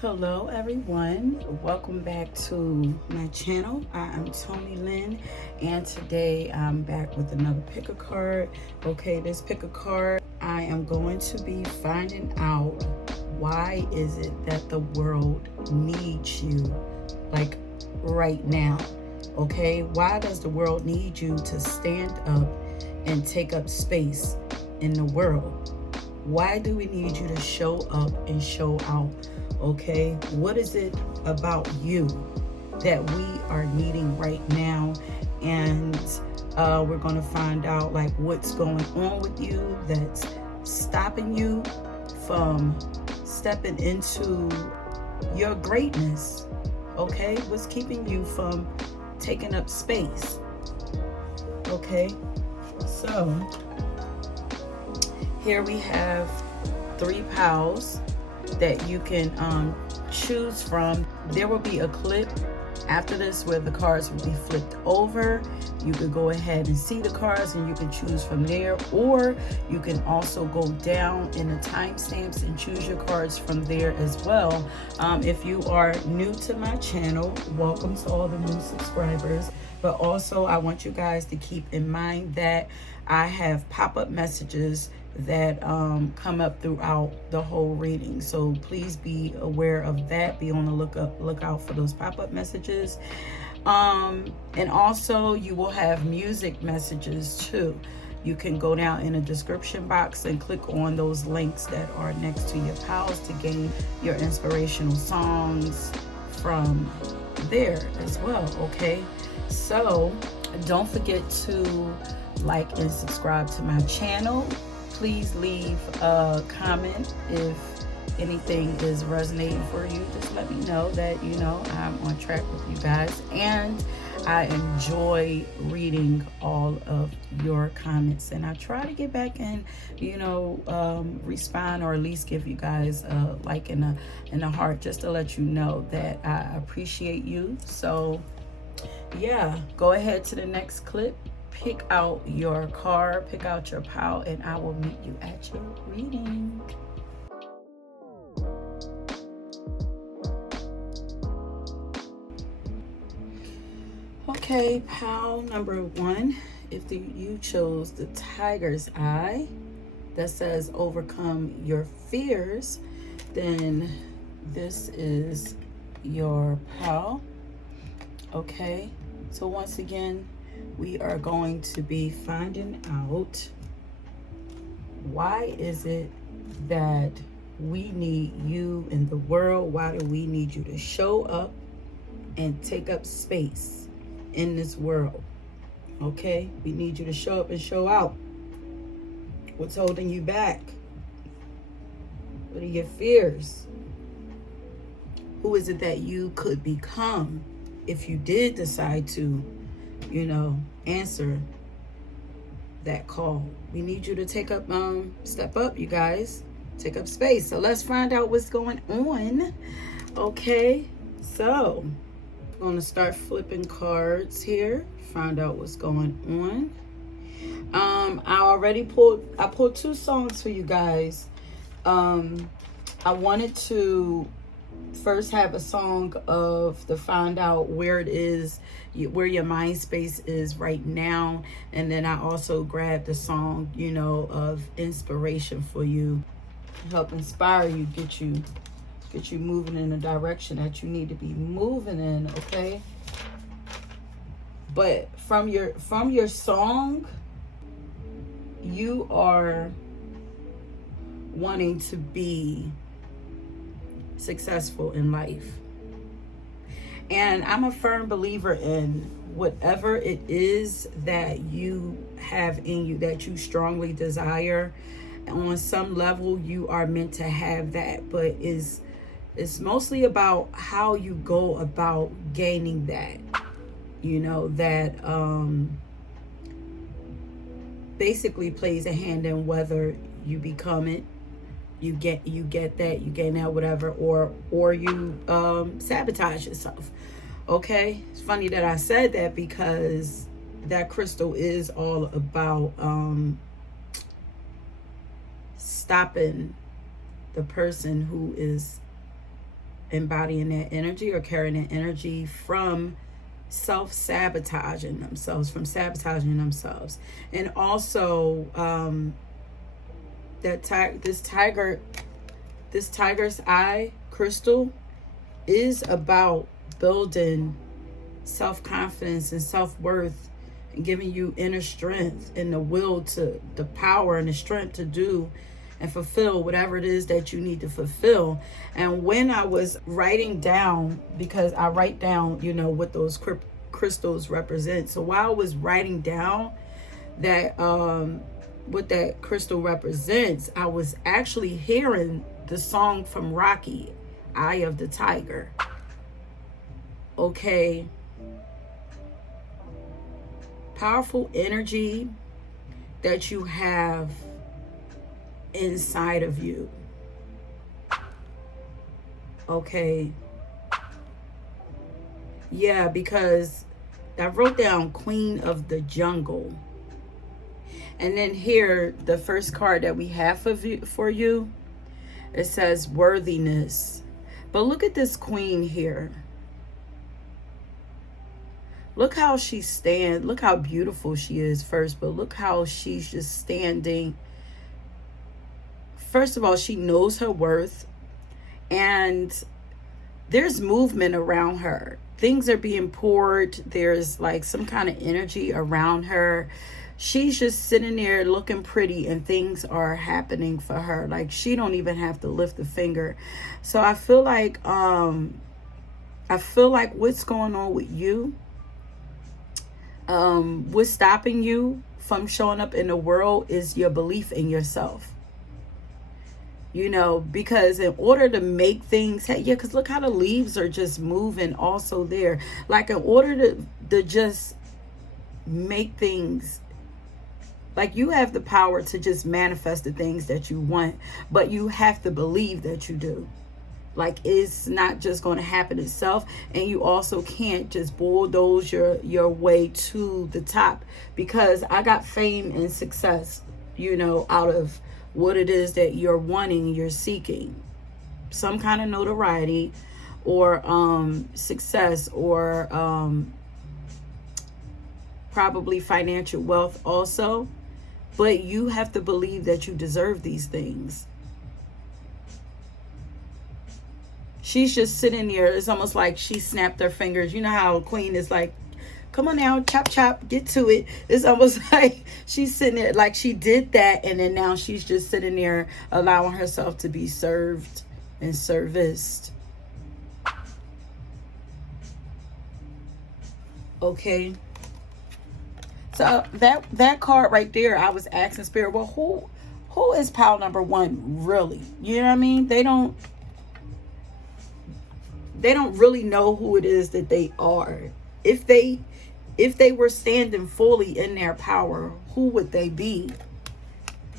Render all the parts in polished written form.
Hello everyone, welcome back to my channel. I am Tony Lynn, and today I'm back with another pick a card. Okay, this pick a card, I am going to be finding out why is it that the world needs you, like right now. Okay, why does the world need you to stand up and take up space in the world? Why do we need you to show up and show out? Okay, what is it about you that we are needing right now? And we're going to find out like what's going on with you that's stopping you from stepping into your greatness. Okay, what's keeping you from taking up space? Okay, so here we have 3 piles that you can choose from. There will be a clip after this where the cards will be flipped over. You could go ahead and see the cards and you can choose from there, or you can also go down in the timestamps and choose your cards from there as well. If you are new to my channel, welcome to all the new subscribers. But also I want you guys to keep in mind that I have pop-up messages that come up throughout the whole reading, so please be aware of that. Be on the lookout for those pop-up messages, and also you will have music messages too. You can go down in the description box and click on those links that are next to your piles to gain your inspirational songs from there as well. Okay, so don't forget to like and subscribe to my channel. Please leave a comment if anything is resonating for you. Just let me know that I'm on track with you guys, and I enjoy reading all of your comments, and I try to get back and respond, or at least give you guys a like and a heart, just to let you know that I appreciate you. So yeah, go ahead to the next clip. Pick out your card, pick out your pile, and I will meet you at your reading. Okay, pile number 1. If you chose the tiger's eye that says overcome your fears, then this is your pile. Okay, so once again, we are going to be finding out why is it that we need you in the world. Why do we need you to show up and take up space in this world? Okay, we need you to show up and show out. What's holding you back? What are your fears? Who is it that you could become if you did decide to answer that call? We need you to take up, step up, you guys. Take up space. So let's find out what's going on. Okay, so I'm going to start flipping cards here. Find out what's going on. I pulled 2 songs for you guys. I wanted to first have a song of the find out where it is, where your mind space is right now, and then I also grabbed the song of inspiration for you, help inspire you, get you moving in the direction that you need to be moving in. Okay, but from your song, you are wanting to be successful in life, and I'm a firm believer in whatever it is that you have in you that you strongly desire. On some level you are meant to have that, but it's mostly about how you go about gaining that, that basically plays a hand in whether you become it, you get that, you gain that, whatever, or you sabotage yourself. Okay, it's funny that I said that, because that crystal is all about stopping the person who is embodying that energy or carrying that energy from self-sabotaging themselves, from sabotaging themselves. And also this tiger's eye crystal is about building self-confidence and self-worth and giving you inner strength and the will to, the power and the strength to do and fulfill whatever it is that you need to fulfill. And when I was writing down, because I write down, you know, what those crystals represent. So while I was writing down that what that crystal represents, I was actually hearing the song from Rocky, Eye of the Tiger. Okay. Powerful energy that you have inside of you. Okay. Yeah, because I wrote down Queen of the Jungle. And then here, the first card that we have for you, it says worthiness. But look at this queen here. Look how she stands. Look how beautiful she is first, but look how she's just standing. First of all, she knows her worth, and there's movement around her. Things are being poured. There's like some kind of energy around her. She's just sitting there looking pretty, and things are happening for her. Like she don't even have to lift a finger. So I feel like what's going on with you, what's stopping you from showing up in the world is your belief in yourself. You know, because in order to make things, because look how the leaves are just moving also there. Like in order to just make things, like you have the power to just manifest the things that you want, but you have to believe that you do. Like it's not just going to happen itself, and you also can't just bulldoze your way to the top, because I got fame and success, you know, out of what it is that you're wanting, you're seeking. Some kind of notoriety or success or probably financial wealth also. But you have to believe that you deserve these things. She's just sitting there. It's almost like she snapped her fingers. You know how a queen is like, come on now, chop, chop, get to it. It's almost like she's sitting there, like she did that, and then now she's just sitting there allowing herself to be served and serviced. Okay. So that card right there, I was asking Spirit, well, who is pile number one really? You know what I mean? They don't really know who it is that they are. If they were standing fully in their power, who would they be?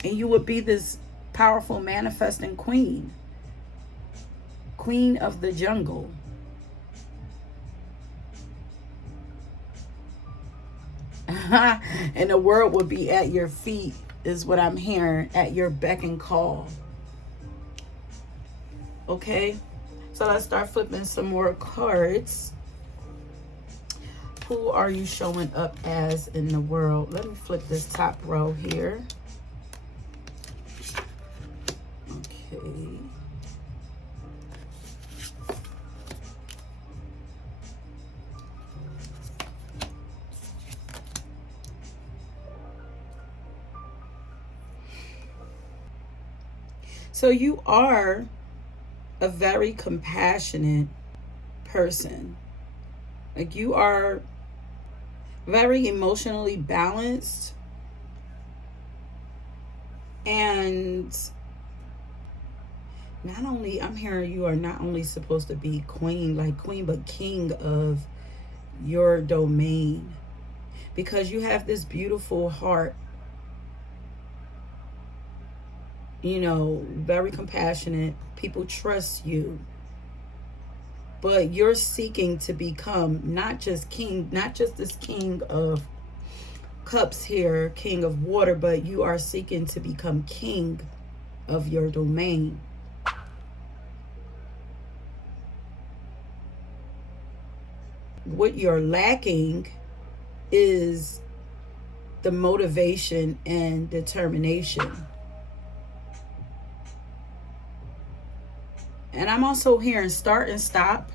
And you would be this powerful manifesting queen. Queen of the jungle. And the world would be at your feet, is what I'm hearing, at your beck and call. Okay, so let's start flipping some more cards. Who are you showing up as in the world? Let me flip this top row here. Okay. So you are a very compassionate person. Like you are very emotionally balanced, and not only, I'm hearing you are not only supposed to be queen, like queen, but king of your domain, because you have this beautiful heart, you know, very compassionate. People trust you. But you're seeking to become not just king, not just this king of cups here, king of water, but you are seeking to become king of your domain. what you're lacking is the motivation and determination. And I'm also hearing start and stop.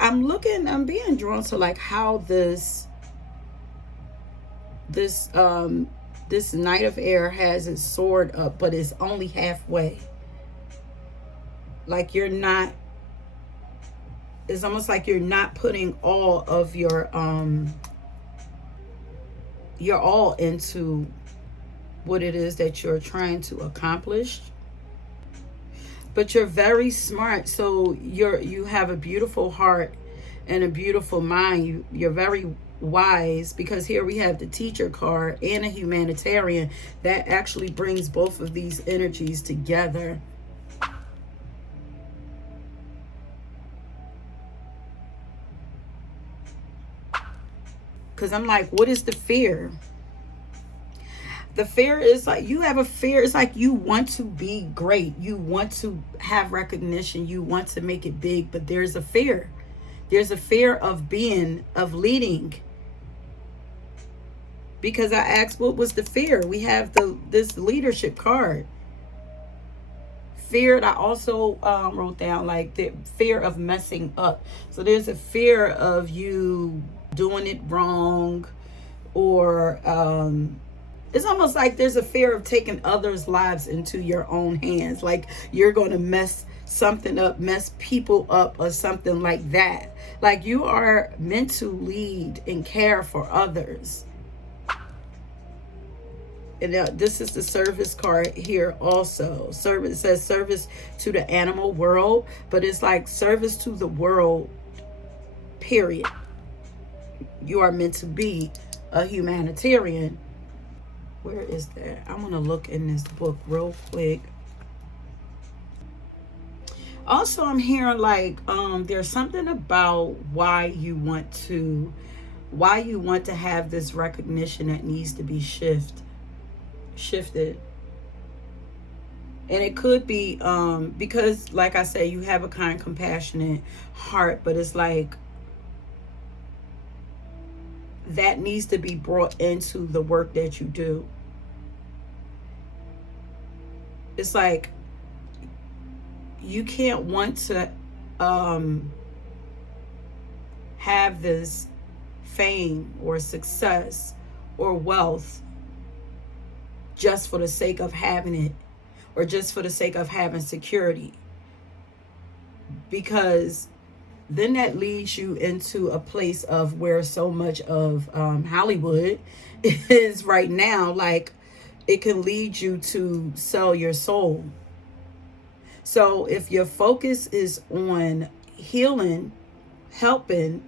I'm being drawn to like how this Knight of Air has its sword up, but it's only halfway. Like you're not, it's almost like you're not putting all of your all into what it is that you're trying to accomplish. But you're very smart, so you have a beautiful heart and a beautiful mind. You're very wise, because here we have the teacher card and a humanitarian that actually brings both of these energies together. Because I'm like, what is the fear? The fear is like, you have a fear. It's like you want to be great. You want to have recognition. You want to make it big, but there's a fear. There's a fear of leading. Because I asked, what was the fear? We have this leadership card. Fear, I also wrote down like the fear of messing up. So there's a fear of you doing it wrong, or it's almost like there's a fear of taking others' lives into your own hands. Like you're going to mess something up, mess people up, or something like that. Like you are meant to lead and care for others. And this is the service card here also. Service, says service to the animal world, but it's like service to the world, period. You are meant to be a humanitarian. Where is that? I'm going to look in this book real quick. Also, I'm hearing like there's something about why you want to have this recognition that needs to be shifted. And it could be because, like I say, you have a kind, compassionate heart, but it's like that needs to be brought into the work that you do. It's like you can't want to have this fame or success or wealth just for the sake of having it, or just for the sake of having security, because then that leads you into a place of where so much of Hollywood is right now. Like it can lead you to sell your soul. So if your focus is on healing, helping,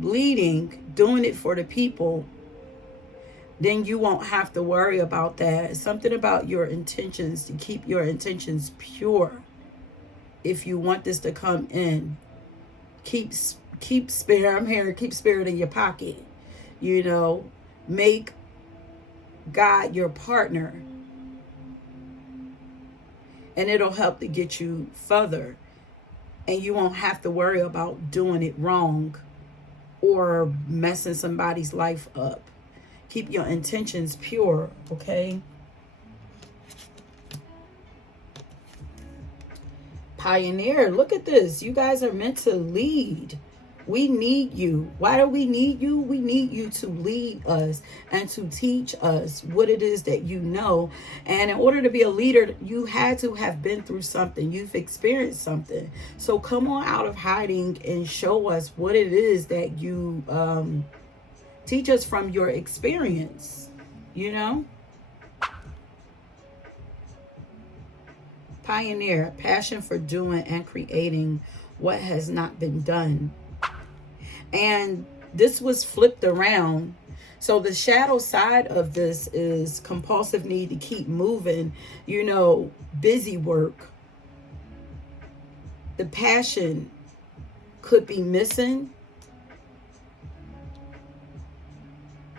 leading, doing it for the people, then you won't have to worry about that. Something about your intentions, to keep your intentions pure. If you want this to come in, keep spirit. I'm hearing keep spirit in your pocket. You know, make God your partner, and it'll help to get you further. And you won't have to worry about doing it wrong or messing somebody's life up. Keep your intentions pure, okay? Pioneer, look at this. You guys are meant to lead. We need you. Why do we need you? We need you to lead us and to teach us what it is that you know. And in order to be a leader, you had to have been through something. You've experienced something. So come on out of hiding and show us what it is that you teach us from your experience, you know? Pioneer, passion for doing and creating what has not been done. And this was flipped around. So the shadow side of this is compulsive need to keep moving, you know, busy work. The passion could be missing.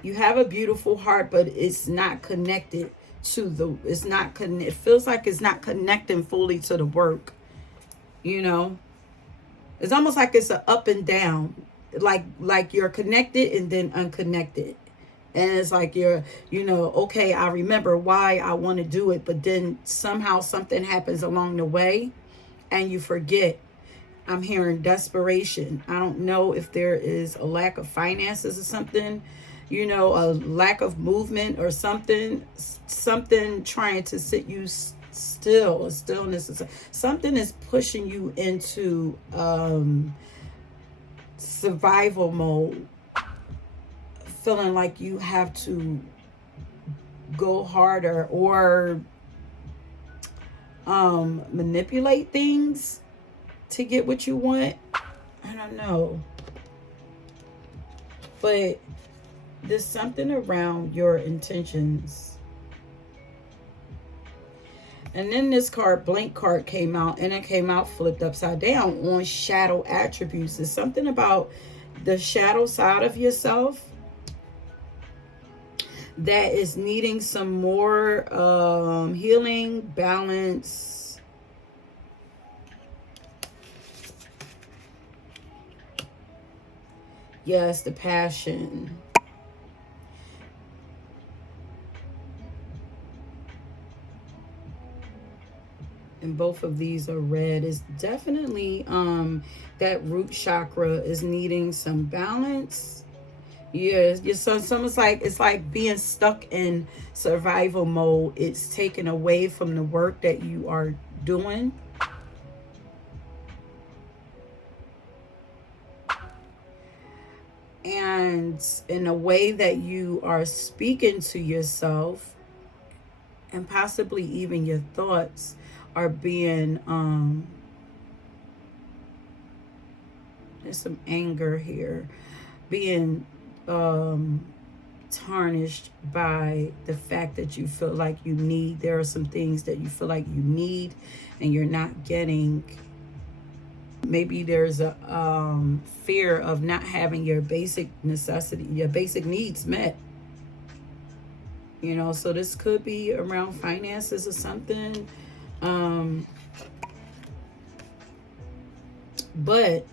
You have a beautiful heart, but it's not connected it feels like it's not connecting fully to the work, you know? It's almost like it's a up and down, like you're connected and then unconnected. And it's like you're, okay, I remember why I want to do it, but then somehow something happens along the way and you forget. I'm hearing desperation. I don't know if there is a lack of finances or something, a lack of movement or something trying to sit you still. Stillness is something is pushing you into survival mode, feeling like you have to go harder or manipulate things to get what you want. I don't know, but there's something around your intentions. And then this card, blank card, came out, and it came out flipped upside down on shadow attributes. There's something about the shadow side of yourself that is needing some more healing, balance. Yes, the passion. And both of these are red. It's definitely that root chakra is needing some balance. Yes, so it's like being stuck in survival mode. It's taken away from the work that you are doing. And in a way that you are speaking to yourself, and possibly even your thoughts are being there's some anger here, being tarnished by the fact that you feel like you need. There are some things that you feel like you need and you're not getting. Maybe there's a fear of not having your basic necessity, your basic needs met. So this could be around finances or something. But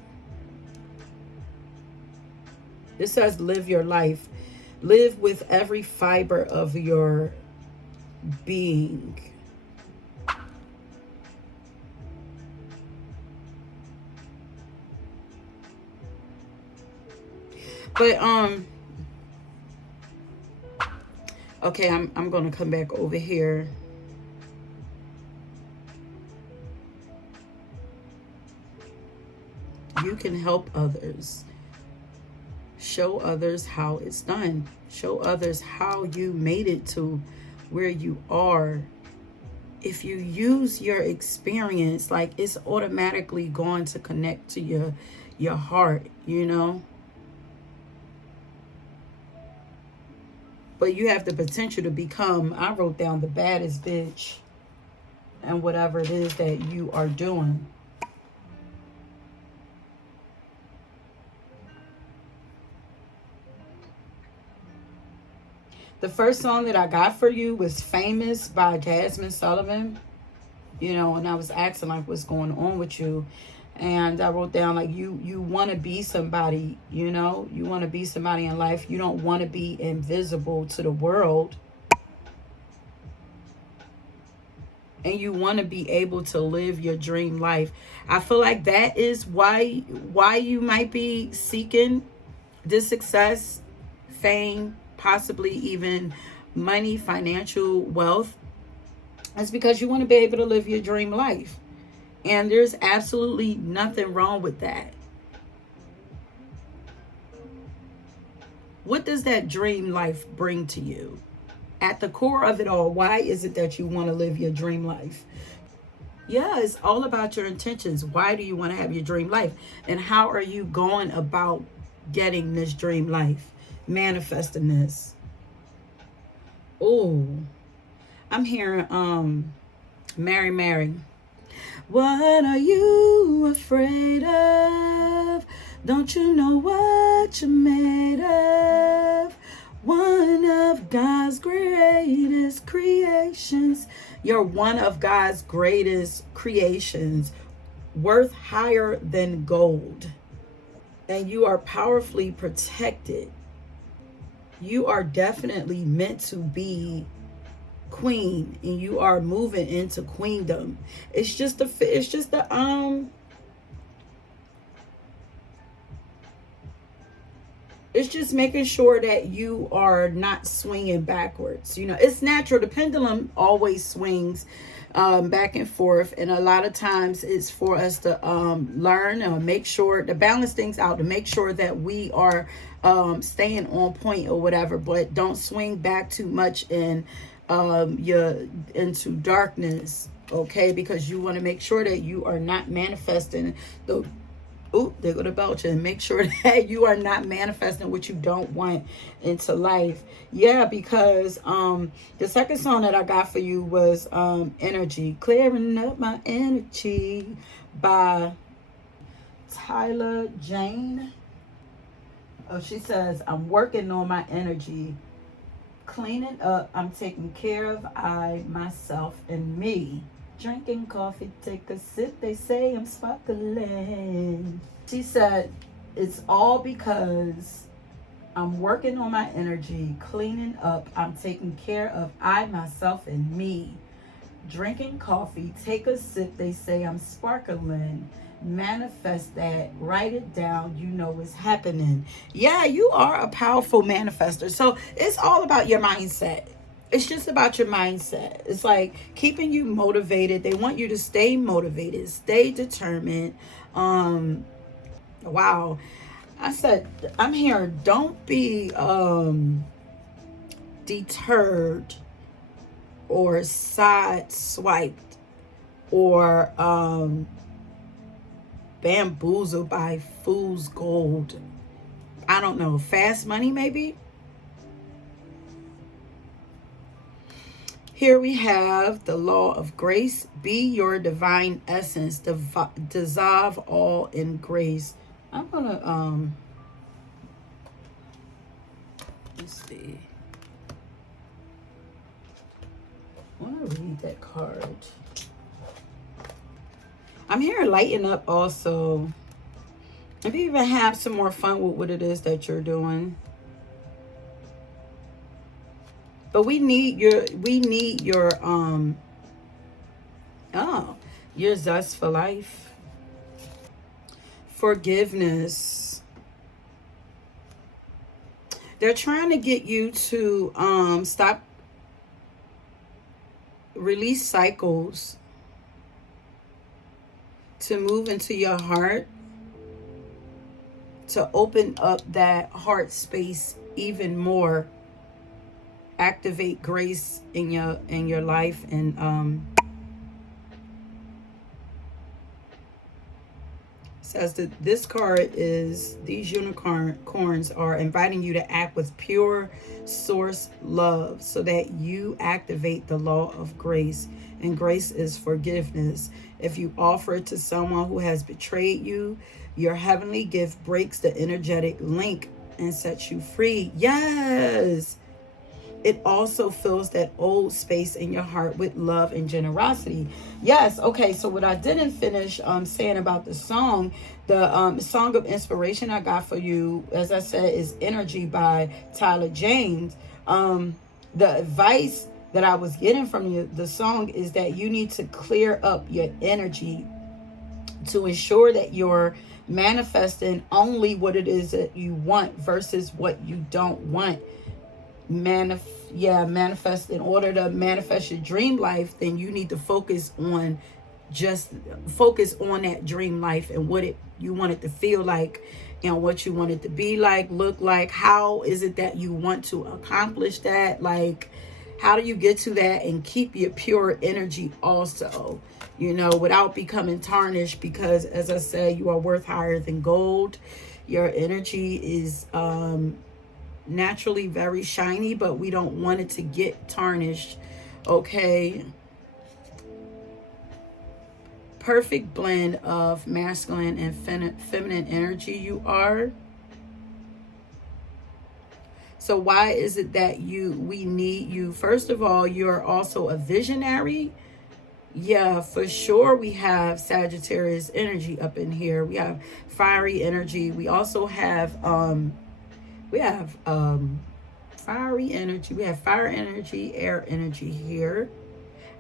this says live your life. Live with every fiber of your being. But okay, I'm gonna come back over here. You can help others. Show others how it's done. Show others how you made it to where you are. If you use your experience, like, it's automatically going to connect to your heart, But you have the potential to become, I wrote down, the baddest bitch and whatever it is that you are doing. The first song that I got for you was Famous by Jasmine Sullivan. And I was asking, like, what's going on with you? And I wrote down, like, you want to be somebody, you want to be somebody in life. You don't want to be invisible to the world. And you want to be able to live your dream life. I feel like that is why you might be seeking this success, fame, possibly even money, financial wealth. It's because you want to be able to live your dream life. And there's absolutely nothing wrong with that. What does that dream life bring to you? At the core of it all, why is it that you want to live your dream life? Yeah, it's all about your intentions. Why do you want to have your dream life? And how are you going about getting this dream life? Manifesting this. Oh, I'm hearing Mary. What are you afraid of? Don't you know what you're made of? One of God's greatest creations. You're one of God's greatest creations. worth higher than gold, and you are powerfully protected. You are definitely meant to be queen, and you are moving into queendom. It's just making sure that you are not swinging backwards. You know, it's natural. The pendulum always swings back and forth. And a lot of times it's for us to learn or make sure to balance things out, to make sure that we are staying on point or whatever, but don't swing back too much in you're into darkness. Okay, because you want to make sure that you are not manifesting the they're gonna belch, and make sure that you are not manifesting what you don't want into life. Yeah, because the second song that I got for you was Energy, Clearing Up My Energy by Tyler Jane. Oh, she says, I'm working on my energy, cleaning up, I'm taking care of I, myself, and me. Drinking coffee, take a sip, they say I'm sparkling. She said, it's all because I'm working on my energy, cleaning up, I'm taking care of I, myself, and me. Drinking coffee, take a sip, they say I'm sparkling. Manifest that, write it down, you know it's happening. Yeah, you are a powerful manifester. So it's all about your mindset. It's just about your mindset. It's like keeping you motivated. They want you to stay motivated, stay determined. Wow. I said, I'm here, don't be deterred or side swiped or bamboozled by fool's gold. I don't know, fast money maybe. Here we have the law of grace. Be your divine essence. Dissolve all in grace. I'm gonna let's see. I want to read that card. I'm here to lighten up also. Maybe even have some more fun with what it is that you're doing. But we need your your zest for life. Forgiveness. They're trying to get you to stop, release cycles, to move into your heart, to open up that heart space even more, activate grace in your life. And says that this card is, these unicorns are inviting you to act with pure source love so that you activate the law of grace. And grace is forgiveness. If you offer it to someone who has betrayed you, your heavenly gift breaks the energetic link and sets you free. Yes. It also fills that old space in your heart with love and generosity. Yes. Okay. So what I didn't finish saying about the song of inspiration I got for you, as I said, is Energy by Tyler James. The advice that I was getting from the song is that you need to clear up your energy to ensure that you're manifesting only what it is that you want versus what you don't want. Manifest. In order to manifest your dream life, then you need to focus on that dream life and what you want it to feel like, and what you want it to be like, look like. How is it that you want to accomplish that? Like, how do you get to that and keep your pure energy also, without becoming tarnished? Because as I said, you are worth higher than gold. Your energy is naturally very shiny, but we don't want it to get tarnished. Okay. Perfect blend of masculine and feminine energy you are. So why is it that we need you? First of all, you're also a visionary. Yeah, for sure we have Sagittarius energy up in here. We have fiery energy. We also have we have fiery energy. We have fire energy, air energy here.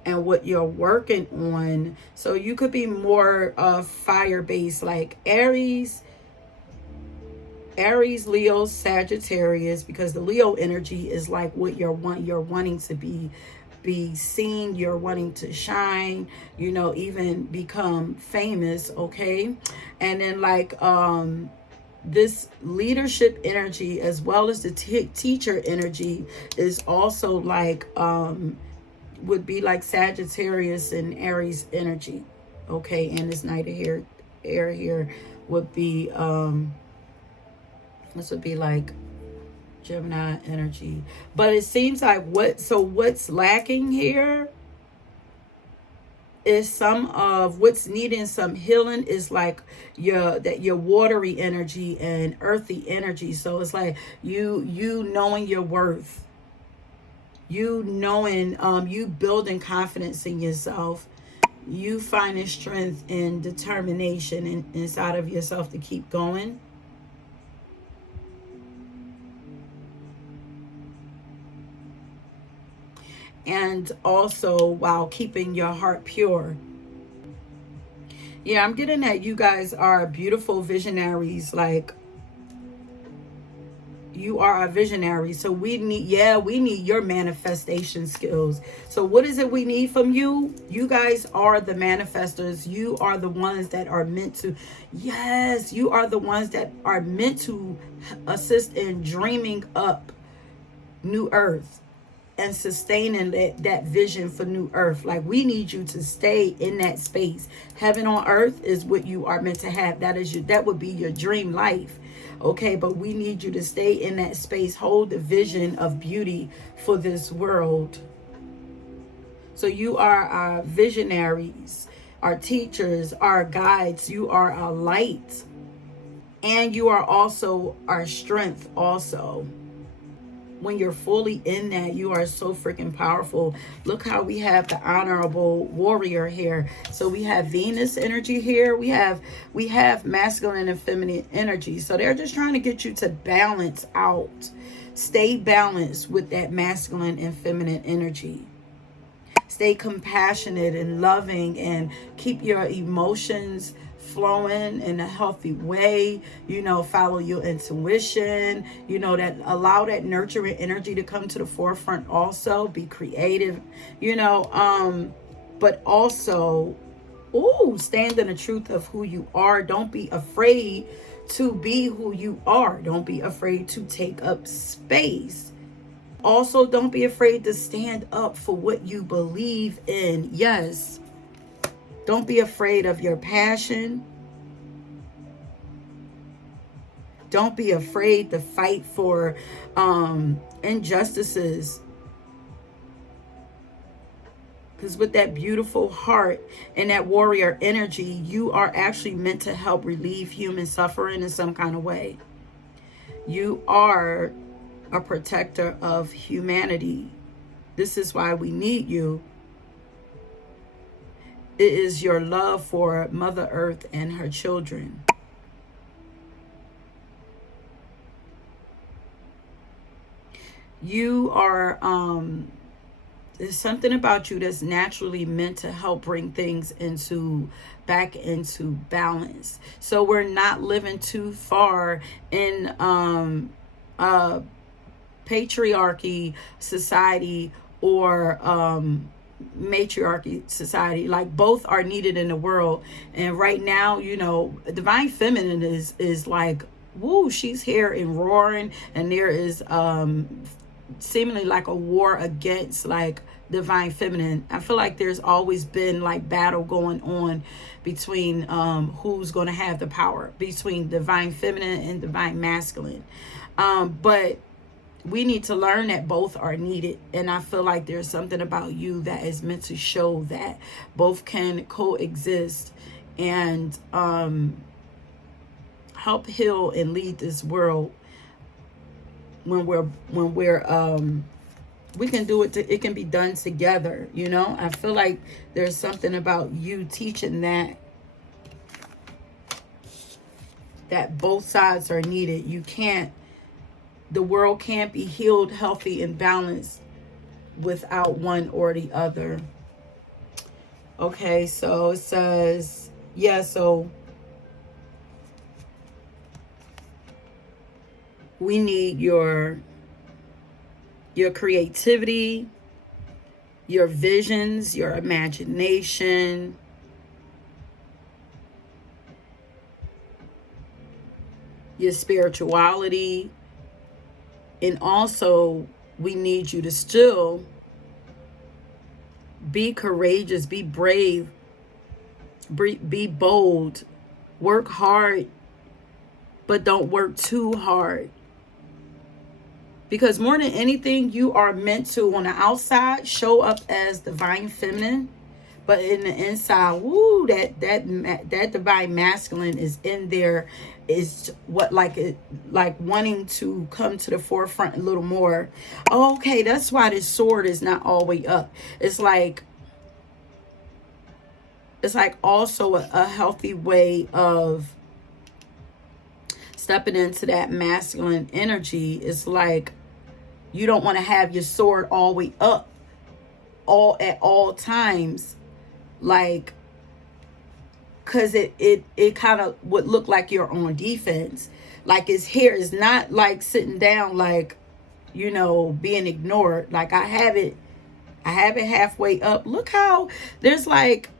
And what you're working on. So you could be more fire based, like Aries, Leo, Sagittarius, because the Leo energy is like what you're wanting to be seen, you're wanting to shine, you know, even become famous, okay? And then like this leadership energy as well as the teacher energy is also like would be like Sagittarius and Aries energy, okay? And this night here, air here would be this would be like Gemini energy. But it seems like what's lacking here is some of what's needing some healing is like your watery energy and earthy energy. So it's like you knowing your worth, you knowing you building confidence in yourself, you finding strength and determination inside of yourself to keep going. And also while keeping your heart pure. Yeah, I'm getting that you guys are beautiful visionaries. Like, you are a visionary. So we need your manifestation skills. So what is it we need from you? You guys are the manifestors. You are the ones that are meant to, yes, you are the ones that are meant to assist in dreaming up new earth and sustaining that vision for new earth. Like, we need you to stay in that space. Heaven on earth is what you are meant to have. That would be your dream life. Okay, but we need you to stay in that space. Hold the vision of beauty for this world. So you are our visionaries, our teachers, our guides. You are our light. And you are also our strength also. When you're fully in that, you are so freaking powerful. Look how we have the honorable warrior here. So we have Venus energy here. We have masculine and feminine energy. So they're just trying to get you to balance out. Stay balanced with that masculine and feminine energy. Stay compassionate and loving and keep your emotions flowing in a healthy way. You know, follow your intuition, you know, that allow that nurturing energy to come to the forefront. Also be creative, you know, but also stand in the truth of who you are. Don't be afraid to be who you are. Don't be afraid to take up space. Also, don't be afraid to stand up for what you believe in. Yes. Don't be afraid of your passion. Don't be afraid to fight for injustices. Because with that beautiful heart and that warrior energy, you are actually meant to help relieve human suffering in some kind of way. You are a protector of humanity. This is why we need you. It is your love for Mother Earth and her children. You are, there's something about you that's naturally meant to help bring things back into balance. So we're not living too far in patriarchy society or matriarchy society. Like, both are needed in the world. And right now, you know, divine feminine is like, woo, she's here and roaring, and there is seemingly like a war against like divine feminine. I feel like there's always been like battle going on between who's going to have the power between divine feminine and divine masculine. But we need to learn that both are needed. And I feel like there's something about you that is meant to show that both can coexist and help heal and lead this world when we're we can do it. It can be done together. You know, I feel like there's something about you teaching that both sides are needed. You can't, the world can't be healed, healthy, and balanced without one or the other. Okay, so it says, yeah, so we need your creativity, your visions, your imagination, your spirituality, and also we need you to still be courageous, be brave, be bold, work hard, but don't work too hard. Because more than anything, you are meant to, on the outside, show up as divine feminine, but in the inside, woo, that divine masculine is in there, is what, like wanting to come to the forefront a little more. Okay, that's why this sword is not all the way up. It's like also a healthy way of stepping into that masculine energy. It's like you don't want to have your sword all the way up at all times, like, because it kind of would look like you're on defense. Like his hair is not like sitting down, like, you know, being ignored. Like I have it halfway up. Look how there's like,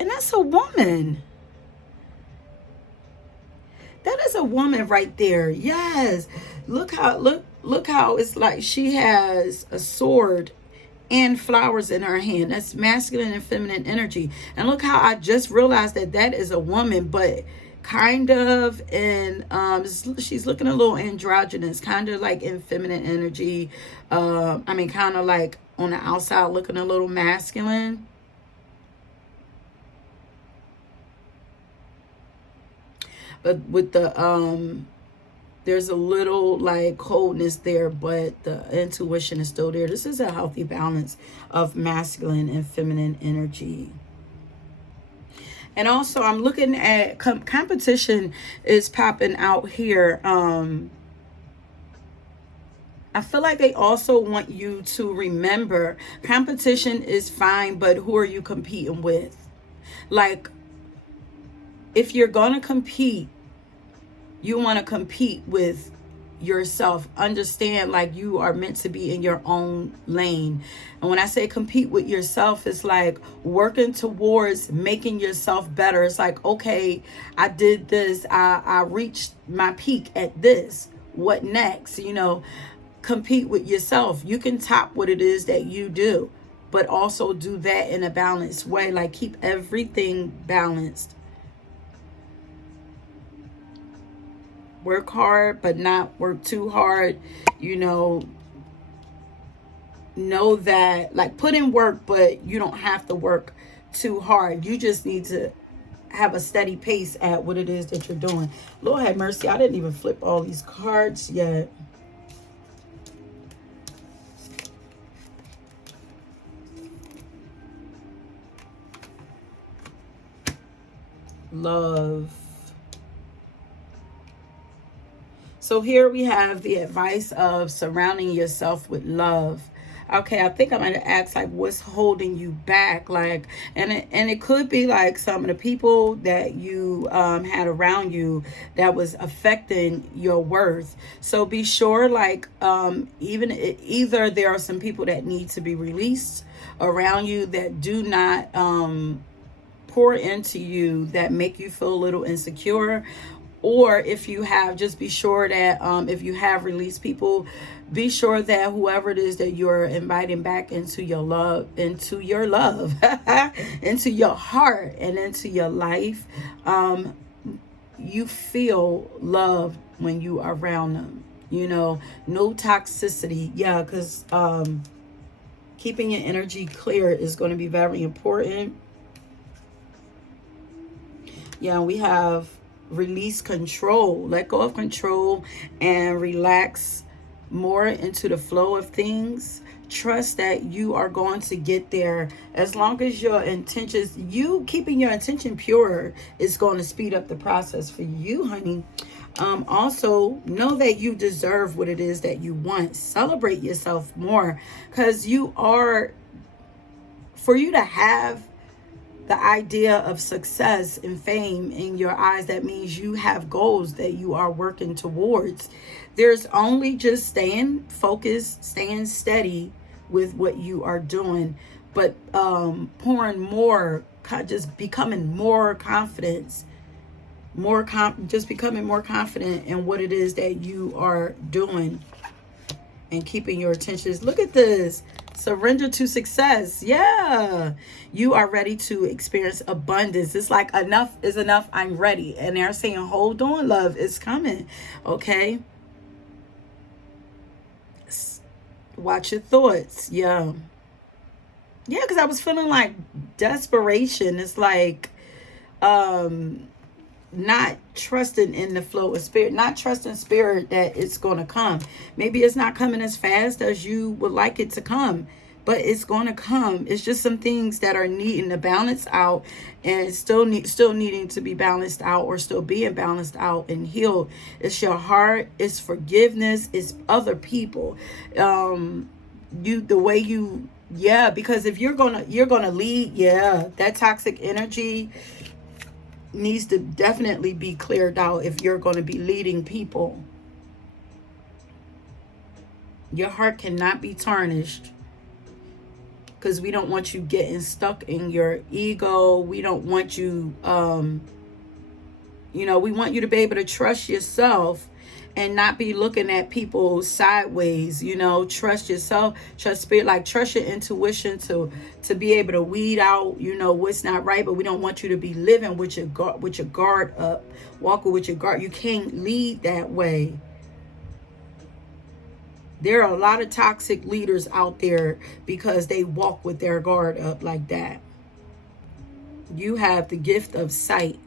and that's a woman. That is a woman right there. Yes. Look how it's like she has a sword and flowers in her hand. That's masculine and feminine energy. And look how I just realized that is a woman, but kind of in she's looking a little androgynous, kind of like in feminine energy. I mean, kind of like on the outside looking a little masculine. But with the there's a little like coldness there, but the intuition is still there. This is a healthy balance of masculine and feminine energy. And also I'm looking at competition is popping out here. I feel like they also want you to remember competition is fine, but who are you competing with? Like, if you're going to compete, you want to compete with yourself. Understand, like, you are meant to be in your own lane. And when I say compete with yourself, it's like working towards making yourself better. It's like, okay, I did this. I reached my peak at this. What next? You know, compete with yourself. You can top what it is that you do, but also do that in a balanced way. Like, keep everything balanced. Work hard, but not work too hard. You know that, like, put in work, but you don't have to work too hard. You just need to have a steady pace at what it is that you're doing. Lord have mercy, I didn't even flip all these cards yet. Love. So here we have the advice of surrounding yourself with love. Okay, I think I might have asked, like, what's holding you back? Like, and it could be like some of the people that you had around you that was affecting your worth. So be sure, like, either there are some people that need to be released around you that do not pour into you, that make you feel a little insecure. Or if you have, just be sure that if you have released people, be sure that whoever it is that you're inviting back into your love, into your heart, and into your life, you feel loved when you are around them. You know, no toxicity. Yeah, because keeping your energy clear is going to be very important. Yeah, we have release control. Let go of control and relax more into the flow of things. Trust that you are going to get there. As long as your intentions, you keeping your intention pure, is going to speed up the process for you, honey. Also, know that you deserve what it is that you want. Celebrate yourself more, because for you to have the idea of success and fame in your eyes, that means you have goals that you are working towards. There's only just staying focused, staying steady with what you are doing, but pouring more, just becoming more confidence, just becoming more confident in what it is that you are doing, and keeping your attentions. Look at this. Surrender to success. Yeah. You are ready to experience abundance. It's like enough is enough. I'm ready. And they're saying, hold on, love, it's coming. Okay. Watch your thoughts. Yeah. Yeah, because I was feeling like desperation. It's like not trusting in the flow of spirit, not trusting spirit that it's going to come. Maybe it's not coming as fast as you would like it to come, but it's going to come. It's just some things that are needing to balance out, and still needing to be balanced out, or still being balanced out and healed. It's your heart, it's forgiveness, it's other people. Because if you're gonna lead, that toxic energy needs to definitely be cleared out. If you're going to be leading people, your heart cannot be tarnished, because we don't want you getting stuck in your ego. We don't want you we want you to be able to trust yourself and not be looking at people sideways. Trust yourself, trust spirit, like trust your intuition to be able to weed out what's not right. But we don't want you to be living with your guard up, walking with your guard. You can't lead that way. There are a lot of toxic leaders out there because they walk with their guard up like that. You have the gift of sight.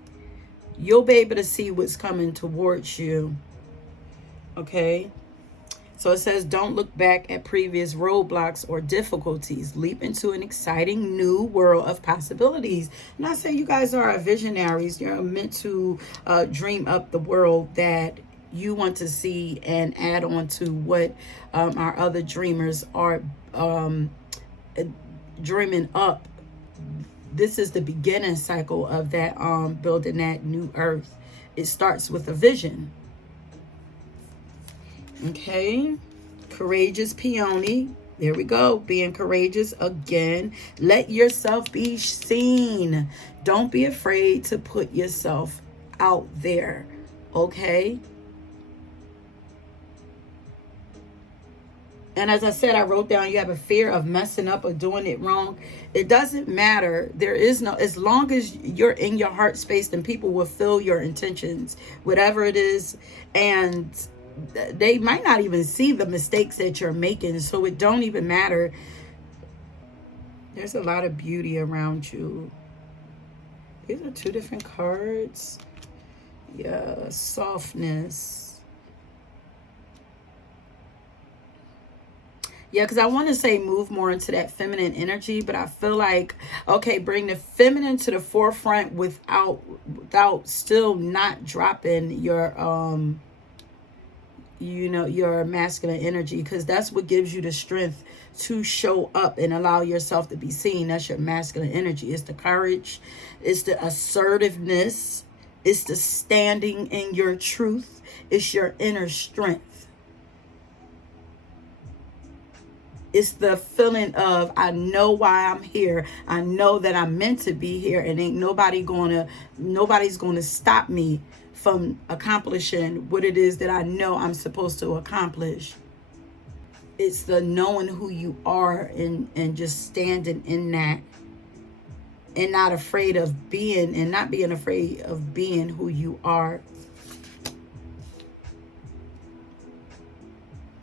You'll be able to see what's coming towards you. Okay, so it says, don't look back at previous roadblocks or difficulties. Leap into an exciting new world of possibilities. I'm not saying you guys are visionaries. You're meant to dream up the world that you want to see, and add on to what our other dreamers are dreaming up. This is the beginning cycle of that building that new earth. It starts with a vision. Okay, courageous peony. There we go. Being courageous again. Let yourself be seen. Don't be afraid to put yourself out there. Okay. And as I said, I wrote down, you have a fear of messing up or doing it wrong. It doesn't matter. There is no, as long as you're in your heart space, then people will feel your intentions, whatever it is. And they might not even see the mistakes that you're making, so it don't even matter. There's a lot of beauty around you. These are two different cards. Yeah, softness. Yeah, because I want to say move more into that feminine energy, but I feel like, okay, bring the feminine to the forefront without still not dropping your your masculine energy, because that's what gives you the strength to show up and allow yourself to be seen. That's your masculine energy. It's the courage, it's the assertiveness, it's the standing in your truth, it's your inner strength. It's the feeling of, I know why I'm here. I know that I'm meant to be here, and ain't nobody's gonna stop me from accomplishing what it is that I know I'm supposed to accomplish. It's the knowing who you are, and just standing in that, and not afraid of being, and not being afraid of being who you are.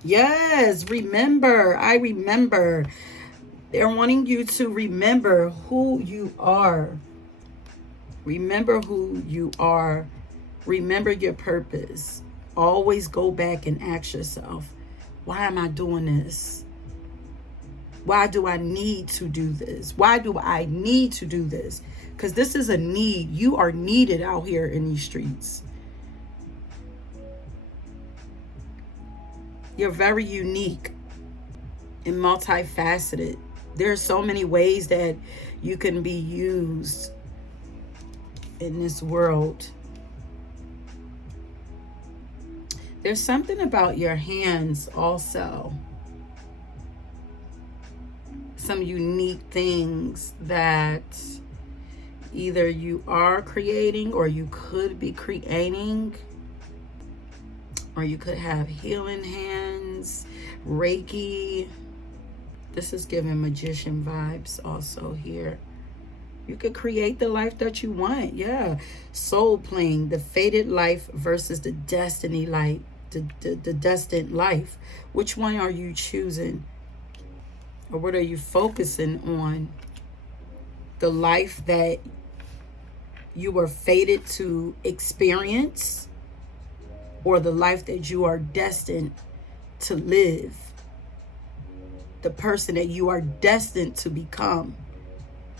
Yes, remember. I remember. They're wanting you to remember who you are. Remember who you are. Remember your purpose. Always go back and ask yourself, Why am I doing this? Why do I need to do this? Why do I need to do this? Because this is a need. You are needed out here in these streets. You're very unique and multifaceted. There are so many ways that you can be used in this world. There's something about your hands also. Some unique things that either you are creating or you could be creating, or you could have healing hands, Reiki. This is giving magician vibes also here. You could create the life that you want. Yeah. Soul playing, the fated life versus the destiny life, the destined life. Which one are you choosing? Or what are you focusing on? The life that you were fated to experience, or the life that you are destined to live? The person that you are destined to become.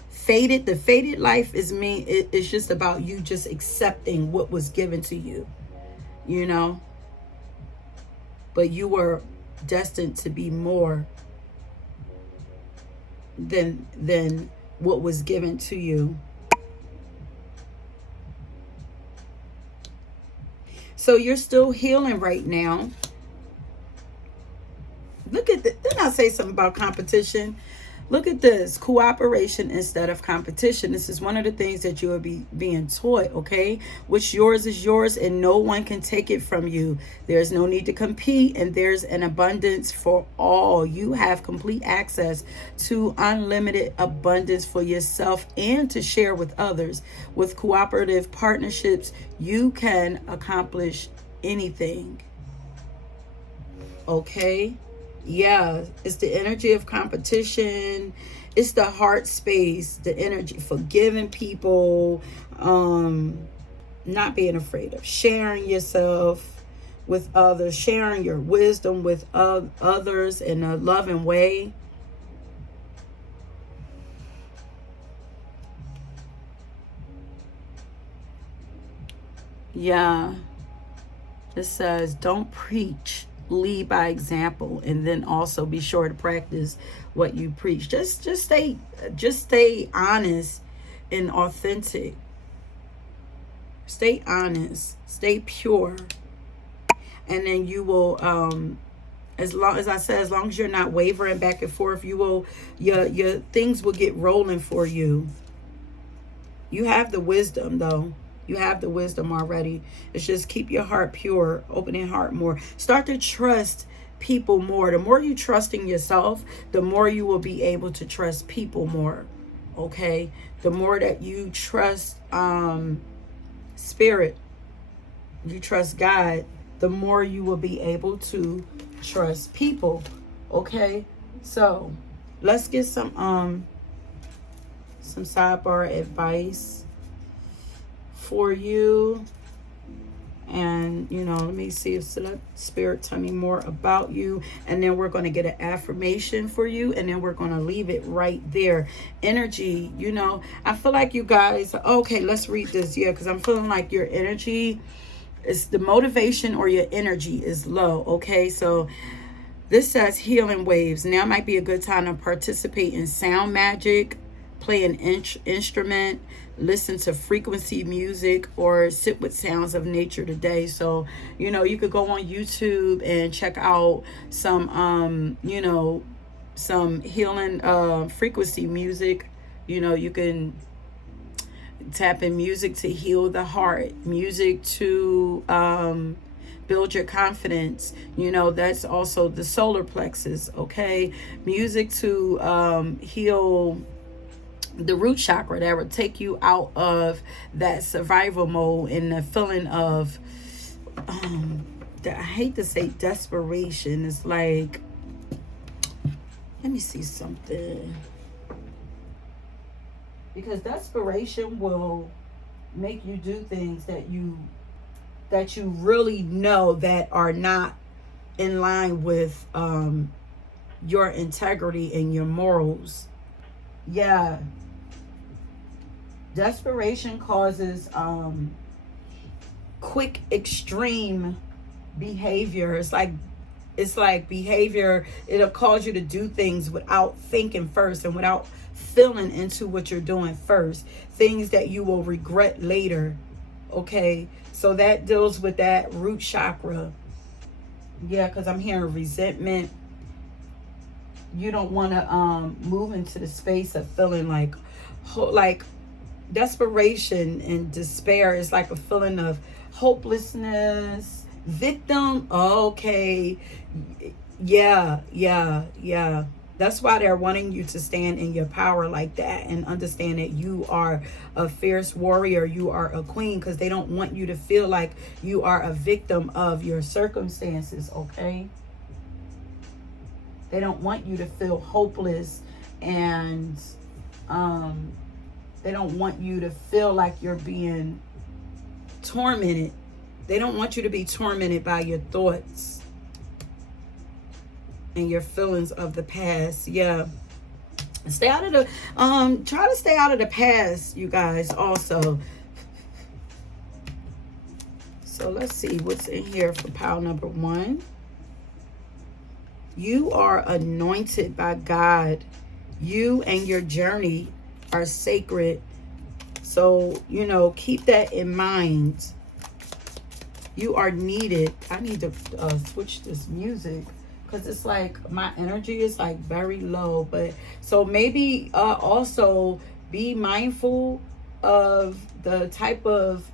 Fated, the fated life is it's just about you just accepting what was given to you, you know? But you were destined to be more than what was given to you. So you're still healing right now. Look at this. Didn't I say something about competition? Look at this. Cooperation instead of competition. This is one of the things that you will be being taught, okay? What's yours is yours and no one can take it from you. There's no need to compete, and there's an abundance for all. You have complete access to unlimited abundance for yourself and to share with others. With cooperative partnerships, you can accomplish anything, okay? Yeah, it's the energy of competition. It's the heart space, the energy for giving people, not being afraid of sharing yourself with others, sharing your wisdom with others in a loving way. Yeah, it says don't preach, lead by example, and then also be sure to practice what you preach. Just stay honest and authentic. Stay honest, stay pure, and then you will as long as I said, as long as you're not wavering back and forth, you will your things will get rolling for you. You have the wisdom though. You have the wisdom already. It's just keep your heart pure, open your heart more. Start to trust people more. The more you trust in yourself, the more you will be able to trust people more. Okay? The more that you trust spirit, you trust God, the more you will be able to trust people. Okay? So let's get some sidebar advice for you. And let me see if spirit tell me more about you, and then we're going to get an affirmation for you, and then we're going to leave it right there. Energy, I feel like you guys, okay, let's read this. Yeah, because I'm feeling like your energy is, the motivation or your energy is low. Okay, so this says healing waves. Now might be a good time to participate in sound magic, play an instrument, listen to frequency music, or sit with sounds of nature today. So you could go on YouTube and check out some some healing frequency music. You can tap in music to heal the heart, music to build your confidence. That's also the solar plexus. Okay, music to heal the root chakra, that would take you out of that survival mode and the feeling of I hate to say desperation. It's like, let me see something, because desperation will make you do things that you really know that are not in line with your integrity and your morals. Yeah, desperation causes quick extreme behavior. It's like behavior, it'll cause you to do things without thinking first and without feeling into what you're doing first, things that you will regret later. Okay, so that deals with that root chakra. Yeah, because I'm hearing resentment. You don't want to move into the space of feeling like desperation and despair is like a feeling of hopelessness, victim. Okay, yeah. That's why they're wanting you to stand in your power like that and understand that you are a fierce warrior, you are a queen, because they don't want you to feel like you are a victim of your circumstances. Okay, they don't want you to feel hopeless, and they don't want you to feel like you're being tormented. They don't want you to be tormented by your thoughts and your feelings of the past. Yeah. Stay out of the try to stay out of the past, you guys, also. So let's see what's in here for pile number 1. You are anointed by God. You and your journey are sacred. So, keep that in mind. You are needed. I need to switch this music because it's like my energy is like very low. But so maybe also be mindful of the type of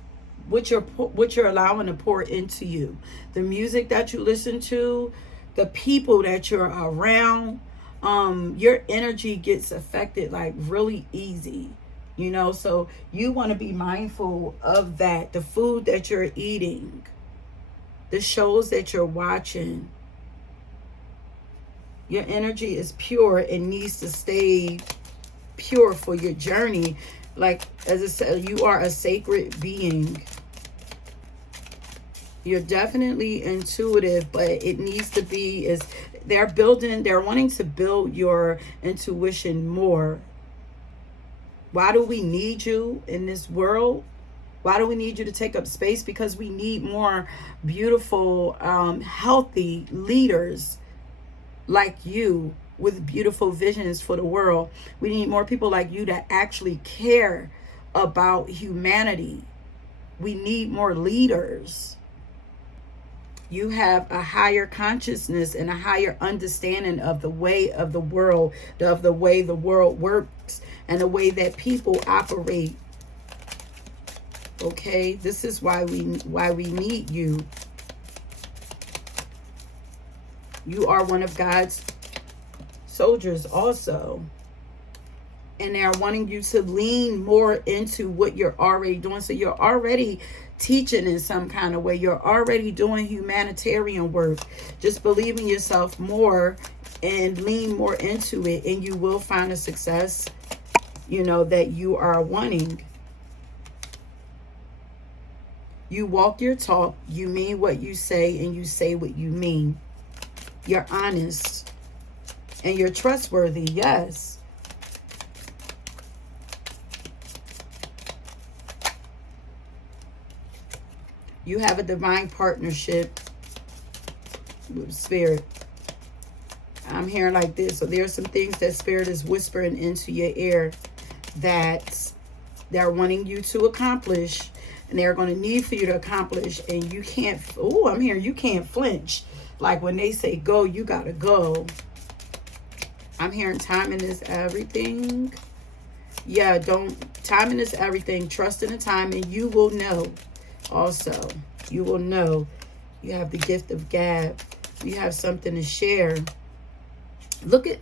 what you're allowing to pour into you, the music that you listen to, the people that you're around. Your energy gets affected like really easy, so you want to be mindful of that, the food that you're eating, the shows that you're watching. Your energy is pure and needs to stay pure for your journey. Like, as I said, you are a sacred being. You're definitely intuitive, but it needs to be, they're wanting to build your intuition more. Why do we need you in this world? Why do we need you to take up space? Because we need more beautiful, healthy leaders like you with beautiful visions for the world. We need more people like you that actually care about humanity. We need more leaders. You have a higher consciousness and a higher understanding of the way of the world works, and the way that people operate. Okay, this is why we need you. You are one of God's soldiers also. And they're wanting you to lean more into what you're already doing. So you're already teaching in some kind of way. You're already doing humanitarian work. Just believe in yourself more and lean more into it, and you will find a success, that you are wanting. You walk your talk, you mean what you say, and you say what you mean. You're honest and you're trustworthy. Yes. You have a divine partnership with Spirit. I'm hearing like this. So there's some things that Spirit is whispering into your ear that they're wanting you to accomplish, and they're going to need for you to accomplish, and you can't, I'm hearing you can't flinch. Like when they say go, you got to go. I'm hearing timing is everything. Yeah, timing is everything. Trust in the timing. You will know. Also, you will know. You have the gift of gab. You have something to share. Look at,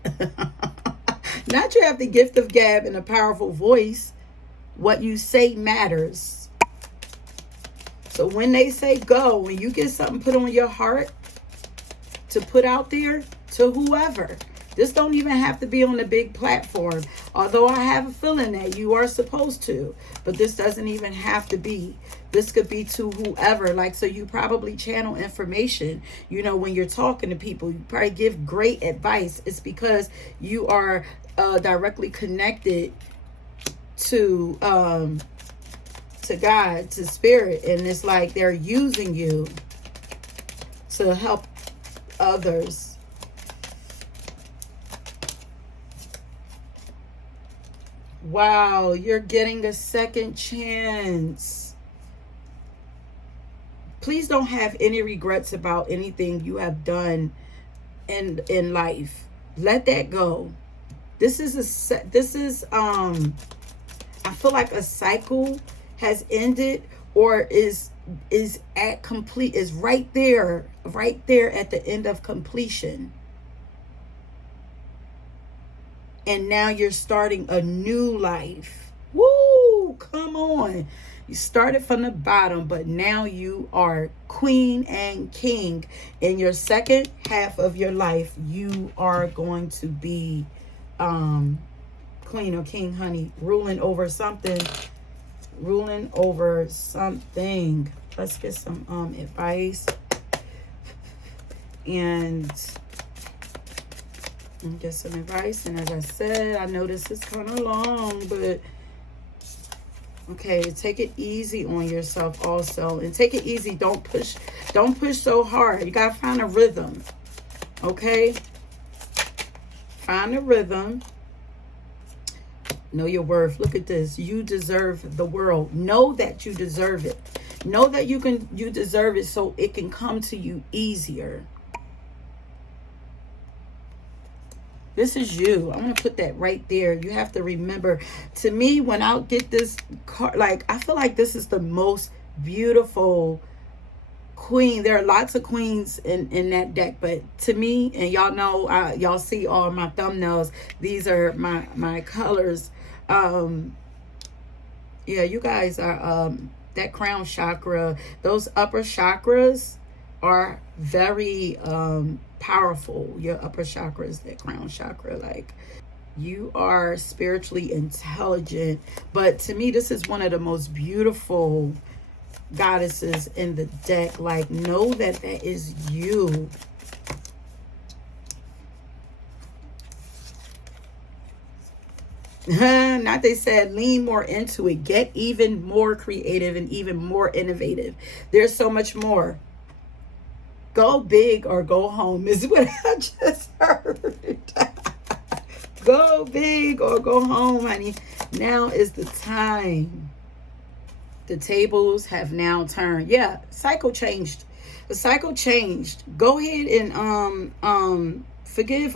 not you have the gift of gab and a powerful voice. What you say matters. So when they say go, when you get something put on your heart to put out there to whoever, This don't even have to be on a big platform, although I have a feeling that you are supposed to, but this doesn't even have to be. This could be to whoever. Like, so you probably channel information, you know, when you're talking to people. You probably give great advice. It's because you are directly connected to God, to spirit, and it's like they're using you to help others. Wow, you're getting a second chance. Please don't have any regrets about anything you have done in life. Let that go. This is I feel like a cycle has ended, or is at complete, is right there at the end of completion. And now you're starting a new life. Woo! Come on. You started from the bottom, but now you are queen and king. In your second half of your life, you are going to be queen or king, honey, ruling over something. Let's get some advice and get some advice. And as I said, I know this is kind of long, but okay, take it easy on yourself also, and take it easy. Don't push so hard. You gotta find a rhythm. Okay, find a rhythm. Know your worth. Look at this. You deserve the world. Know that you deserve it. Know that you deserve it, so it can come to you easier. This is you. I'm going to put that right there. You have to remember, to me, when I get this card, like, I feel like this is the most beautiful queen. There are lots of queens in that deck, but to me, and y'all know, y'all see all my thumbnails, these are my colors. Yeah, you guys are that crown chakra, those upper chakras are very powerful. Your upper chakra is that crown chakra. Like, you are spiritually intelligent, but to me, this is one of the most beautiful goddesses in the deck. Like, know that is you. Not, they said, lean more into it. Get even more creative and even more innovative. There's so much more. Go big or go home is what I just heard. Go big or go home, honey. Now is the time. The tables have now turned. Yeah, cycle changed. The cycle changed. Go ahead and forgive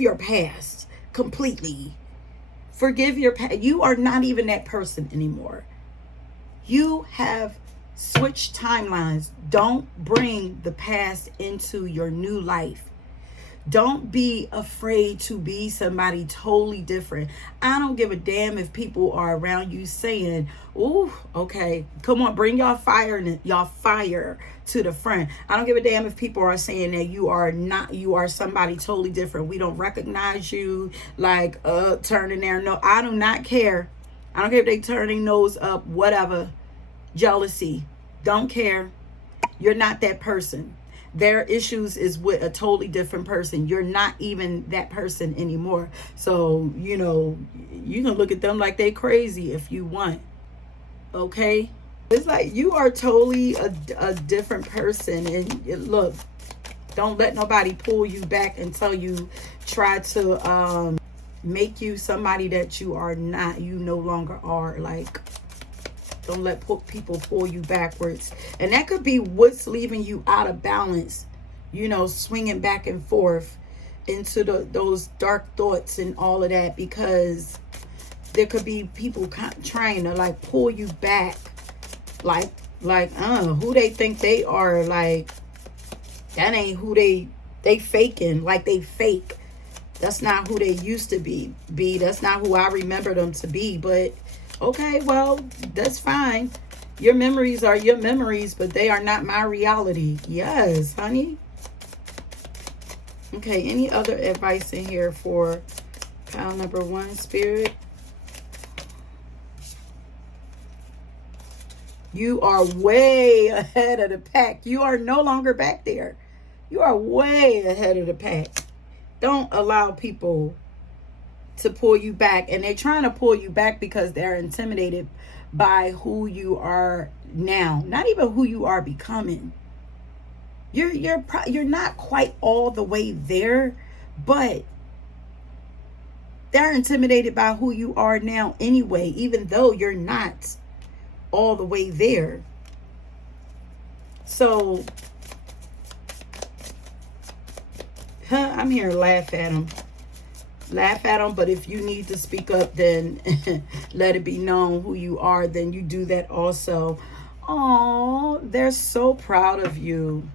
your past completely. Forgive your past. You are not even that person anymore. You have switched timelines. Don't bring the past into your new life. Don't be afraid to be somebody totally different. I don't give a damn if people are around you saying, "Ooh, okay, come on, bring y'all fire to the front." I don't give a damn if people are saying that you are somebody totally different. We don't recognize you, like turning their nose. I do not care. I don't care if they turn their nose up, whatever. Jealousy. Don't care. You're not that person. Their issues is with a totally different person. You're not even that person anymore. So, you know, you can look at them like they crazy if you want. Okay? It's like you are totally a different person. And look, don't let nobody pull you back until you try to make you somebody that you are not. You no longer are. Like, don't let people pull you backwards. And that could be what's leaving you out of balance, you know, swinging back and forth into those dark thoughts and all of that, because there could be people trying to like pull you back, like who they think they are. Like, that ain't who they faking, like they fake. That's not who they used to be. That's not who I remember them to be. But okay, well, that's fine. Your memories are your memories, but they are not my reality. Yes, honey. Okay, any other advice in here for pile number 1, Spirit? You are way ahead of the pack. You are no longer back there. You are way ahead of the pack. Don't allow people to pull you back. And they're trying to pull you back because they're intimidated by who you are now. Not even who you are becoming. You're not quite all the way there, but they're intimidated by who you are now anyway, even though you're not all the way there. So, I'm here to laugh at them. Laugh at them, but if you need to speak up, then let it be known who you are, then you do that also. Oh, they're so proud of you.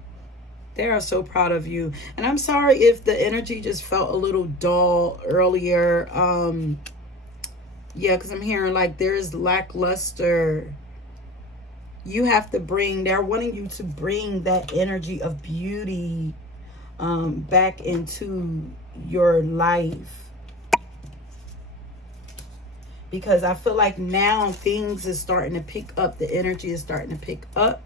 They are so proud of you. And I'm sorry if the energy just felt a little dull earlier. Yeah, because I'm hearing like there's lackluster. You have to bring, they're wanting you to bring that energy of beauty back into your life. Because I feel like now things is starting to pick up. The energy is starting to pick up.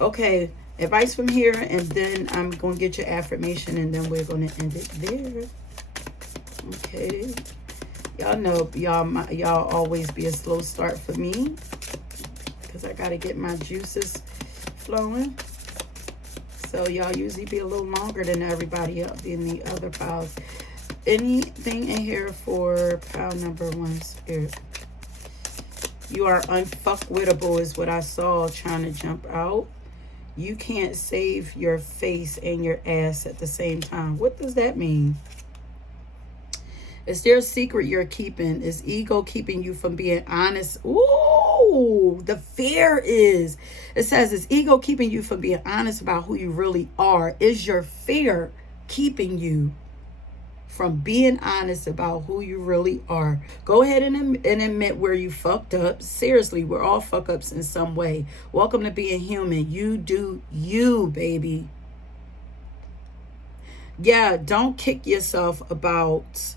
Okay, advice from here, and then I'm going to get your affirmation, and then we're going to end it there. Okay. Y'all know, y'all always be a slow start for me, because I got to get my juices flowing. So y'all usually be a little longer than everybody else in the other piles. Anything in here for pile number 1, Spirit? You are unfuckwittable is what I saw trying to jump out. You can't save your face and your ass at the same time. What does that mean? Is there a secret you're keeping? Is ego keeping you from being honest? Ooh, the fear is. It says, is ego keeping you from being honest about who you really are? Is your fear keeping you from being honest about who you really are? Go ahead and admit where you fucked up. Seriously, we're all fuck ups in some way. Welcome to being human. You do you, baby. Yeah, don't kick yourself about...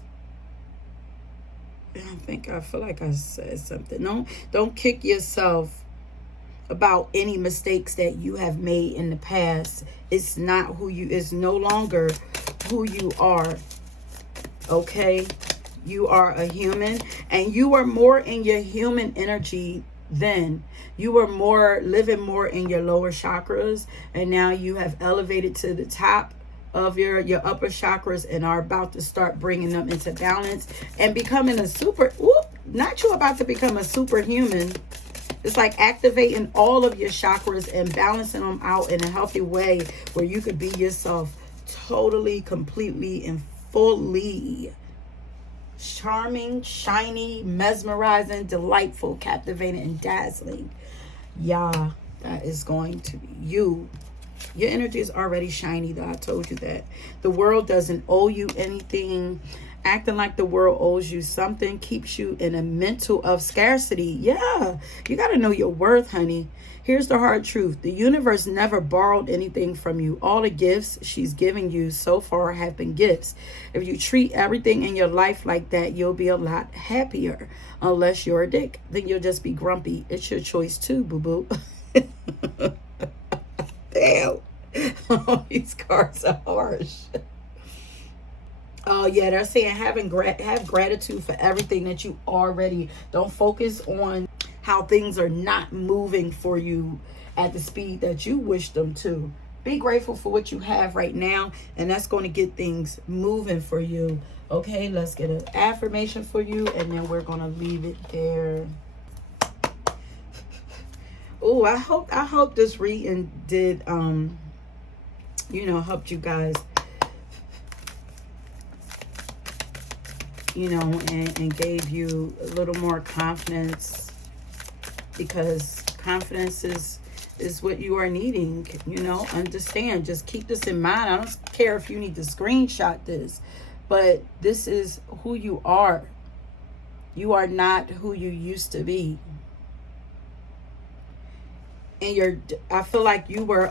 I feel like I said something. Don't kick yourself about any mistakes that you have made in the past. It's not who you... It's no longer who you are. Okay, you are a human, and you are more in your human energy then. You were more living more in your lower chakras, and now you have elevated to the top of your upper chakras and are about to start bringing them into balance and becoming a super... not you about to become a superhuman. It's like activating all of your chakras and balancing them out in a healthy way where you could be yourself totally, completely, and fully charming, shiny, mesmerizing, delightful, captivating, and dazzling. Yeah, that is going to be you. Your energy is already shiny, though. I told you that. The world doesn't owe you anything. Acting like the world owes you something keeps you in a mental of scarcity. Yeah, you got to know your worth, honey. Here's the hard truth. The universe never borrowed anything from you. All the gifts she's giving you so far have been gifts. If you treat everything in your life like that, you'll be a lot happier. Unless you're a dick, then you'll just be grumpy. It's your choice too, boo-boo. Damn. Oh, these cards are harsh. Oh, yeah, they're saying have gratitude for everything that you already... Don't focus on how things are not moving for you at the speed that you wish them to. Be grateful for what you have right now, and that's going to get things moving for you. Okay, let's get an affirmation for you, and then we're going to leave it there. Oh, I hope this reading did, helped you guys, and gave you a little more confidence, because confidence is what you are needing. Understand, just keep this in mind. I don't care if you need to screenshot this, but this is who you are. You are not who you used to be. And I feel like you were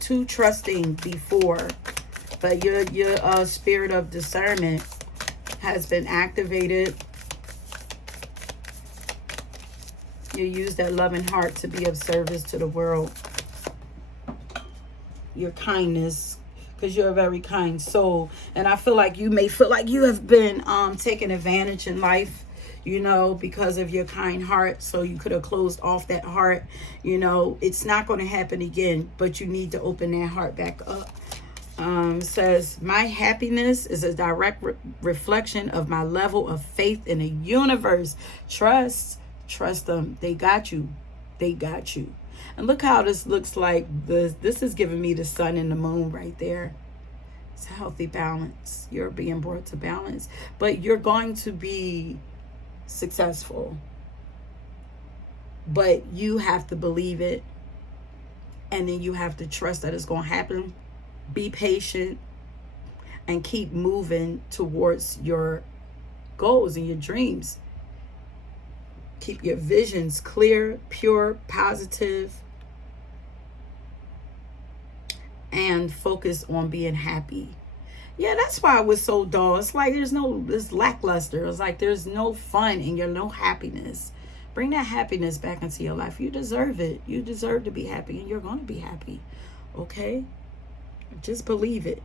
too trusting before, But your spirit of discernment has been activated. You use that loving heart to be of service to the world. Your kindness, because you're a very kind soul. And I feel like you may feel like you have been taken advantage in life, you know, because of your kind heart. So you could have closed off that heart. You know, it's not going to happen again, but you need to open that heart back up. Says, my happiness is a direct reflection of my level of faith in the universe. Trust them. They got you. They got you. And look how this looks like. This is giving me the sun and the moon right there. It's a healthy balance. You're being brought to balance, but you're going to be successful. But you have to believe it, and then you have to trust that it's going to happen. Be patient and keep moving towards your goals and your dreams. Keep your visions clear, pure, positive, and focus on being happy. Yeah, that's why it was so dull. It's like it's lackluster. It's like there's no fun and you're no happiness. Bring that happiness back into your life. You deserve it. You deserve to be happy, and you're going to be happy. Okay? Just believe it.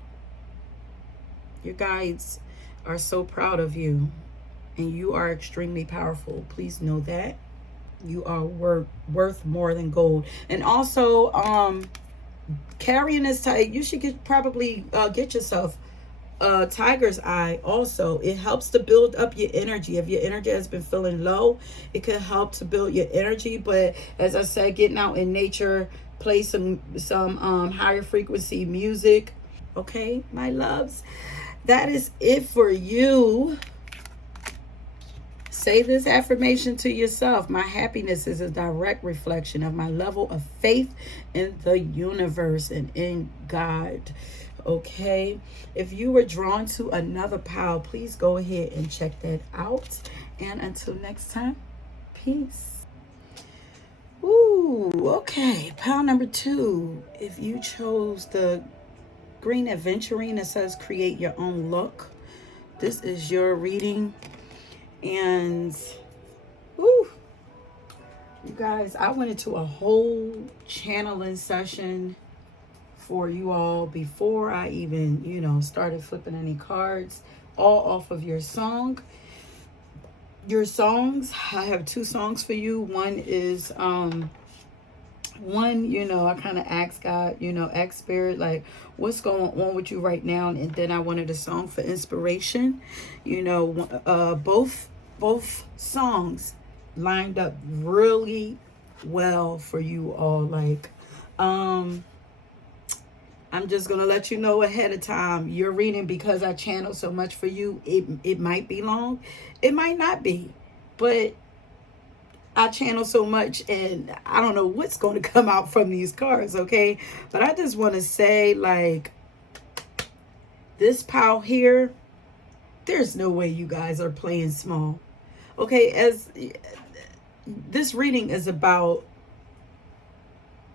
Your guides are so proud of you, and you are extremely powerful. Please know that. You are worth more than gold. And also, carrying this type, you should probably get yourself a tiger's eye also. It helps to build up your energy. If your energy has been feeling low, it can help to build your energy. But as I said, getting out in nature, play some higher frequency music. Okay, my loves, that is it for you. Say this affirmation to yourself. My happiness is a direct reflection of my level of faith in the universe and in God. Okay, if you were drawn to another pile, please go ahead and check that out. And until next time, peace. Ooh, okay, pile number 2. If you chose the green aventurine that says create your own look, this is your reading. And woo, you guys, I went into a whole channeling session for you all before I even, started flipping any cards, all off of your songs. I have 2 songs for you. One is I kind of asked God, ask spirit, like, what's going on with you right now? And then I wanted a song for inspiration. Both songs lined up really well for you all. Like, I'm just gonna let you know ahead of time, your reading, because I channel so much for you, it might be long, it might not be, but I channel so much and I don't know what's going to come out from these cards, okay? But I just want to say, like, this pile here, there's no way you guys are playing small. Okay, as this reading is about,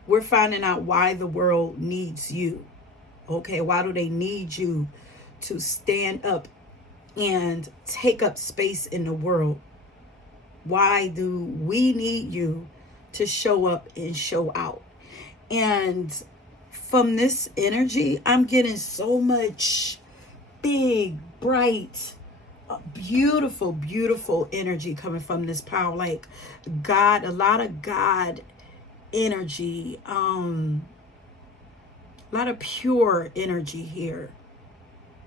we're finding out why the world needs you. Okay, why do they need you to stand up and take up space in the world? Why do we need you to show up and show out? And from this energy, I'm getting so much big, bright, beautiful, beautiful energy coming from this power. Like God, a lot of God energy, a lot of pure energy here.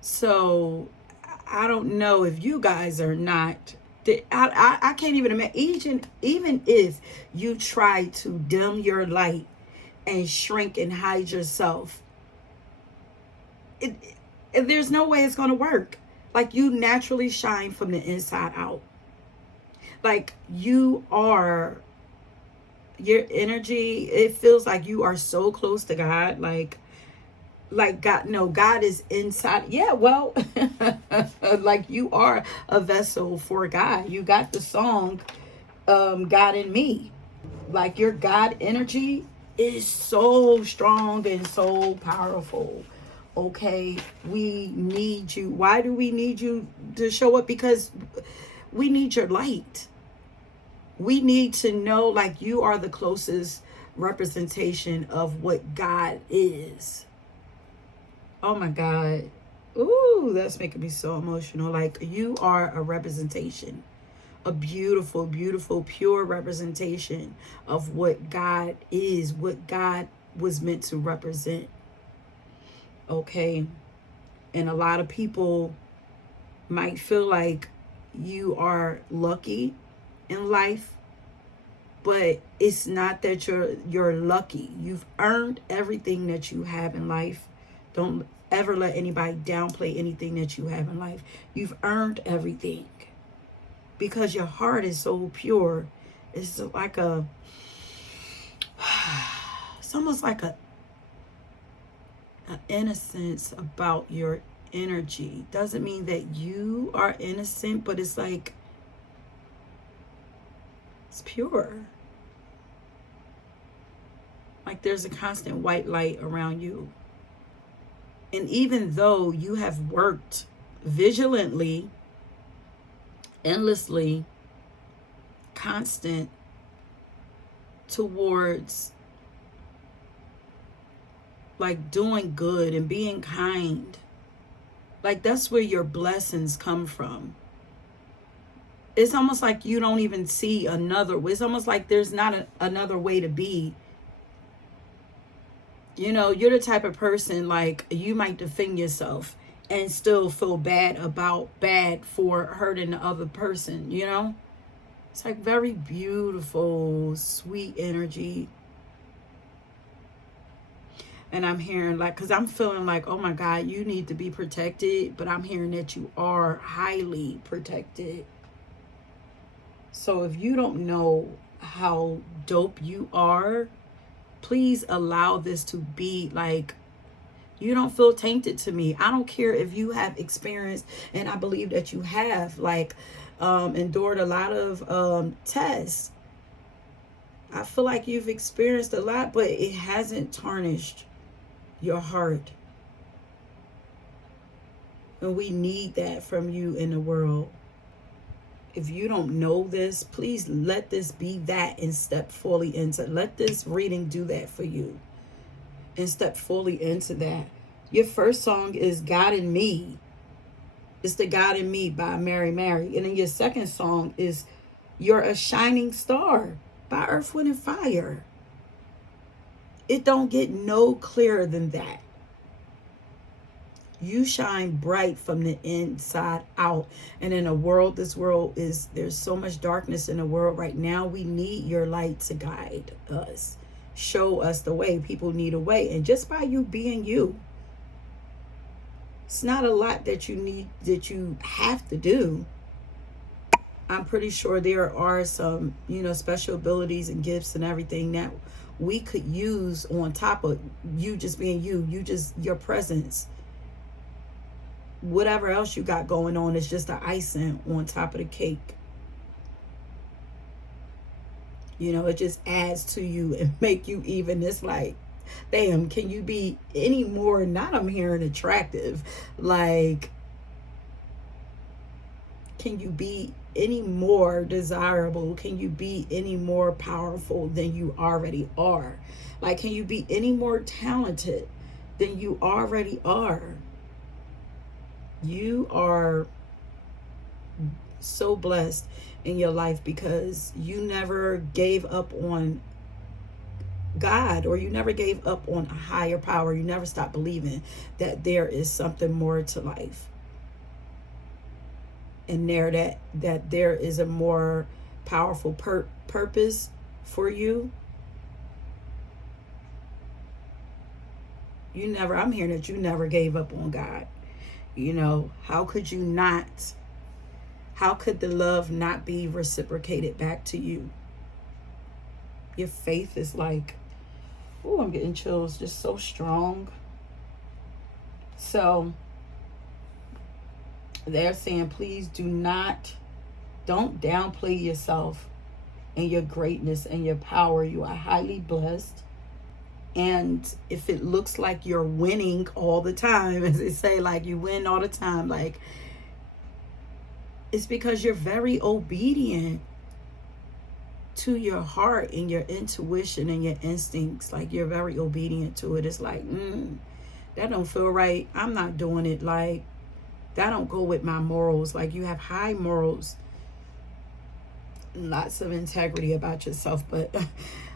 So I don't know if you guys are not, I can't even imagine, even if you try to dim your light and shrink and hide yourself, there's no way it's going to work. Like, you naturally shine from the inside out. Like, your energy, it feels like you are so close to God. Like God, no, God is inside. Yeah, well, like, you are a vessel for God. You got the song, God in Me. Like, your God energy is so strong and so powerful. Okay, we need you. Why do we need you to show up? Because we need your light. We need to know, like, you are the closest representation of what God is. Oh my God. Ooh, that's making me so emotional. Like, you are a representation, a beautiful, beautiful, pure representation of what God is, what God was meant to represent. Okay. And a lot of people might feel like you are lucky in life, but it's not that you're lucky. You've earned everything that you have in life. Don't ever let anybody downplay anything that you have in life. You've earned everything because your heart is so pure. It's like it's almost like an innocence about your energy. Doesn't mean that you are innocent, but it's like, it's pure. Like there's a constant white light around you. And even though you have worked vigilantly, endlessly, constant towards like doing good and being kind, like that's where your blessings come from. It's almost like you don't even see another way. It's almost like there's not another way to be. You know, you're the type of person, like, you might defend yourself and still feel bad for hurting the other person, you know? It's like very beautiful, sweet energy. And I'm hearing, like, because I'm feeling like, oh my God, you need to be protected. But I'm hearing that you are highly protected. So if you don't know how dope you are, please allow this to be like, you don't feel tainted to me. I don't care if you have experienced, and I believe that you have, like, endured a lot of tests. I feel like you've experienced a lot, but it hasn't tarnished your heart. And we need that from you in the world. If you don't know this, please let this be that and step fully into. Let this reading do that for you. And step fully into that. Your first song is God in Me. It's the God in Me by Mary Mary. And then your second song is You're a Shining Star by Earth, Wind, and Fire. It don't get no clearer than that. You shine bright from the inside out. And in a world, there's so much darkness in the world right now. We need your light to guide us. Show us the way. People need a way. And just by you being you, it's not a lot that you have to do. I'm pretty sure there are some, special abilities and gifts and everything that we could use on top of you just being your presence. Whatever else you got going on is just the icing on top of the cake. It just adds to you and make you even. It's like, damn, can you be any more, not I'm hearing attractive, like, can you be any more desirable? Can you be any more powerful than you already are? Like, can you be any more talented than you already are? You are so blessed in your life because you never gave up on God, or you never gave up on a higher power. You never stopped believing that there is something more to life. And that there is a more powerful purpose for you. I'm hearing that you never gave up on God. How could you not? How could the love not be reciprocated back to you? Your faith is like, oh, I'm getting chills, just so strong. So they're saying, please don't downplay yourself and your greatness and your power. You are highly blessed. And if it looks like you're winning all the time, as they say, like you win all the time, like it's because you're very obedient to your heart and your intuition and your instincts. Like you're very obedient to it. It's like, that don't feel right. I'm not doing it. Like that don't go with my morals. Like you have high morals, lots of integrity about yourself. But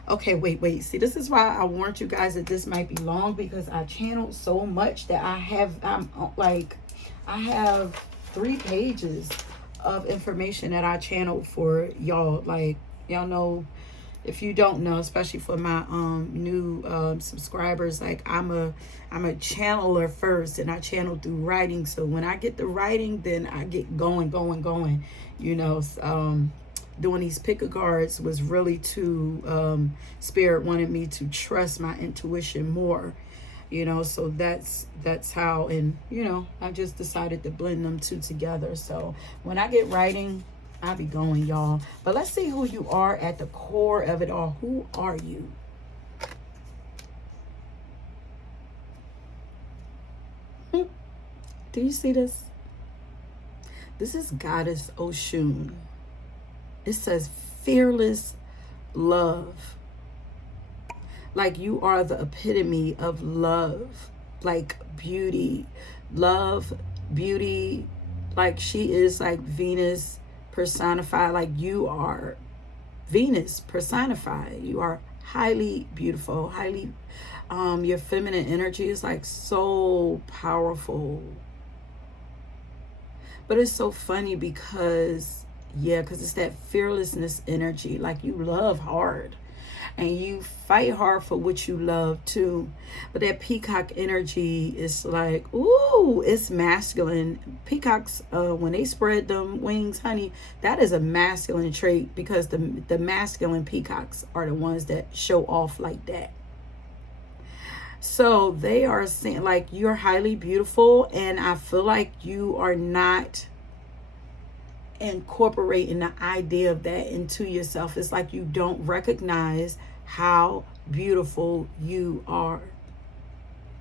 okay, wait. See, this is why I warned you guys that this might be long, because I channeled so much that I have, I have 3 pages of information that I channeled for y'all. Like y'all know, if you don't know, especially for my new subscribers, like I'm a channeler first, and I channel through writing. So when I get the writing, then I get going, you know. Doing these pick of cards was really to Spirit wanted me to trust my intuition more, you know. So that's how, and you know, I just decided to blend them 2 together. So when I get writing, I'll be going, y'all. But let's see who you are at the core of it all. Who are you? Do you see this? This is Goddess Oshun. It says fearless love. Like you are the epitome of love, like beauty, love, beauty. Like she is like Venus personified. Like you are Venus personified. You are highly beautiful, highly, your feminine energy is like so powerful. But it's so funny because, yeah, because it's that fearlessness energy. Like you love hard and you fight hard for what you love too. But that peacock energy is like, ooh, it's masculine. Peacocks, when they spread them wings, honey, that is a masculine trait, because the masculine peacocks are the ones that show off like that. So they are saying like you're highly beautiful, and I feel like you are not incorporating the idea of that into yourself. It's like you don't recognize how beautiful you are.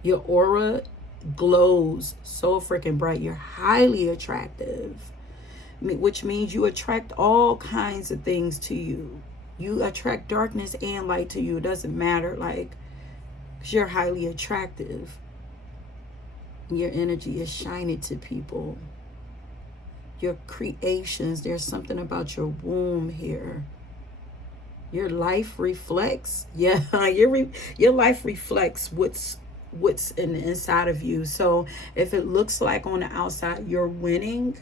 Your aura glows so freaking bright. You're highly attractive, which means you attract all kinds of things to you. You attract darkness and light to you. It doesn't matter, like, 'cause you're highly attractive. Your energy is shiny to people. Your creations, there's something about your womb here. Your life reflects, yeah, your life reflects what's in the inside of you. So if it looks like on the outside you're winning,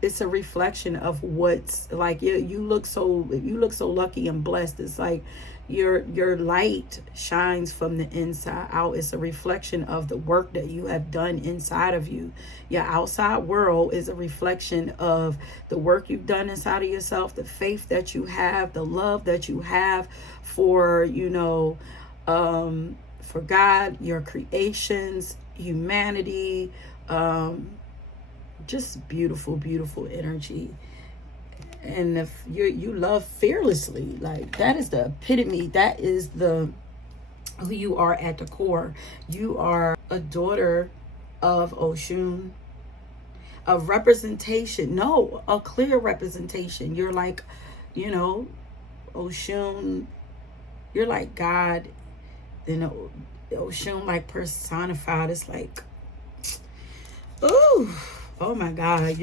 it's a reflection of what's like. You look so lucky and blessed. It's like your light shines from the inside out. It's a reflection of the work that you have done inside of you. Your outside world is a reflection of the work you've done inside of yourself, the faith that you have, the love that you have for, you know, for God, your creations, humanity, just beautiful, beautiful energy. And if you love fearlessly, like that is the epitome, that is the who you are at the core. You are a daughter of Oshun, a representation, no, a clear representation. You're like, you know, Oshun, you're like God, you know, Oshun like personified. It's like, ooh, oh my God,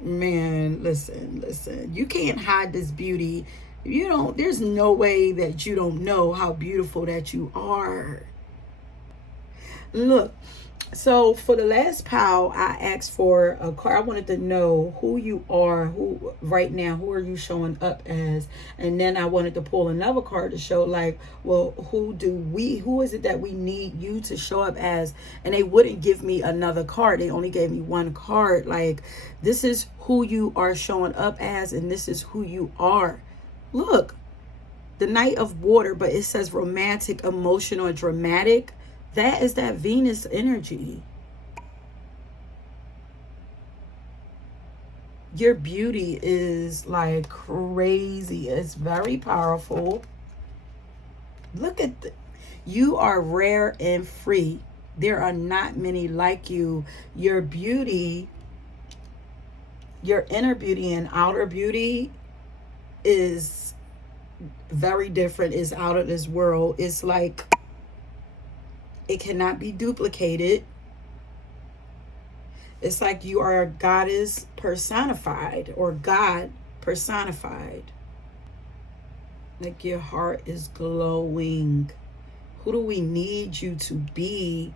man, listen, you can't hide this beauty. You don't, there's no way that you don't know how beautiful that you are. Look, so for the last pile, I asked for a card. I wanted to know who you are, who right now, who are you showing up as? And then I wanted to pull another card to show like, well, who is it that we need you to show up as? And they wouldn't give me another card. They only gave me one card. Like, this is who you are showing up as, and this is who you are. Look, the Knight of Water, but it says romantic, emotional, and dramatic. That is that Venus energy. Your beauty is like crazy. It's very powerful. Look at You are rare and free. There are not many like you. Your beauty, your inner beauty and outer beauty is very different, is out of this world. It's like it cannot be duplicated. It's like you are a goddess personified, or God personified. Like your heart is glowing. Who do we need you to be?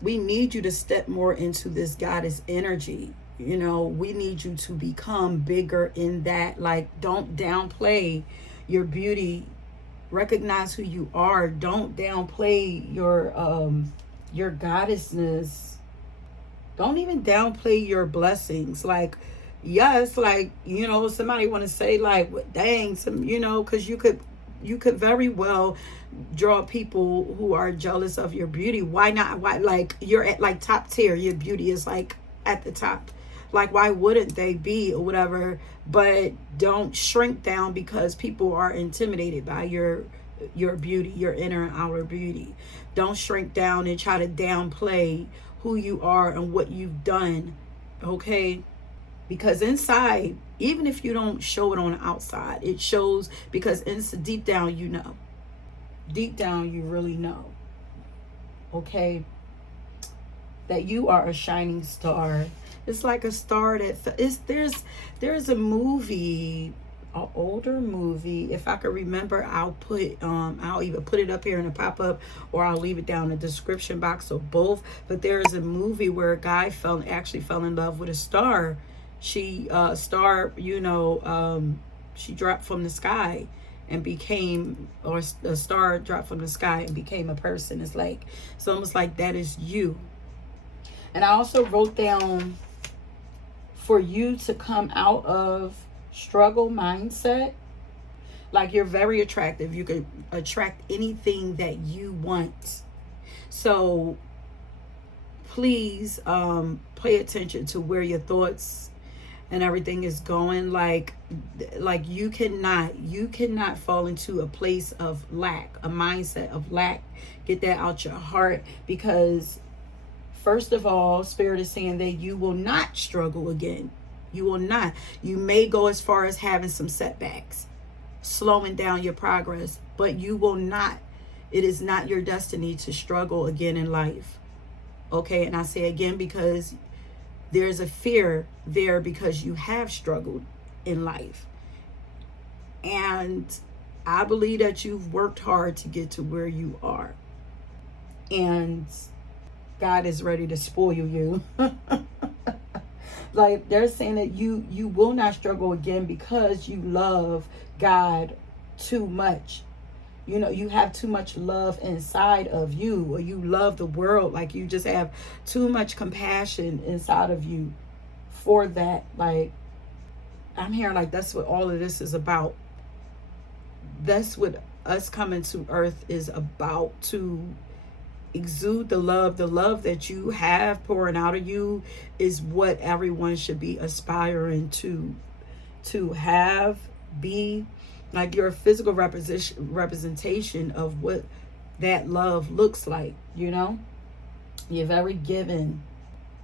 We need you to step more into this goddess energy. You know, we need you to become bigger in that. Like, don't downplay your beauty. Recognize who you are. Don't downplay your goddessness. Don't even downplay your blessings. Like, yes, like, you know, somebody want to say like, dang, some, you know, because you could very well draw people who are jealous of your beauty. Why not? Why, like, you're at like top tier, your beauty is like at the top. Like, why wouldn't they be, or whatever? But don't shrink down because people are intimidated by your beauty, your inner and outer beauty. Don't shrink down and try to downplay who you are and what you've done. Okay? Because inside, even if you don't show it on the outside, it shows, because deep down you know. Deep down you really know. Okay? That you are a shining star. It's like a star that is, there's a movie, an older movie. If I could remember, I'll either put it up here in a pop-up, or I'll leave it down in the description box, or both. But there is a movie where a guy actually fell in love with a star. She she dropped from the sky and became, or a star dropped from the sky and became a person. It's almost like that is you. And I also wrote down for you to come out of struggle mindset. Like, you're very attractive. You could attract anything that you want. So please pay attention to where your thoughts and everything is going. Like you cannot fall into a place of lack, a mindset of lack. Get that out your heart, because first of all, Spirit is saying that you will not struggle again. You will not. You may go as far as having some setbacks, slowing down your progress, but you will not. It is not your destiny to struggle again in life. Okay, and I say again because there's a fear there, because you have struggled in life. And I believe that you've worked hard to get to where you are. And God is ready to spoil you. Like, they're saying that you will not struggle again because you love God too much. You know, you have too much love inside of you, or you love the world. Like, you just have too much compassion inside of you for that. Like, I'm hearing like that's what all of this is about. That's what us coming to earth is about, to exude the love that you have pouring out of you is what everyone should be aspiring to have, be. Like, your physical representation of what that love looks like. You know, you're very giving.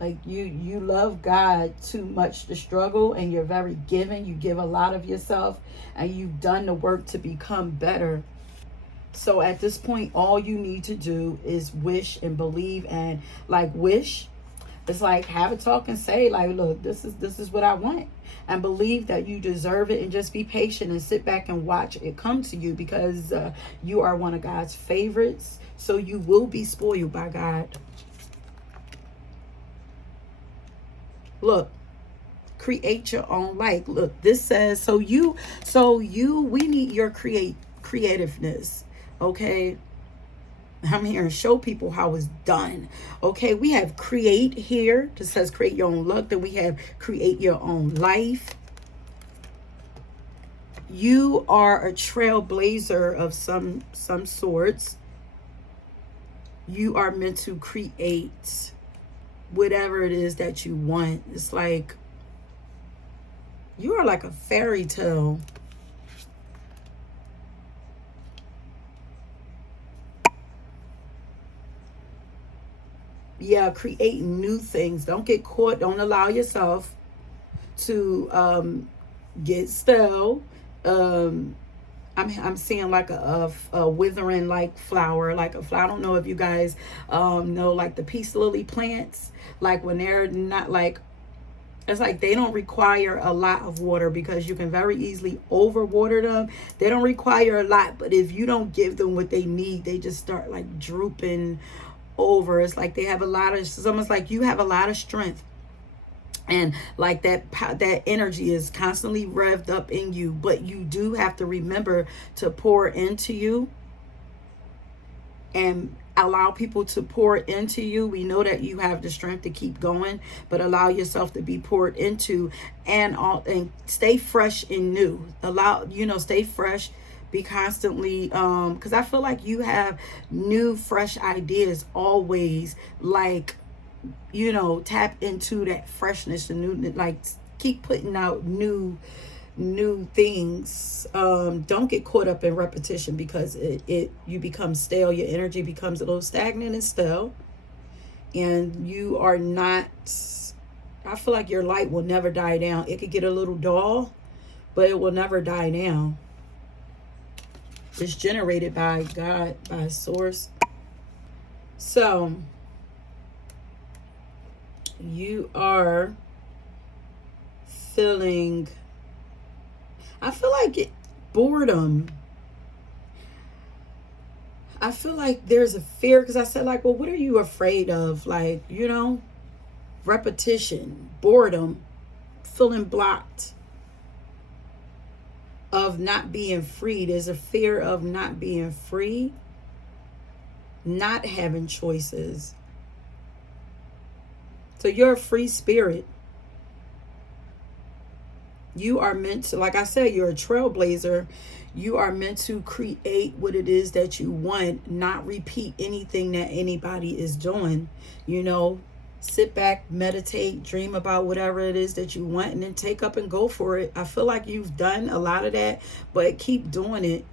Like, you love God too much to struggle, and you're very giving. You give a lot of yourself, and you've done the work to become better. So at this point, all you need to do is wish and believe, and like wish. It's like have a talk and say like, look, this is what I want, and believe that you deserve it, and just be patient and sit back and watch it come to you, because you are one of God's favorites. So you will be spoiled by God. Look, create your own life. Look, this says, we need your creativeness. Okay, I'm here and show people how it's done. Okay, we have create here. It says create your own luck. Then we have create your own life. You are a trailblazer of some sorts. You are meant to create whatever it is that you want. It's like you are like a fairy tale. yeah, create new things. Don't get caught. Don't allow yourself to get stale. um I'm seeing like a withering like flower, like a flower. I don't know if you guys know like the peace lily plants, like when they're not like, it's like they don't require a lot of water because you can very easily overwater them. They don't require a lot, but if you don't give them what they need, they just start like drooping over. It's like they have a lot of, it's almost like you have a lot of strength, and like that energy is constantly revved up in you, but you do have to remember to pour into you and allow people to pour into you. We know that you have the strength to keep going, but allow yourself to be poured into, and stay fresh and new. Allow, stay fresh, be constantly because I feel like you have new fresh ideas always. Like, tap into that freshness and new, like keep putting out new things. Don't get caught up in repetition, because you become stale. Your energy becomes a little stagnant and stale, and you are not, I feel like your light will never die down. It could get a little dull, but it will never die down. It's generated by God, by source. So you are feeling, I feel like boredom. I feel like there's a fear, because I said like, well, what are you afraid of? Like, repetition, boredom, feeling blocked, of not being free. There's a fear of not being free, not having choices. So you're a free spirit. You are meant to, like I said, you're a trailblazer. You are meant to create what it is that you want, not repeat anything that anybody is doing. Sit back, meditate, dream about whatever it is that you want, and then take up and go for it. I feel like you've done a lot of that, but keep doing it.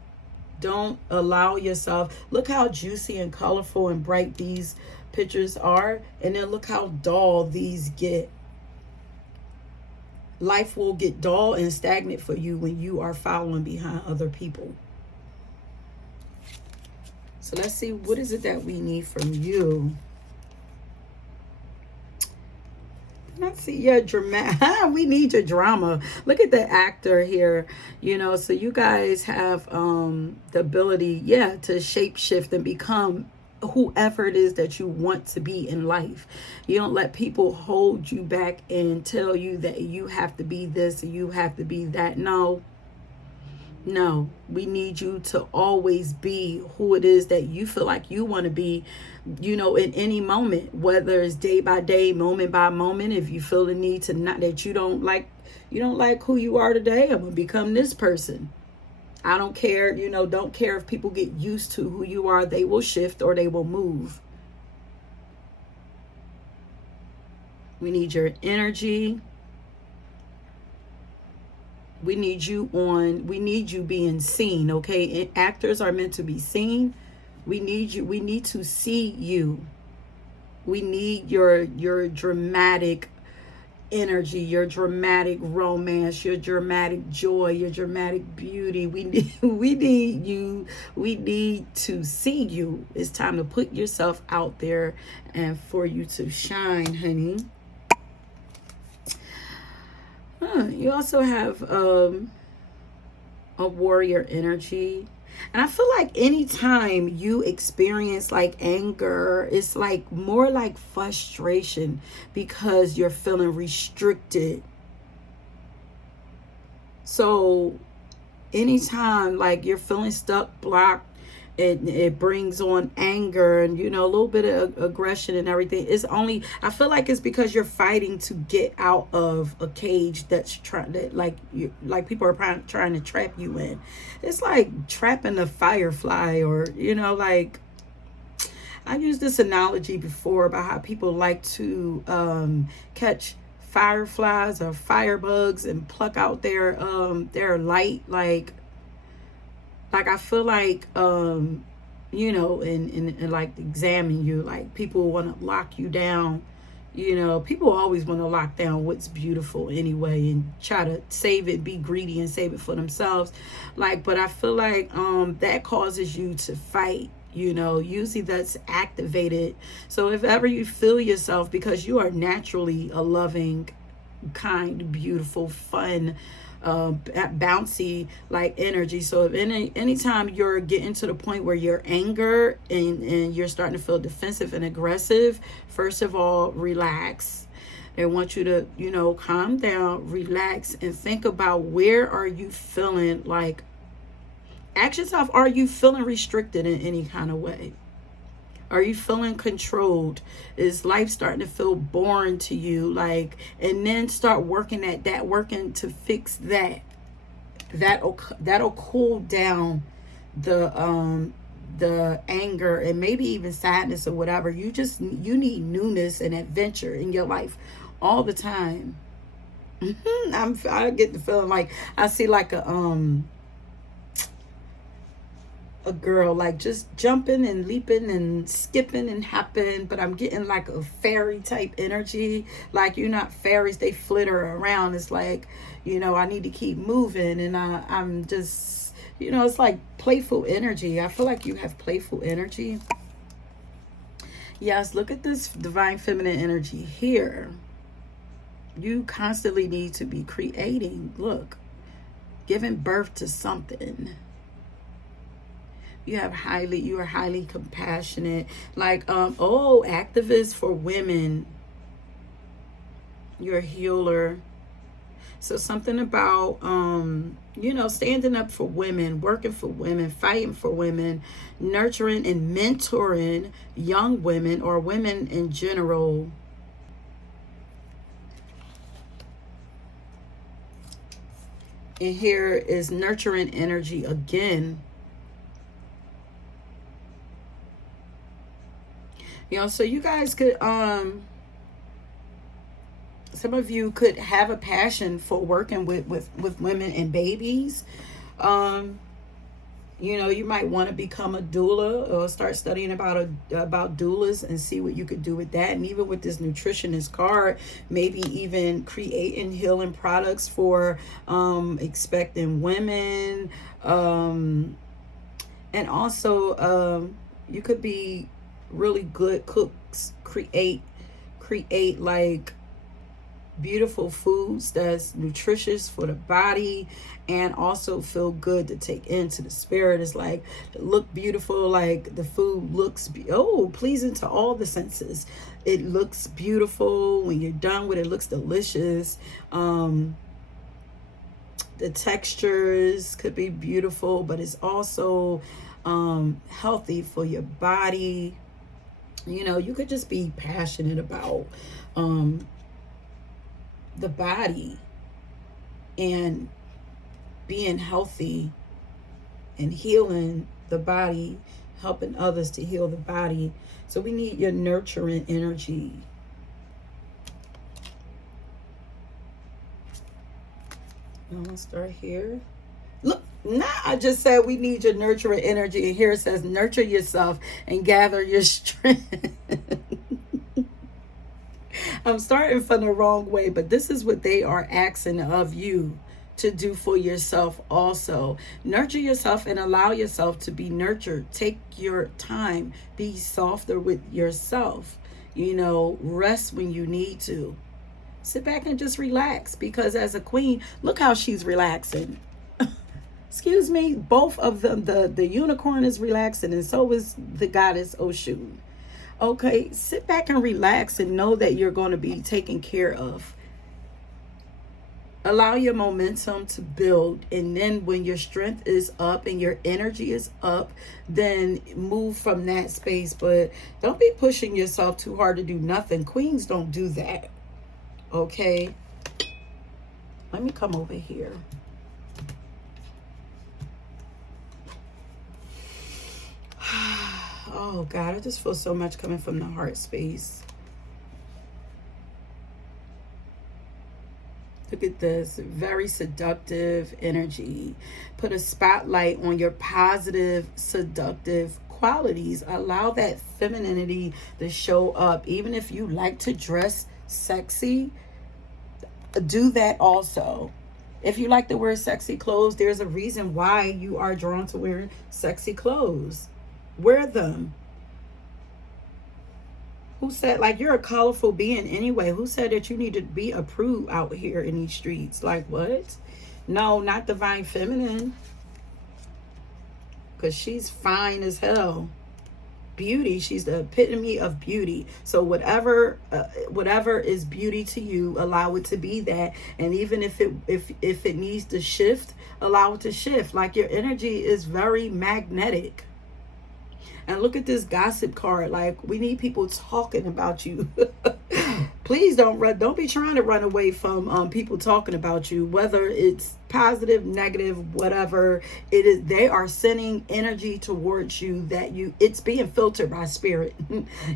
Don't allow yourself, look how juicy and colorful and bright these pictures are, and then look how dull these get. Life will get dull and stagnant for you when you are following behind other people. So let's see, what is it that we need from you? Let's see, yeah, drama. We need your drama. Look at the actor here, so you guys have the ability, to shapeshift and become whoever it is that you want to be in life. You don't let people hold you back and tell you that you have to be this or you have to be that. No, we need you to always be who it is that you feel like you want to be, in any moment, whether it's day by day, moment by moment. If you feel the need to, not that you don't like who you are today, I'm gonna become this person. I don't care, don't care if people get used to who you are. They will shift or they will move. We need your energy. We need you being seen, okay? And actors are meant to be seen. We need you. We need to see you. We need your dramatic energy, your dramatic romance, your dramatic joy, your dramatic beauty. We need you. We need to see you. It's time to put yourself out there and for you to shine, honey. You also have a warrior energy. And I feel like anytime you experience like anger, it's like more like frustration because you're feeling restricted. So anytime like you're feeling stuck, blocked, it brings on anger and a little bit of aggression and everything. It's only, I feel like it's because you're fighting to get out of a cage that's like people are trying to trap you in. It's like trapping a firefly, or like, I used this analogy before about how people like to catch fireflies or firebugs and pluck out their light. Like I feel like you know, and like examine you. Like people want to lock you down. You know, people always want to lock down what's beautiful anyway and try to save it, be greedy and save it for themselves. Like, but I feel like that causes you to fight. You know, usually that's activated. So if ever you feel yourself, because you are naturally a loving, kind, beautiful, fun, bouncy like energy. So if anytime you're getting to the point where you're anger and you're starting to feel defensive and aggressive, first of all, relax. They want you to, you know, calm down, relax, and think about, where are you feeling like, ask yourself, are you feeling restricted in any kind of way? Are you feeling controlled? Is life starting to feel boring to you? Like, and then start working at that, working to fix that. That'll cool down the anger and maybe even sadness or whatever. You need newness and adventure in your life all the time. I get the feeling like I see like a girl like just jumping and leaping and skipping and hopping, but I'm getting like a fairy type energy. Like, you're not fairies, they flitter around. It's like, you know, I need to keep moving, and I'm just, you know, it's like playful energy. I feel like you have playful energy. Yes, look at this divine feminine energy here. You constantly need to be creating. Look, giving birth to something. You are highly compassionate. Like, activist for women. You're a healer. So something about, you know, standing up for women, working for women, fighting for women, nurturing and mentoring young women or women in general. And here is nurturing energy again. You know, so you guys could, some of you could have a passion for working with women and babies. You know, you might want to become a doula or start studying about doulas and see what you could do with that. And even with this nutritionist card, maybe even creating healing products for expecting women. And also, you could be really good cooks, create like beautiful foods that's nutritious for the body and also feel good to take into the spirit. It's like look beautiful, like the food looks pleasing to all the senses. It looks beautiful when you're done with it. It looks delicious. The textures could be beautiful, but it's also healthy for your body. You know, you could just be passionate about the body and being healthy and healing the body, helping others to heal the body. So we need your nurturing energy. I'm gonna start here. Look, now I just said we need your nurturing energy, and here it says nurture yourself and gather your strength. I'm starting from the wrong way, but this is what they are asking of you to do for yourself also. Nurture yourself and allow yourself to be nurtured. Take your time. Be softer with yourself. You know, rest when you need to. Sit back and just relax, because as a queen, look how she's relaxing. Excuse me, both of them, the unicorn is relaxing and so is the goddess Oshun. Okay, sit back and relax and know that you're going to be taken care of. Allow your momentum to build, and then when your strength is up and your energy is up, then move from that space. But don't be pushing yourself too hard to do nothing. Queens don't do that. Okay, let me come over here. Oh God, I just feel so much coming from the heart space. Look at this, very seductive energy. Put a spotlight on your positive, seductive qualities. Allow that femininity to show up. Even if you like to dress sexy, do that also. If you like to wear sexy clothes, there's a reason why you are drawn to wearing sexy clothes. Wear them. Who said, like, you're a colorful being anyway? Who said that you need to be a prude out here in these streets? Like, what? No, not divine feminine. Because she's fine as hell. Beauty, she's the epitome of beauty. So whatever is beauty to you, allow it to be that. And even if it needs to shift, allow it to shift. Like, your energy is very magnetic. And look at this gossip card. Like, we need people talking about you. Please don't be trying to run away from people talking about you, whether it's positive, negative, whatever it is. They are sending energy towards you that it's being filtered by spirit.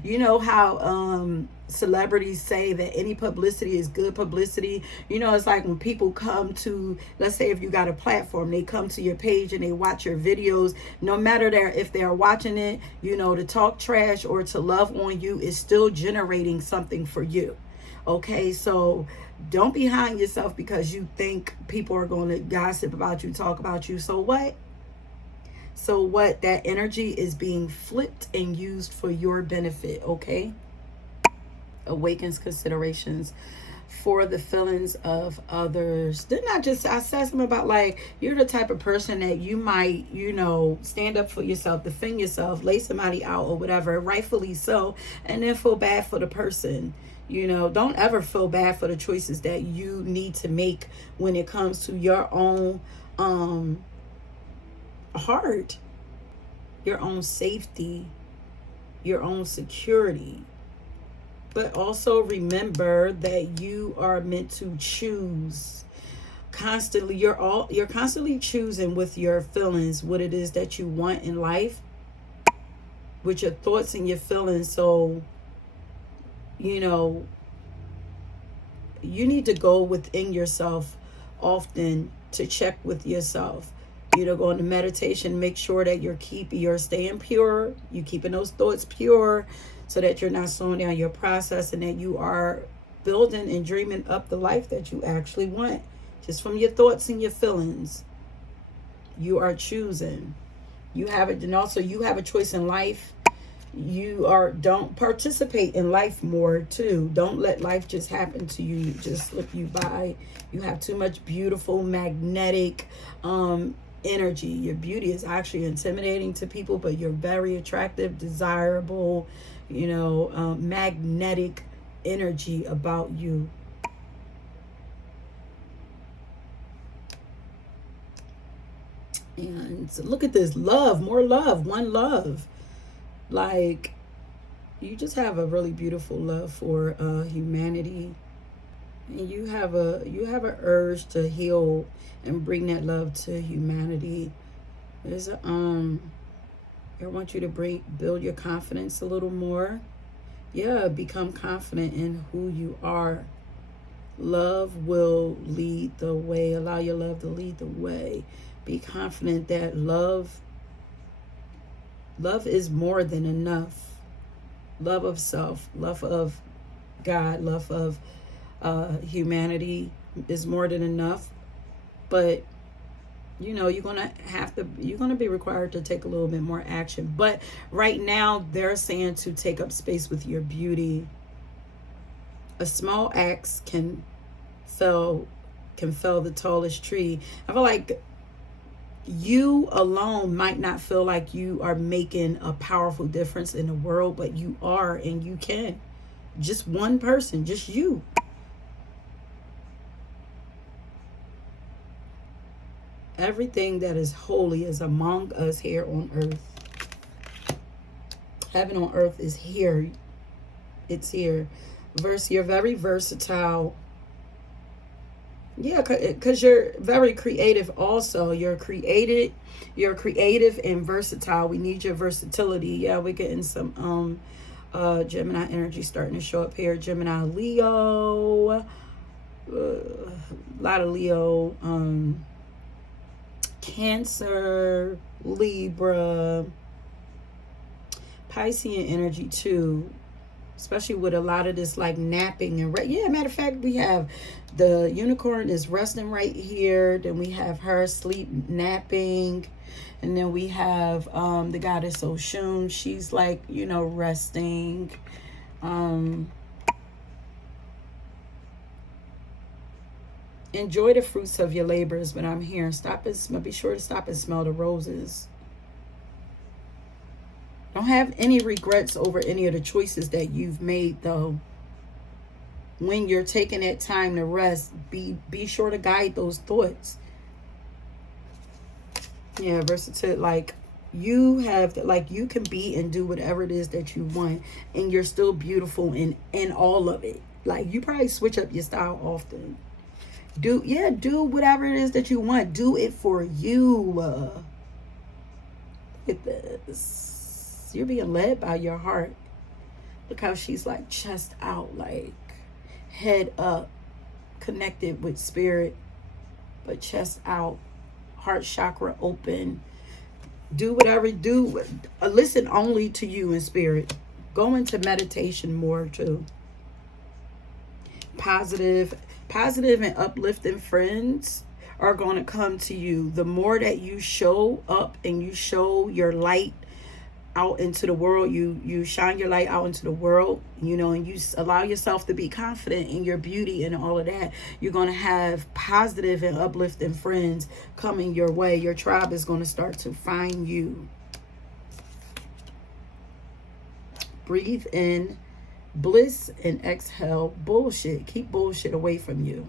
You know how celebrities say that any publicity is good publicity. You know, it's like when people come to, let's say if you got a platform, they come to your page and they watch your videos. No matter if they're watching it, you know, to talk trash or to love on you, is still generating something for you. Okay, so don't behind yourself because you think people are going to gossip about you, talk about you. So what? So what? That energy is being flipped and used for your benefit. Okay. Awakens considerations for the feelings of others. Didn't I said something about, like, you're the type of person that you might, you know, stand up for yourself, defend yourself, lay somebody out or whatever, rightfully so, and then feel bad for the person. You know, don't ever feel bad for the choices that you need to make when it comes to your own heart, your own safety, your own security. But also remember that you are meant to choose constantly. You're constantly choosing with your feelings what it is that you want in life, with your thoughts and your feelings. So, you know, you need to go within yourself often to check with yourself. You know, go into meditation, make sure that you're staying pure, you keeping those thoughts pure, so that you're not slowing down your process and that you are building and dreaming up the life that you actually want. Just from your thoughts and your feelings, you are choosing. You have it, and also you have a choice in life. Don't participate in life more too. Don't let life just happen to you, just slip you by. You have too much beautiful, magnetic energy. Your beauty is actually intimidating to people, but you're very attractive, desirable, you know, magnetic energy about you. And so look at this love, more love, one love. Like, you just have a really beautiful love for humanity, and you have an urge to heal and bring that love to humanity. There's I want you to build your confidence a little more. Yeah, become confident in who you are. Love will lead the way. Allow your love to lead the way. Be confident that love is more than enough. Love of self, love of God, love of humanity is more than enough. But you know, you're gonna be required to take a little bit more action. But right now they're saying to take up space with your beauty. A small axe can fell the tallest tree. I feel like you alone might not feel like you are making a powerful difference in the world, but you are, and you can. Just one person, just you. Everything that is holy is among us here on earth. Heaven on earth is here. It's here. You're very versatile. Yeah, because you're very creative also. You're creative and versatile. We need your versatility. Yeah, we're getting some Gemini energy starting to show up here. Gemini, Leo, a lot of Leo, Cancer, Libra, Piscean energy too, especially with a lot of this like napping and yeah, matter of fact, we have the unicorn is resting right here, then we have her sleep napping, and then we have the goddess Oshun, she's like, you know, resting. Enjoy the fruits of your labors, but I'm here. Stop and smell. Be sure to stop and smell the roses. Don't have any regrets over any of the choices that you've made, though. When you're taking that time to rest, be sure to guide those thoughts. Yeah, versatile. Like, you have, like, you can be and do whatever it is that you want, and you're still beautiful in all of it. Like, you probably switch up your style often. Do whatever it is that you want. Do it for you. Look at this. You're being led by your heart. Look how she's like chest out, like head up, connected with spirit, but chest out, heart chakra open. Do whatever. Listen only to you in spirit. Go into meditation more too. Positive and uplifting friends are going to come to you. The more that you show up and you show your light out into the world, you shine your light out into the world, you know, and you allow yourself to be confident in your beauty and all of that, you're going to have positive and uplifting friends coming your way. Your tribe is going to start to find you. Breathe in bliss and exhale bullshit. Keep bullshit away from you.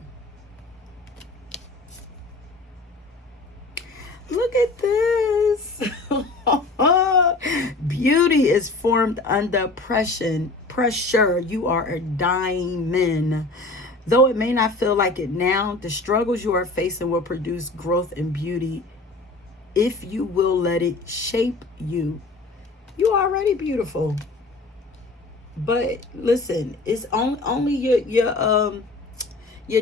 Look at this. Beauty is formed under pressure. You are a diamond. Though it may not feel like it now, the struggles you are facing will produce growth and beauty if you will let it shape you. You are already beautiful. But listen, it's only your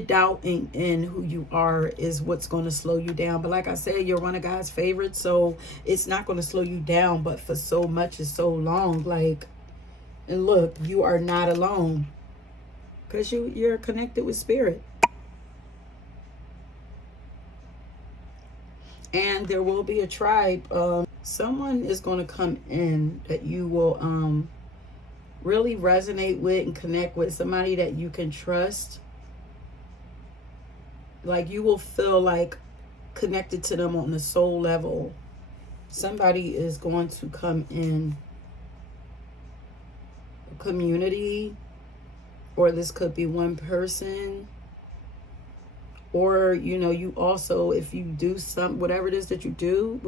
doubt in who you are is what's going to slow you down. But like I said, you're one of God's favorites, so it's not going to slow you down, but for so much is so long. Like, and look, you are not alone, because you're connected with spirit. And there will be a tribe. Someone is going to come in that you will really resonate with and connect with. Somebody that you can trust. Like, you will feel like connected to them on the soul level. Somebody is going to come in a community, or this could be one person, or you know, you also, if you do whatever it is that you do,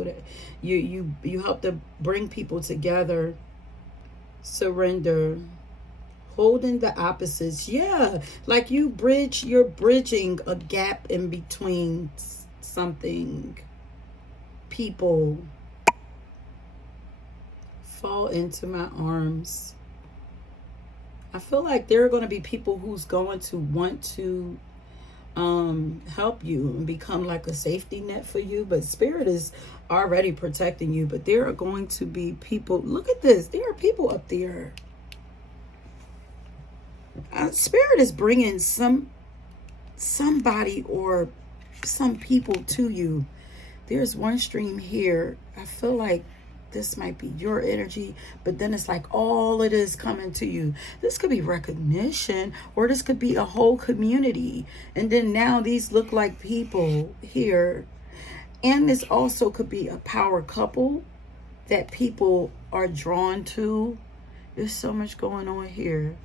you help to bring people together. Surrender. Holding the opposites. Yeah, like you're bridging a gap in between something. People. Fall into my arms. I feel like there are going to be people who's going to want to help you and become like a safety net for you, but spirit is already protecting you. But there are going to be people. Look at this. There are people up there. Spirit is bringing somebody or some people to you. There's one stream here. I feel like this might be your energy, but then it's like all it is coming to you. This could be recognition, or this could be a whole community. And then now these look like people here. And this also could be a power couple that people are drawn to. There's so much going on here.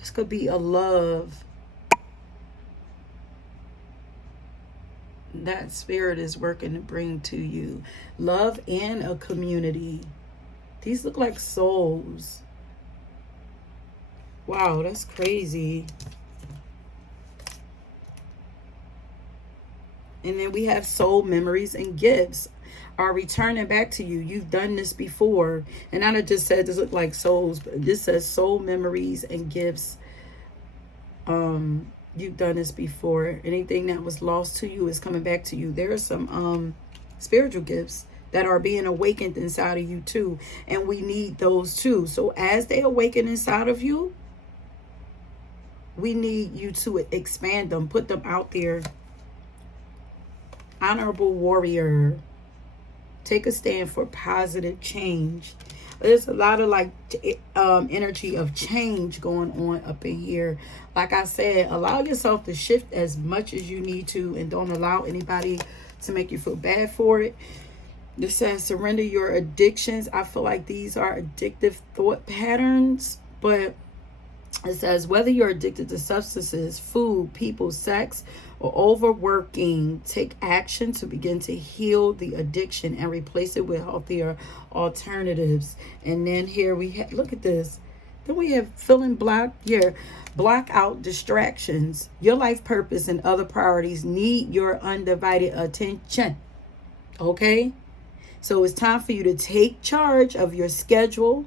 This could be a love that spirit is working to bring to you. Love and a community. These look like souls. Wow, that's crazy. And then we have soul memories and gifts are returning back to you. You've done this before. And I just said this look like souls, but this says soul memories and gifts. You've done this before. Anything that was lost to you is coming back to you. There are some spiritual gifts that are being awakened inside of you too. And we need those too. So as they awaken inside of you, we need you to expand them, put them out there. Honorable warrior. Take a stand for positive change. There's a lot of like energy of change going on up in here. Like I said, allow yourself to shift as much as you need to, and don't allow anybody to make you feel bad for it. This says surrender your addictions. I feel like these are addictive thought patterns, but it says whether you're addicted to substances, food, people, sex, or overworking, take action to begin to heal the addiction and replace it with healthier alternatives. And then here we have, look at this. Then we have feeling block. Yeah, block out distractions. Your life purpose and other priorities need your undivided attention. Okay? So it's time for you to take charge of your schedule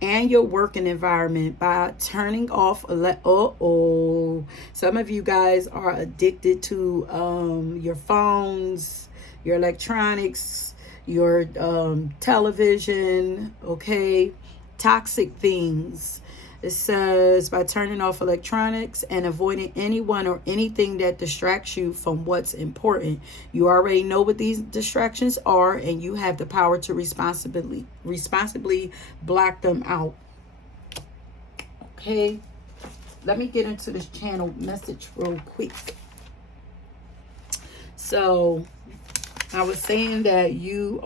and your working environment by turning off some of you guys are addicted to your phones, your electronics, your television, okay, toxic things. It says by turning off electronics and avoiding anyone or anything that distracts you from what's important. You already know what these distractions are, and you have the power to responsibly block them out. Okay, let me get into this channel message real quick. So I was saying that you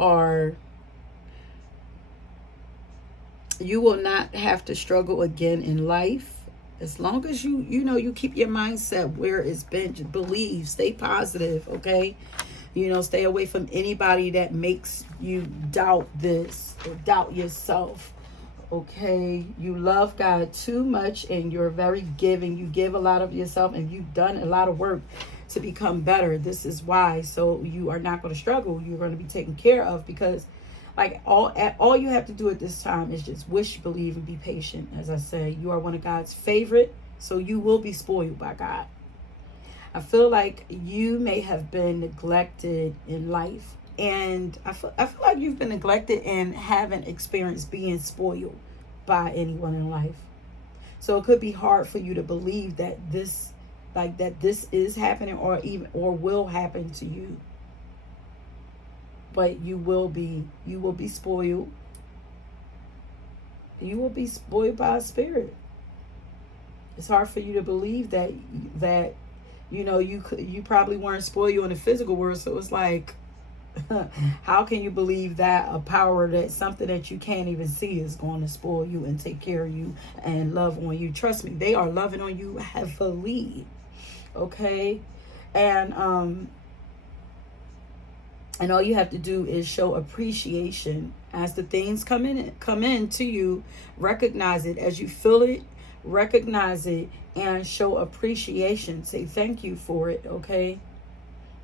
will not have to struggle again in life as long as you keep your mindset where it's been. Just believe, stay positive, okay? Stay away from anybody that makes you doubt this or doubt yourself, okay? You love God too much, and you're very giving. You give a lot of yourself, and you've done a lot of work to become better. This is why. So you are not going to struggle. You're going to be taken care of, because like all you have to do at this time is just wish, believe, and be patient. As I say, you are one of God's favorite, so you will be spoiled by God. I feel like you may have been neglected in life, and I feel like you've been neglected and haven't experienced being spoiled by anyone in life. So it could be hard for you to believe that this is happening or will happen to you. But you will be spoiled. You will be spoiled by a spirit. It's hard for you to believe that you probably weren't spoiled in the physical world. So it's like, how can you believe that a power, that something that you can't even see, is going to spoil you and take care of you and love on you? Trust me, they are loving on you heavily. Okay, and all you have to do is show appreciation as the things come in to you. Recognize it as you feel it. Recognize it and show appreciation. Say thank you for it, okay?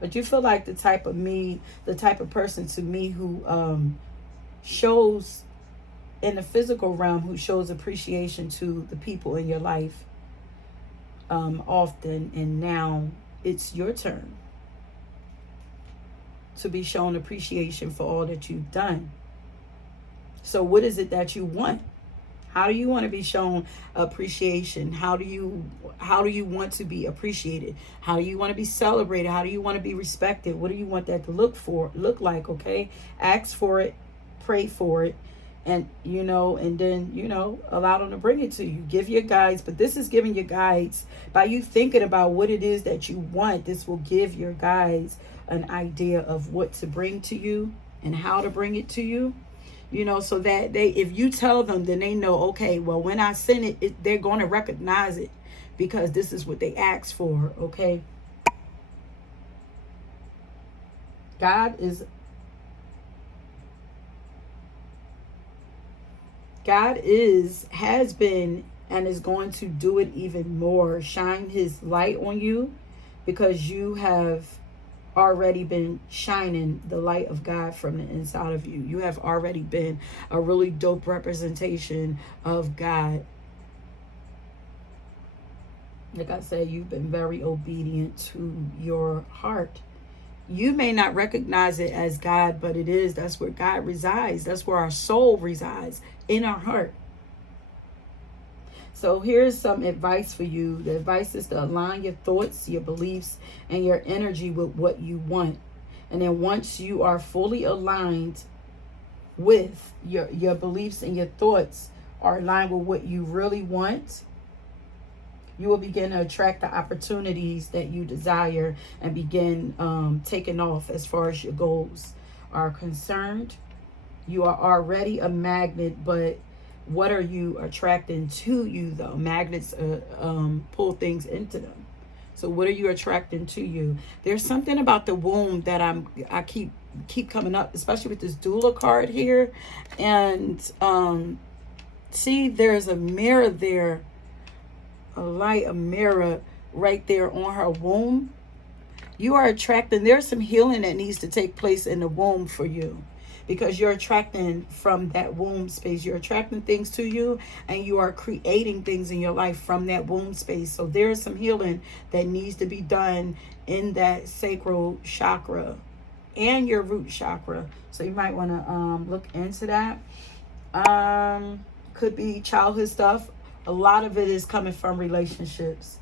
But you feel like the type of person to me who shows in the physical realm, who shows appreciation to the people in your life often. And now it's your turn to be shown appreciation for all that you've done. So what is it that you want? How do you want to be shown appreciation? How do you want to be appreciated? How do you want to be celebrated? How do you want to be respected? What do you want that to look like? Okay, ask for it, pray for it, and then allow them to bring it to you. Give your guides, but this is giving your guides by you thinking about what it is that you want. This will give your guides an idea of what to bring to you and how to bring it to you. So that if you tell them, then they know, okay, well, when I send it, they're going to recognize it because this is what they asked for, okay? God has been, and is going to do it even more. Shine his light on you, because you have already been shining the light of God from the inside of you. You have already been a really dope representation of God. Like I said, you've been very obedient to your heart. You may not recognize it as God, but it is. That's where God resides. That's where our soul resides, in our heart. So here's some advice for you. The advice is to align your thoughts, your beliefs, and your energy with what you want. And then once you are fully aligned with your beliefs and your thoughts are aligned with what you really want, you will begin to attract the opportunities that you desire and begin taking off as far as your goals are concerned. You are already a magnet, but what are you attracting to you though? Magnets pull things into them. So what are you attracting to you? There's something about the womb that I keep coming up, especially with this doula card here. And see, there's a mirror there, a mirror right there on her womb. You are attracting, there's some healing that needs to take place in the womb for you, because you're attracting from that womb space. You're attracting things to you, and you are creating things in your life from that womb space. So there's some healing that needs to be done in that sacral chakra and your root chakra. So you might want to look into that. Could be childhood stuff. A lot of it is coming from relationships.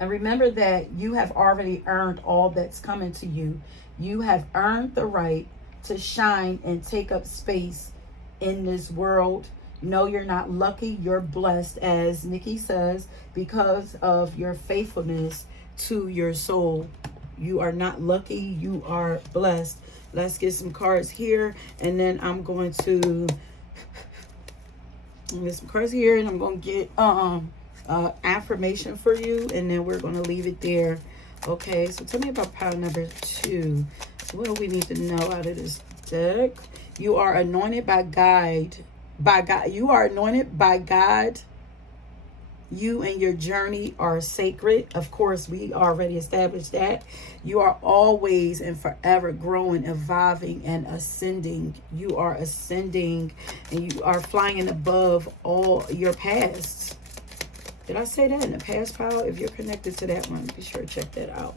And remember that you have already earned all that's coming to you. You have earned the right to shine and take up space in this world. No, you're not lucky. You're blessed, as Nikki says, because of your faithfulness to your soul. You are not lucky. You are blessed. Let's get some cards here. And then I'm going to get some cards here. And I'm going to get affirmation for you. And then we're going to leave it there. Okay, so tell me about pile number 2. What do we need to know out of this deck? You are anointed by God. You are anointed by God. You and your journey are sacred. Of course, we already established that. You are always and forever growing, evolving, and ascending. You are ascending, and you are flying above all your pasts. Did I say that in the past pile? If you're connected to that one, be sure to check that out.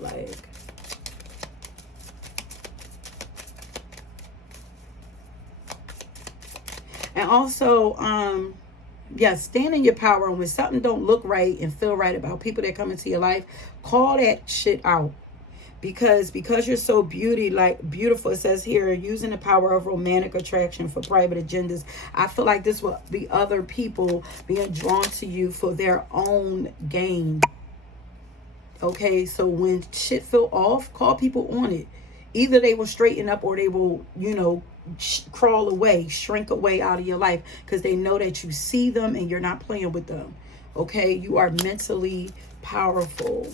And also, stand in your power. And when something don't look right and feel right about people that come into your life, call that shit out. Because you're so beautiful, it says here, using the power of romantic attraction for private agendas. I feel like this will be other people being drawn to you for their own gain. Okay, so when shit feel off, call people on it. Either they will straighten up or they will, crawl away, shrink away out of your life, because they know that you see them and you're not playing with them. Okay, you are mentally powerful.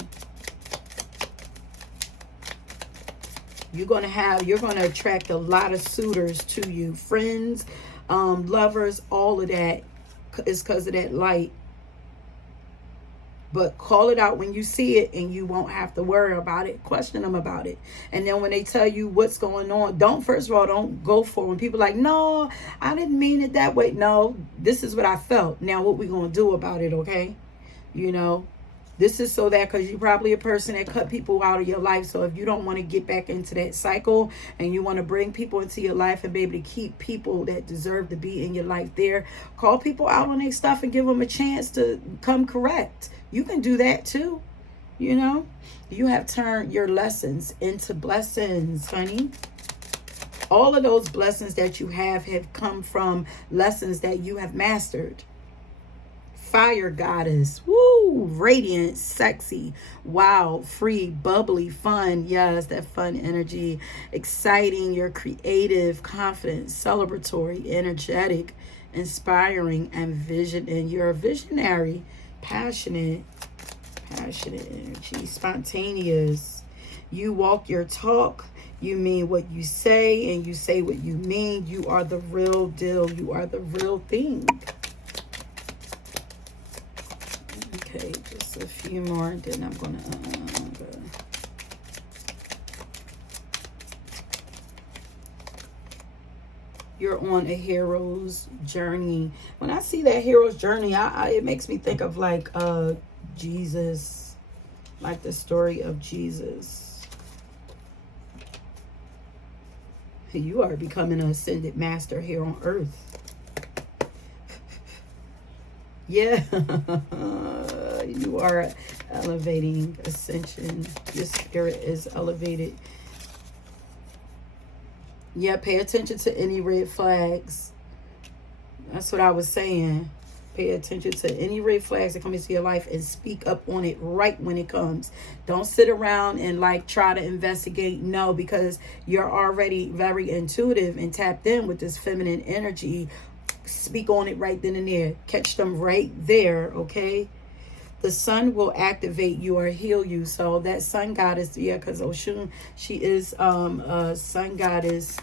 You're going to attract a lot of suitors to you. Friends, lovers, all of that is because of that light. But call it out when you see it, and you won't have to worry about it. Question them about it. And then when they tell you what's going on, don't go for it. When people are like, no, I didn't mean it that way. No, this is what I felt. Now what we going to do about it, okay? This is so that, because you're probably a person that cut people out of your life. So if you don't want to get back into that cycle, and you want to bring people into your life and be able to keep people that deserve to be in your life there, call people out on their stuff and give them a chance to come correct. You can do that too. You have turned your lessons into blessings, honey. All of those blessings that you have come from lessons that you have mastered. Fire goddess, woo, radiant, sexy, wild, free, bubbly, fun. Yes, that fun energy, exciting. You're creative, confident, celebratory, energetic, inspiring, and you're a visionary, passionate energy, spontaneous. You walk your talk. You mean what you say, and you say what you mean. You are the real deal. You are the real thing. Okay, just a few more, and then I'm going to... You're on a hero's journey. When I see that hero's journey, it makes me think of Jesus. like the story of Jesus. You are becoming an ascended master here on earth. Yeah. You are elevating ascension. Your spirit is elevated. Yeah, pay attention to any red flags. That's what I was saying. Pay attention to any red flags that come into your life and speak up on it right when it comes. Don't sit around and like try to investigate. No, because you're already very intuitive and tapped in with this feminine energy. Speak on it right then and there. Catch them right there, okay? The sun will activate you or heal you. So that sun goddess, yeah, because Oshun, she is a sun goddess.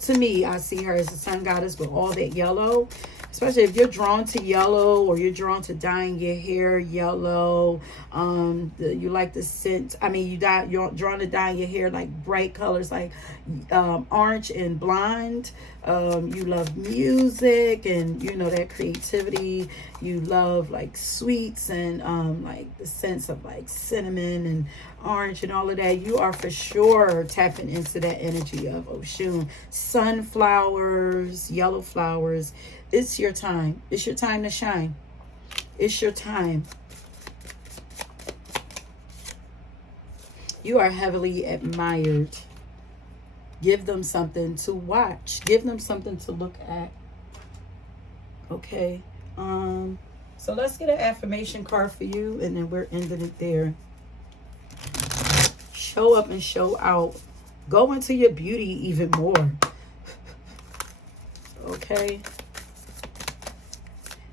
To me, I see her as a sun goddess with all that yellow. Especially if you're drawn to yellow, or you're drawn to dyeing your hair yellow. You like the scent. I mean, you're drawn to dyeing your hair like bright colors, like orange and blonde. You love music and, you know, that creativity. You love like sweets and like the sense of like cinnamon and orange and all of that. You are for sure tapping into that energy of Oshun. Sunflowers, yellow flowers. It's your time. It's your time to shine. It's your time. You are heavily admired. Give them something to watch. Give them something to look at. Okay. So let's get an affirmation card for you, and then we're ending it there. Show up and show out. Go into your beauty even more. Okay.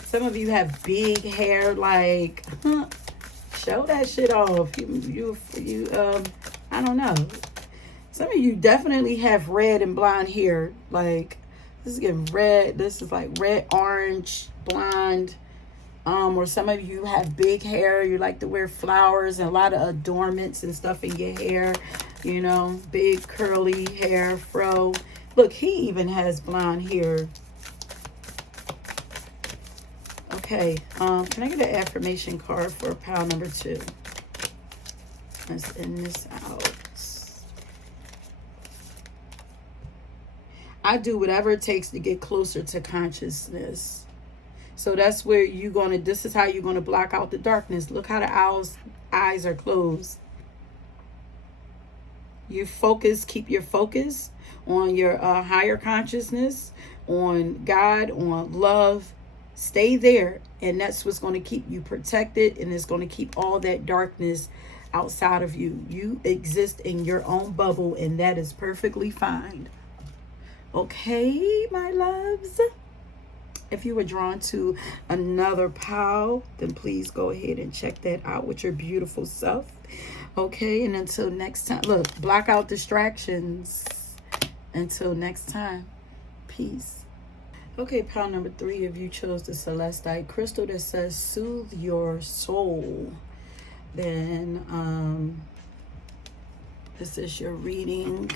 Some of you have big hair, like, show that shit off. You I don't know. Some of you definitely have red and blonde hair. Like, this is getting red. This is like red, orange, blonde. Or some of you have big hair. You like to wear flowers and a lot of adornments and stuff in your hair. You know, big curly hair, fro. Look, he even has blonde hair. Okay, can I get an affirmation card for pile number 2? Let's end this out. I do whatever it takes to get closer to consciousness. So that's where this is how you're going to block out the darkness. Look how the owl's eyes are closed. You focus, keep your focus on your higher consciousness, on God, on love. Stay there, and that's what's going to keep you protected, and it's going to keep all that darkness outside of you. You exist in your own bubble, and that is perfectly fine. Okay, my loves. If you were drawn to another pile, then please go ahead and check that out with your beautiful self. Okay, and until next time, look, block out distractions. Until next time, peace. Okay, pile number 3, if you chose the celestite crystal that says soothe your soul, then this is your reading.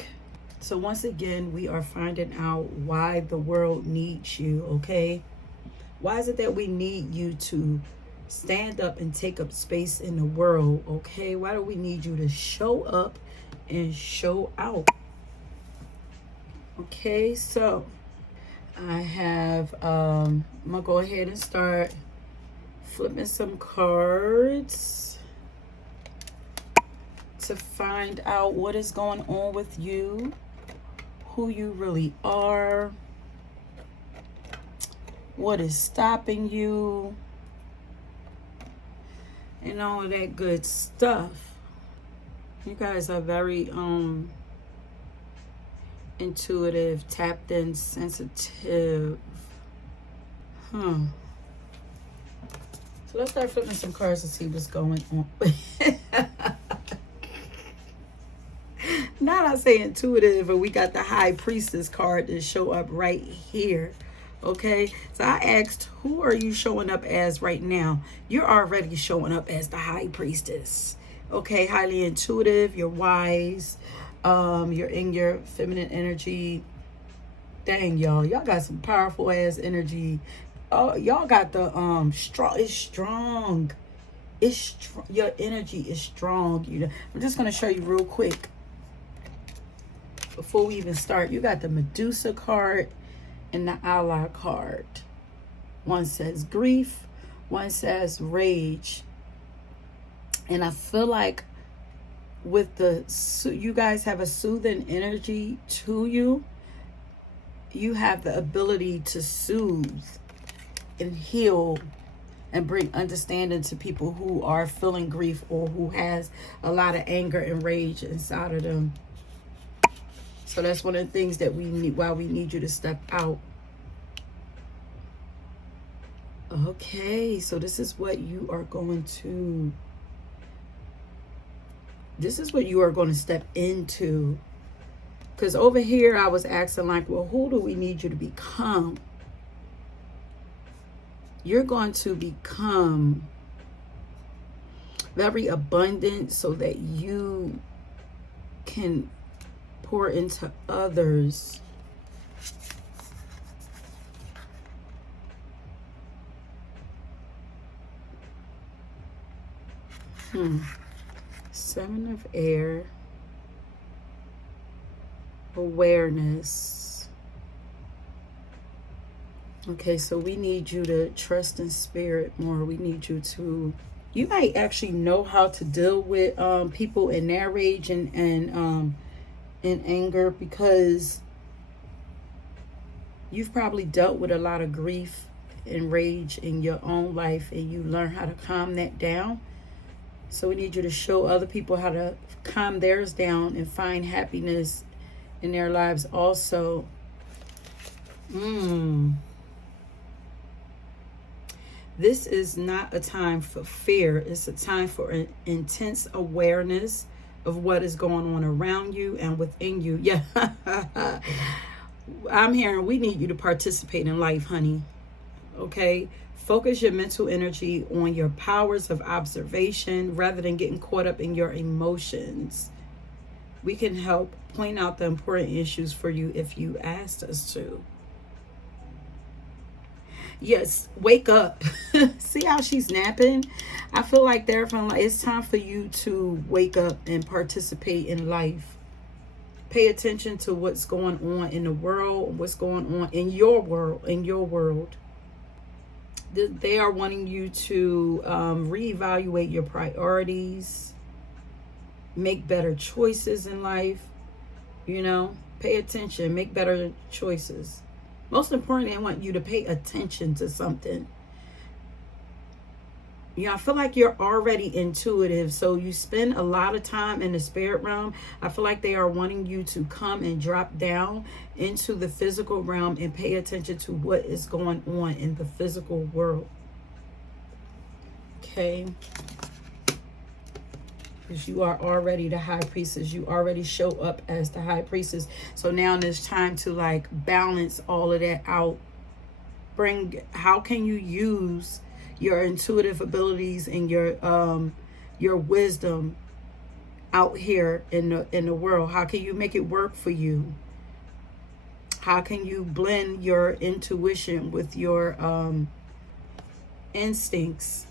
So once again, we are finding out why the world needs you, okay? Why is it that we need you to stand up and take up space in the world, okay? Why do we need you to show up and show out? Okay, so I have, I'm going to go ahead and start flipping some cards to find out what is going on with you, who you really are, what is stopping you, and all of that good stuff. You guys are very intuitive, tapped in, sensitive. So let's start flipping some cards to see what's going on. Not I say intuitive, but we got the High Priestess card to show up right here. Okay, so I asked, who are you showing up as right now? You're already showing up as the High Priestess. Okay, highly intuitive, you're wise, you're in your feminine energy. Dang, y'all got some powerful ass energy. Oh, y'all got the strong. It's strong. It's your energy is strong. I'm just going to show you real quick before we even start. You got the Medusa card and the Ally card. One says grief, one says rage. And I feel like with you guys have a soothing energy to you. You have the ability to soothe and heal and bring understanding to people who are feeling grief or who has a lot of anger and rage inside of them. So that's one of the things that we need, why we need you to step out. Okay, so this is what you are going to step into. Because over here I was asking like, well, who do we need you to become? You're going to become very abundant so that you can pour into others. Seven of Air. Awareness. Okay, so we need you to trust in spirit more. We need you to, you might actually know how to deal with people in their rage and in anger, because you've probably dealt with a lot of grief and rage in your own life, and you learn how to calm that down. So we need you to show other people how to calm theirs down and find happiness in their lives also. This is not a time for fear. It's a time for an intense awareness of what is going on around you and within you. Yeah. I'm hearing we need you to participate in life, honey. Okay? Focus your mental energy on your powers of observation rather than getting caught up in your emotions. We can help point out the important issues for you if you asked us to. Yes, wake up. See how she's napping? I feel like it's time for you to wake up and participate in life. Pay attention to what's going on in the world, what's going on in your world. They are wanting you to reevaluate your priorities, make better choices in life. Pay attention, make better choices. Most importantly, I want you to pay attention to something. I feel like you're already intuitive, so you spend a lot of time in the spirit realm. I feel like they are wanting you to come and drop down into the physical realm and pay attention to what is going on in the physical world. Okay. Because you are already the high priestess. You already show up as the high priestess. So now it's time to balance all of that out. How can you use your intuitive abilities and your wisdom out here in the world? How can you make it work for you? How can you blend your intuition with your instincts?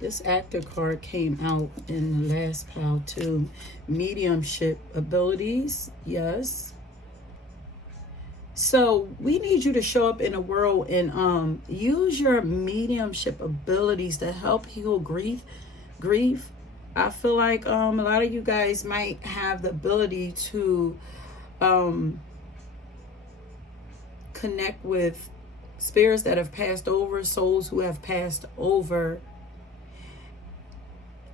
This actor card came out in the last pile too. Mediumship abilities, yes. So we need you to show up in the world and use your mediumship abilities to help heal grief. I feel like a lot of you guys might have the ability to connect with spirits that have passed over, souls who have passed over.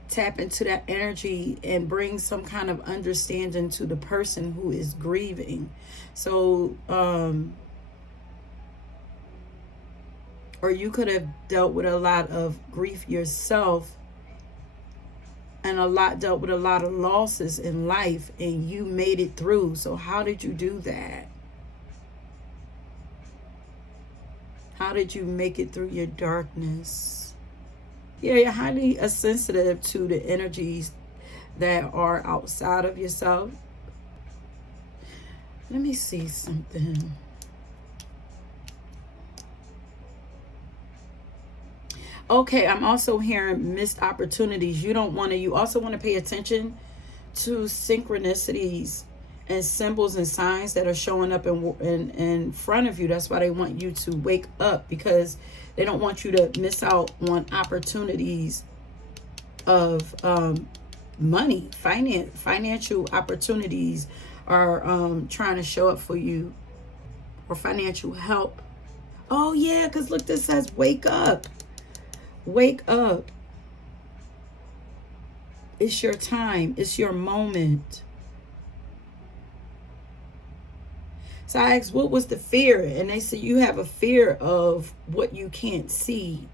Tap into that energy and bring some kind of understanding to the person who is grieving. So, or you could have dealt with a lot of grief yourself and dealt with a lot of losses in life, and you made it through. So how did you do that? How did you make it through your darkness? Yeah, you're highly sensitive to the energies that are outside of yourself. Let me see something. Okay, I'm also hearing missed opportunities. You also want to pay attention to synchronicities and symbols and signs that are showing up in front of you. That's why they want you to wake up, because they don't want you to miss out on opportunities of money, financial opportunities are trying to show up for you, or financial help. Oh yeah, because look, this says wake up. Wake up. It's your time. It's your moment. So I asked, what was the fear? And they said, you have a fear of what you can't see.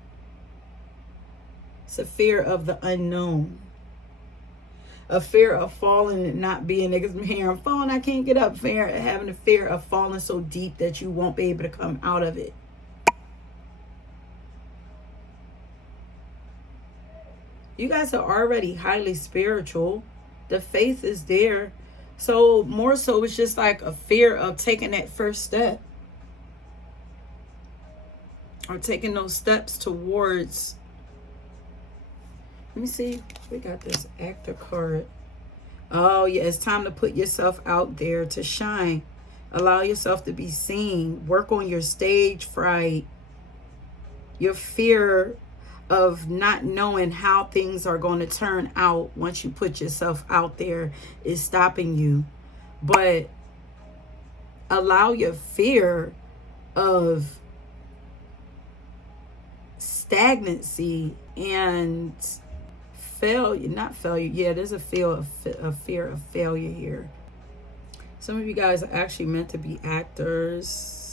It's a fear of the unknown. A fear of falling and not being, here I'm falling, I can't get up. Having a fear of falling so deep that you won't be able to come out of it. You guys are already highly spiritual. The faith is there. So more so, it's just like a fear of taking that first step, or taking those steps towards. Let me see. We got this actor card. Oh yeah, it's time to put yourself out there to shine. Allow yourself to be seen. Work on your stage fright. Your fear of not knowing how things are going to turn out once you put yourself out there is stopping you. But allow your fear of stagnancy and failure, not failure. Yeah, there's a fear of failure here. Some of you guys are actually meant to be actors.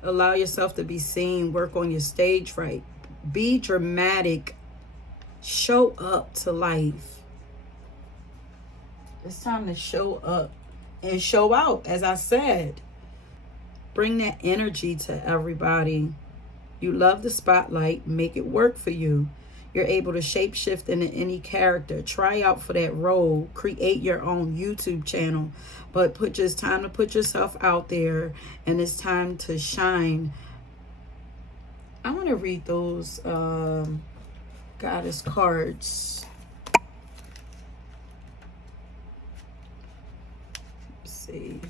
Allow yourself to be seen. Work on your stage fright. Be dramatic. Show up to life. It's time to show up and show out, as I said. Bring that energy to everybody. You love the spotlight. Make it work for you. You're able to shapeshift into any character. Try out for that role. Create your own YouTube channel. But it's time to put yourself out there, and it's time to shine. I want to read those goddess cards. Let's see.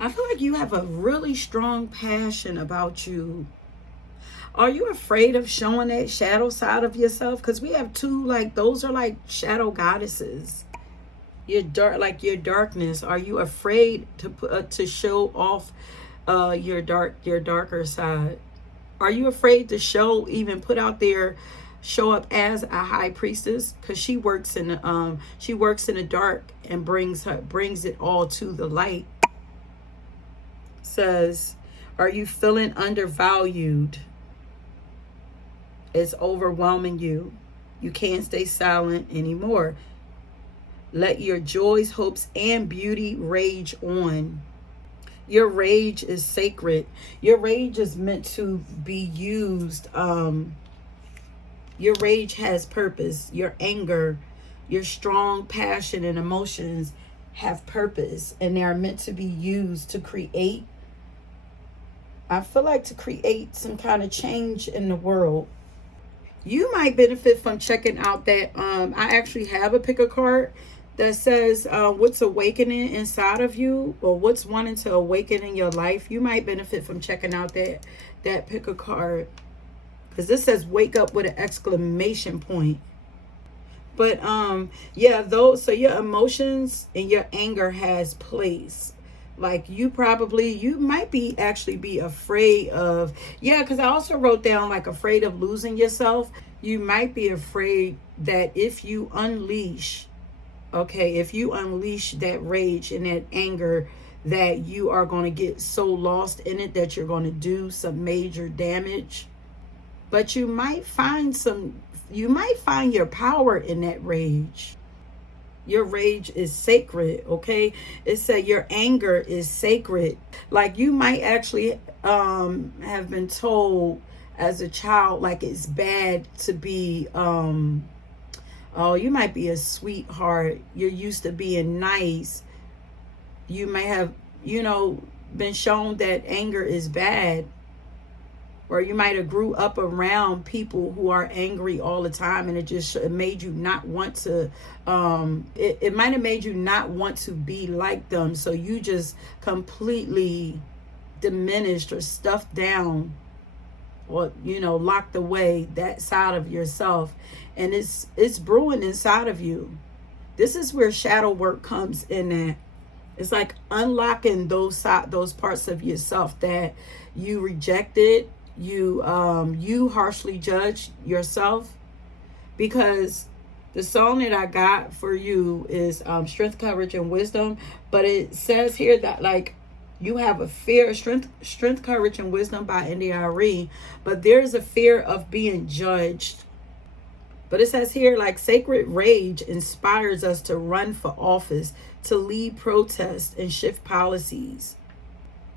I feel like you have a really strong passion about you. Are you afraid of showing that shadow side of yourself? Because we have two, like, those are like shadow goddesses. Your dark, like your darkness. Are you afraid to show off your darker side? Are you afraid to even put out there, show up as a high priestess? Because she works in the dark and brings it all to the light. Says, are you feeling undervalued? It's overwhelming you. You can't stay silent anymore. Let your joys, hopes, and beauty rage on. Your rage is sacred. Your rage is meant to be used. Your rage has purpose. Your anger, your strong passion and emotions have purpose, and they are meant to be used to create. I feel like to create some kind of change in the world. You might benefit from checking out that. I actually have a pick a card that says what's awakening inside of you, or what's wanting to awaken in your life. You might benefit from checking out that pick a card, because this says wake up with an exclamation point. But yeah, so your emotions and your anger has place. Like you might actually be afraid of, yeah, because I also wrote down like afraid of losing yourself. You might be afraid that if you unleash that rage and that anger, that you are going to get so lost in it that you're going to do some major damage. But you might find your power in that rage. Your rage is sacred, okay? It said your anger is sacred. Like you might actually have been told as a child, like it's bad to be Oh, you might be a sweetheart. You're used to being nice. You may have, been shown that anger is bad. Or you might have grew up around people who are angry all the time, and it made you not want to, it might have made you not want to be like them. So you just completely diminished or stuffed down, or locked away that side of yourself, and it's brewing inside of you. This is where shadow work comes in at. It's like unlocking those parts of yourself that you rejected. You harshly judge yourself, because the song that I got for you is Strength, Courage, and Wisdom. But it says here that, like, you have a fear, strength, courage, and wisdom by NDRE, but there's a fear of being judged. But it says here, like, sacred rage inspires us to run for office, to lead protests and shift policies.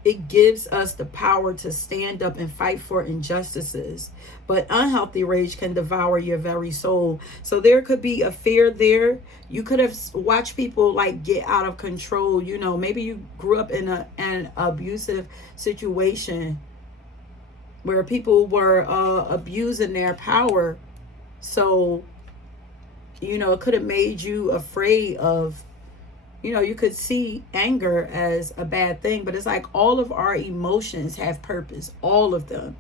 It gives us the power to stand up and fight for injustices. But unhealthy rage can devour your very soul. So there could be a fear there. You could have watched people like get out of control. Maybe you grew up in an abusive situation where people were abusing their power. So, it could have made you afraid of, you could see anger as a bad thing, but it's like all of our emotions have purpose, all of them.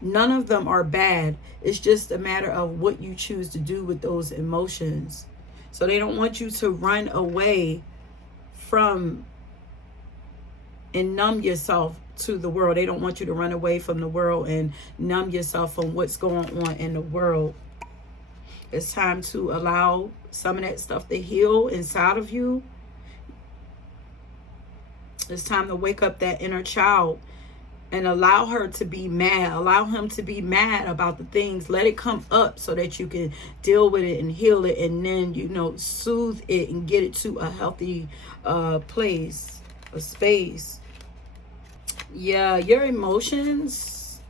None of them are bad. It's just a matter of what you choose to do with those emotions. So they don't want you to run away from and numb yourself to the world. They don't want you to run away from the world and numb yourself from what's going on in the world. It's time to allow some of that stuff to heal inside of you. It's time to wake up that inner child and allow her to be mad. Allow him to be mad about the things. Let it come up so that you can deal with it and heal it, and then, soothe it and get it to a healthy place, a space. Yeah, your emotions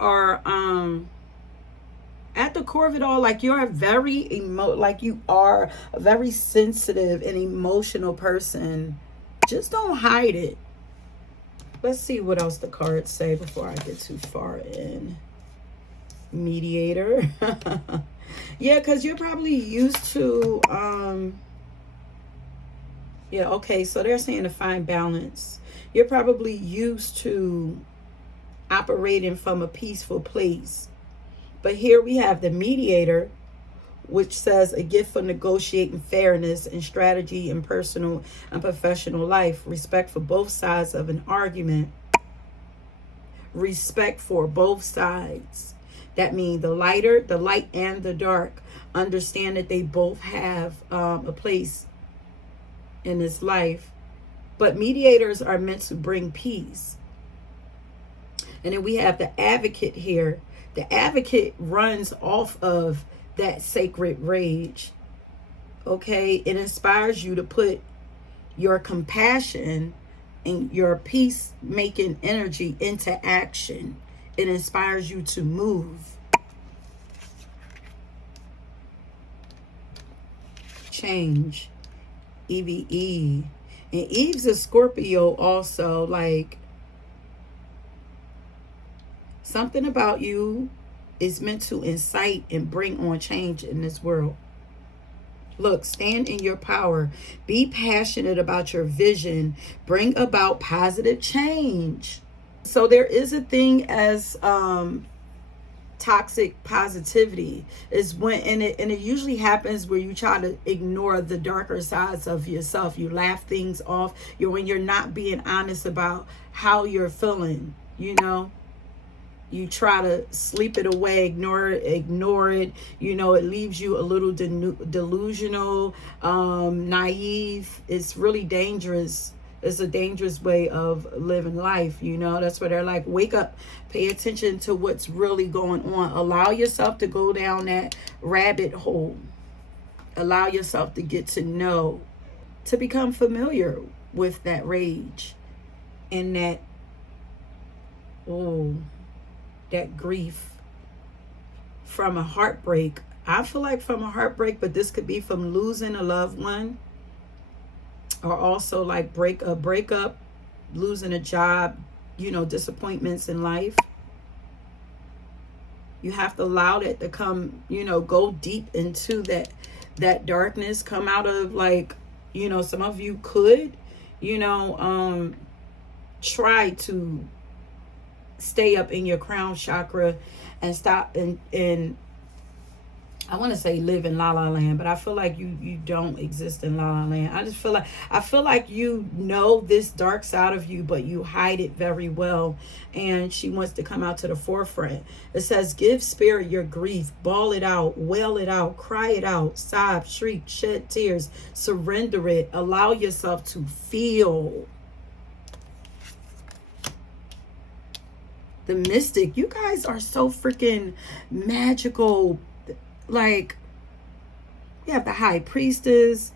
are at the core of it all. Like, you're you are a very sensitive and emotional person. Just don't hide it. Let's see what else the cards say before I get too far in. Mediator. Yeah, because you're probably used to, yeah, okay, so they're saying to find balance. You're probably used to operating from a peaceful place. But here we have the mediator, which says a gift for negotiating fairness and strategy in personal and professional life, respect for both sides of an argument, respect for both sides. That means the light and the dark, understand that they both have a place in this life. But mediators are meant to bring peace. And then we have the advocate here. The advocate runs off of that sacred rage. Okay, it inspires you to put your compassion and your peacemaking energy into action. It inspires you to move. Change. EVE. And Eve's a Scorpio also. Like, something about you is meant to incite and bring on change in this world. Look, stand in your power. Be passionate about your vision. Bring about positive change. So there is a thing as toxic positivity, is when, and it usually happens where you try to ignore the darker sides of yourself. You laugh things off. When you're not being honest about how you're feeling, you try to sleep it away, ignore it. It leaves you a little delusional, naive. It's really dangerous. It's a dangerous way of living life. That's where they're like, wake up, pay attention to what's really going on. Allow yourself to go down that rabbit hole. Allow yourself to get to know, to become familiar with that rage and that grief from a heartbreak, I feel like from a heartbreak, but this could be from losing a loved one, or also like breakup, losing a job, disappointments in life. You have to allow that to come, go deep into that darkness. Come out of, like, some of you could, try to stay up in your crown chakra and stop and I want to say live in La La Land, but I feel like you don't exist in La La Land. I feel like you know this dark side of you, but you hide it very well, and she wants to come out to the forefront. It says, give spirit your grief, bawl it out, wail it out, cry it out, sob, shriek, shed tears, surrender it, allow yourself to feel. The mystic, you guys are so freaking magical. Like, we have the high priestess,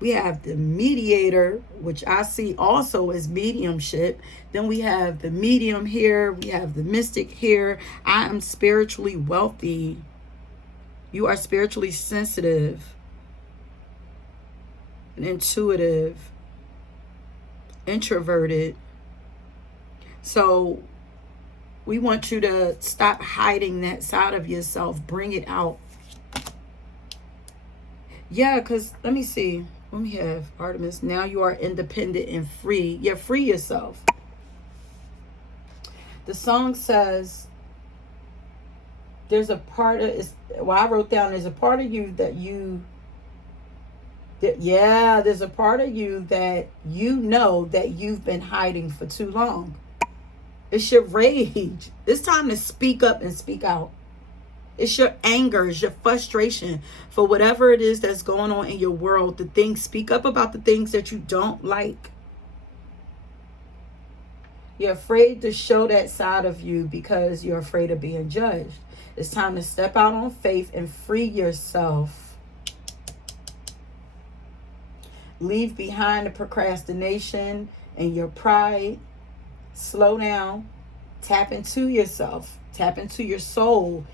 we have the mediator, which I see also as mediumship. Then we have the medium here, we have the mystic here. I am spiritually wealthy. You are spiritually sensitive and intuitive, introverted. So we want you to stop hiding that side of yourself. Bring it out. Yeah, because let me see. Let me have Artemis. Now you are independent and free. Yeah, free yourself. The song says, there's a part of, well, I wrote down, there's a part of you there's a part of you that that you've been hiding for too long. It's your rage. It's time to speak up and speak out. It's your anger, it's your frustration for whatever it is that's going on in your world. Speak up about the things that you don't like. You're afraid to show that side of you because you're afraid of being judged. It's time to step out on faith and free yourself. Leave behind the procrastination and your pride. Slow down, tap into yourself, tap into your soul,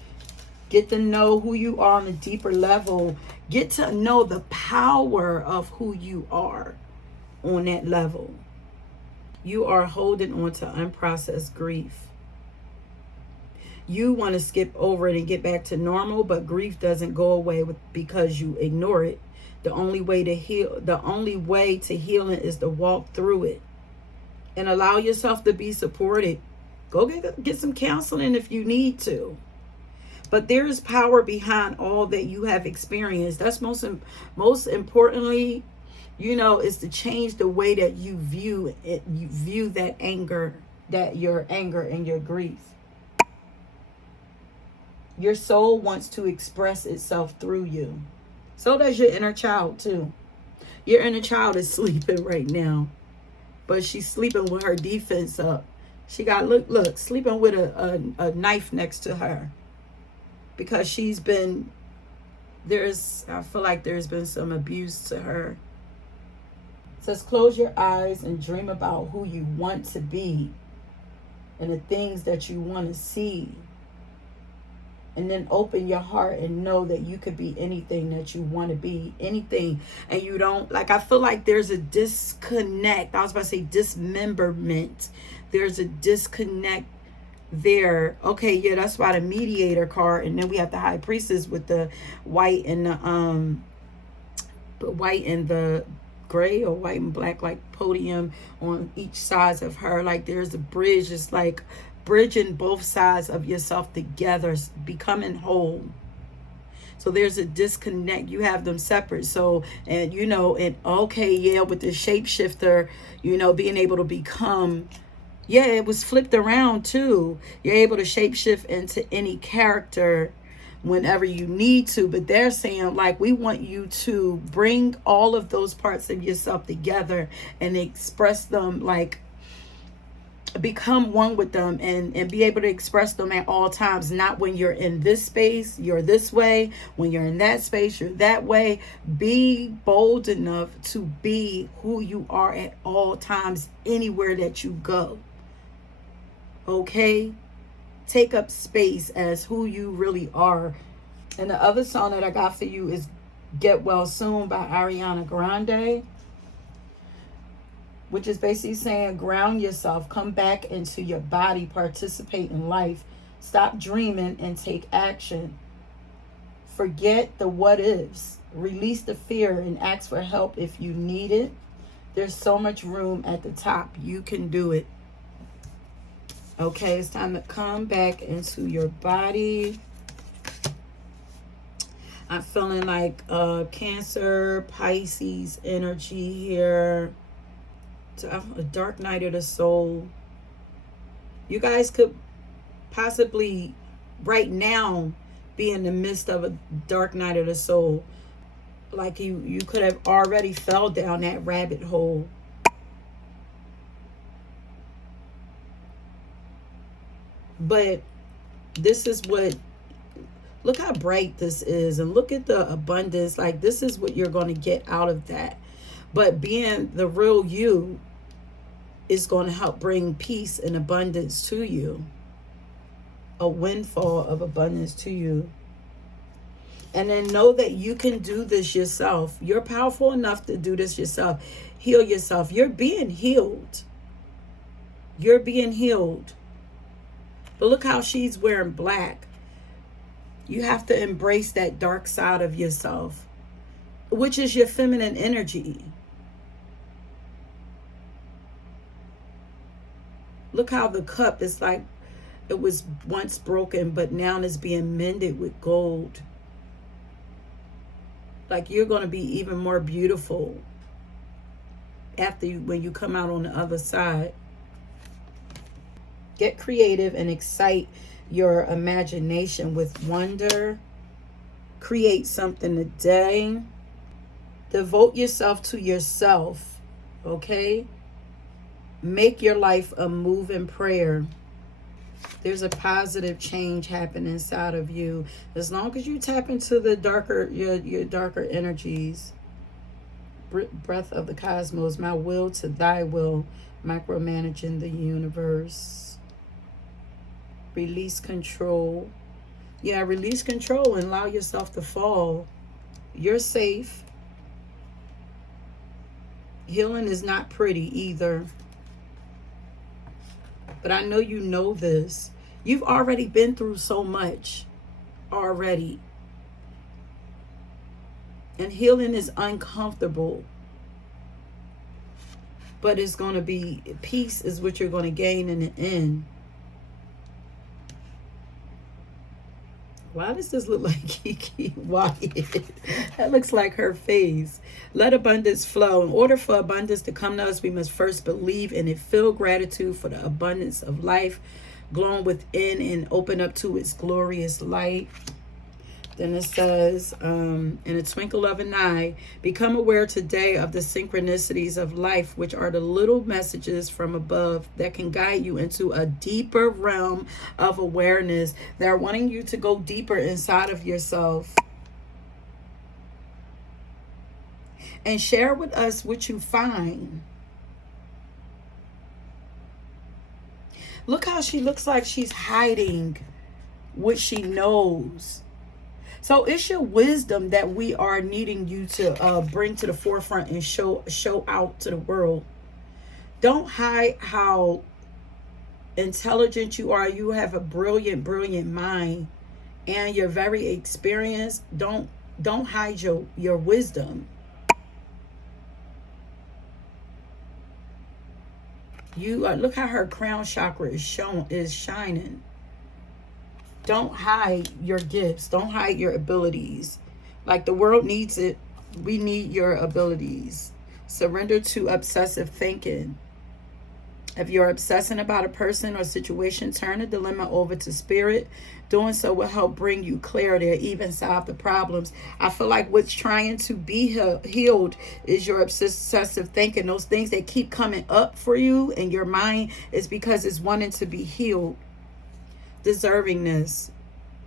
get to know who you are on a deeper level, get to know the power of who you are on that level. You are holding on to unprocessed grief. You want to skip over it and get back to normal, but grief doesn't go away because you ignore it. The only way to healing is to walk through it. And allow yourself to be supported. Go get some counseling if you need to. But there is power behind all that you have experienced. That's most importantly, is to change the way that you view it. You view that anger, your anger and your grief. Your soul wants to express itself through you. So does your inner child too. Your inner child is sleeping right now. But she's sleeping with her defense up. She got, sleeping with a knife next to her. Because I feel like there's been some abuse to her. It says, close your eyes and dream about who you want to be. And the things that you want to see. And then open your heart and know that you could be anything that you want to be. Anything. And you don't, I feel like there's a disconnect. I was about to say dismemberment. There's a disconnect there. Okay, yeah, that's why the mediator card. And then we have the high priestess with the white and the gray or white and black, podium on each side of her. There's a bridge. It's bridging both sides of yourself together, becoming whole. So there's a disconnect. You have them separate. So, and with the shapeshifter, being able to become, it was flipped around too. You're able to shapeshift into any character whenever you need to. But they're saying, we want you to bring all of those parts of yourself together and express them, become one with them and be able to express them at all times. Not when you're in this space, you're this way. When you're in that space, you're that way. Be bold enough to be who you are at all times, anywhere that you go. Okay? Take up space as who you really are. And the other song that I got for you is Get Well Soon by Ariana Grande, which is basically saying ground yourself, come back into your body, participate in life, stop dreaming and take action. Forget the what ifs, release the fear and ask for help if you need it. There's so much room at the top. You can do it. Okay, it's time to come back into your body. I'm feeling like Cancer, Pisces energy here. A dark night of the soul. You guys could possibly right now be in the midst of a dark night of the soul. Like you could have already fell down that rabbit hole. But this is what, look how bright this is, and look at the abundance. Like, this is what you're going to get out of that. But being the real you is going to help bring peace and abundance to you. A windfall of abundance to you. And then know that you can do this yourself. You're powerful enough to do this yourself. Heal yourself. You're being healed. You're being healed. But look how she's wearing black. You have to embrace that dark side of yourself, which is your feminine energy. Look how the cup is like it was once broken, but now it's being mended with gold. Like, you're going to be even more beautiful when you come out on the other side. Get creative and excite your imagination with wonder. Create something today. Devote yourself to yourself, okay? Make your life a moving prayer. There's a positive change happening inside of you. As long as you tap into the darker, your darker energies. Breath of the cosmos, my will to thy will, micromanaging the universe. Release control. Yeah, release control and allow yourself to fall. You're safe. Healing is not pretty either. But I know you know this. You've already been through so much already. And healing is uncomfortable. But it's going to be, peace is what you're going to gain in the end. Why does this look like Kiki Wyatt? That looks like her face. Let abundance flow. In order for abundance to come to us, we must first believe in it. Feel gratitude for the abundance of life glowing within and open up to its glorious light. Then it says, in a twinkle of an eye, become aware today of the synchronicities of life, which are the little messages from above that can guide you into a deeper realm of awareness. They're wanting you to go deeper inside of yourself. And share with us what you find. Look how she looks like she's hiding what she knows. So it's your wisdom that we are needing you to bring to the forefront and show out to the world. Don't hide how intelligent you are. You have a brilliant mind, and you're very experienced. Don't hide your wisdom. Look how her crown chakra is shining. Don't hide your gifts. Don't hide your abilities. Like, the world needs it. We need your abilities. Surrender to obsessive thinking. If you're obsessing about a person or situation, turn the dilemma over to spirit. Doing so will help bring you clarity or even solve the problems. I feel like what's trying to be healed is your obsessive thinking. Those things that keep coming up for you in your mind is because it's wanting to be healed. Deservingness.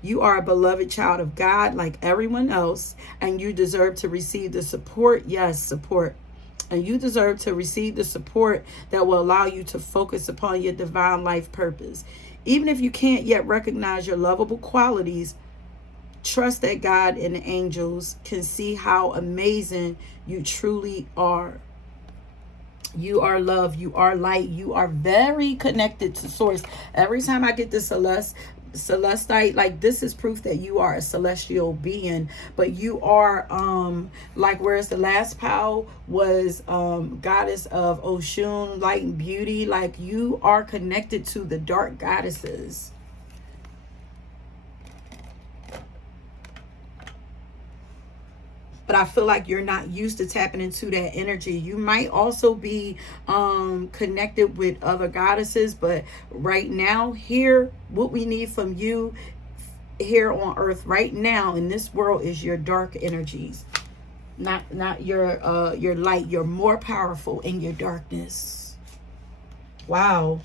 You are a beloved child of God like everyone else, and you deserve to receive the support. Yes, support. And you deserve to receive the support that will allow you to focus upon your divine life purpose. Even if you can't yet recognize your lovable qualities, Trust that God and the angels can see how amazing you truly are. You are love. You are light. You are very connected to source. Every time I get this celestite, like, this is proof that you are a celestial being. But you are like, whereas the last pal was goddess of Oshun, light and beauty, like, you are connected to the dark goddesses. But I feel like you're not used to tapping into that energy. You might also be connected with other goddesses, but right now, here, what we need from you here on earth right now in this world is your dark energies, not your light. You're more powerful in your darkness. Wow.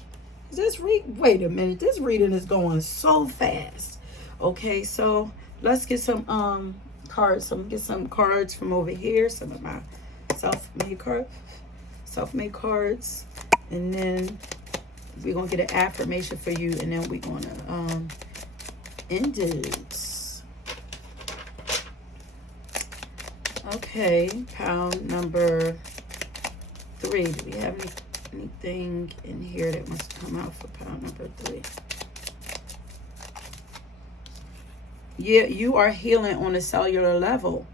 Wait a minute, this reading is going so fast. Okay, so let's get some cards. So I'm gonna get some cards from over here, some of my self-made cards, and then we're gonna get an affirmation for you, and then we're gonna end it. Okay, pound number 3. Do we have anything in here that wants to come out for pound number 3? Yeah, you are healing on a cellular level.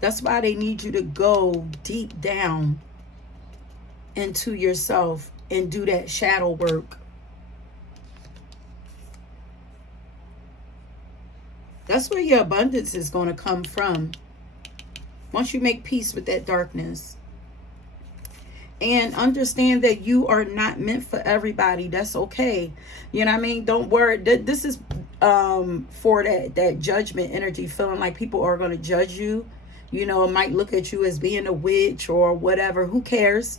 That's why they need you to go deep down into yourself and do that shadow work. That's where your abundance is going to come from. Once you make peace with that darkness. And understand that you are not meant for everybody. That's okay. You know what I mean? Don't worry. This is for that judgment energy, feeling like people are going to judge you. You know, might look at you as being a witch or whatever. Who cares?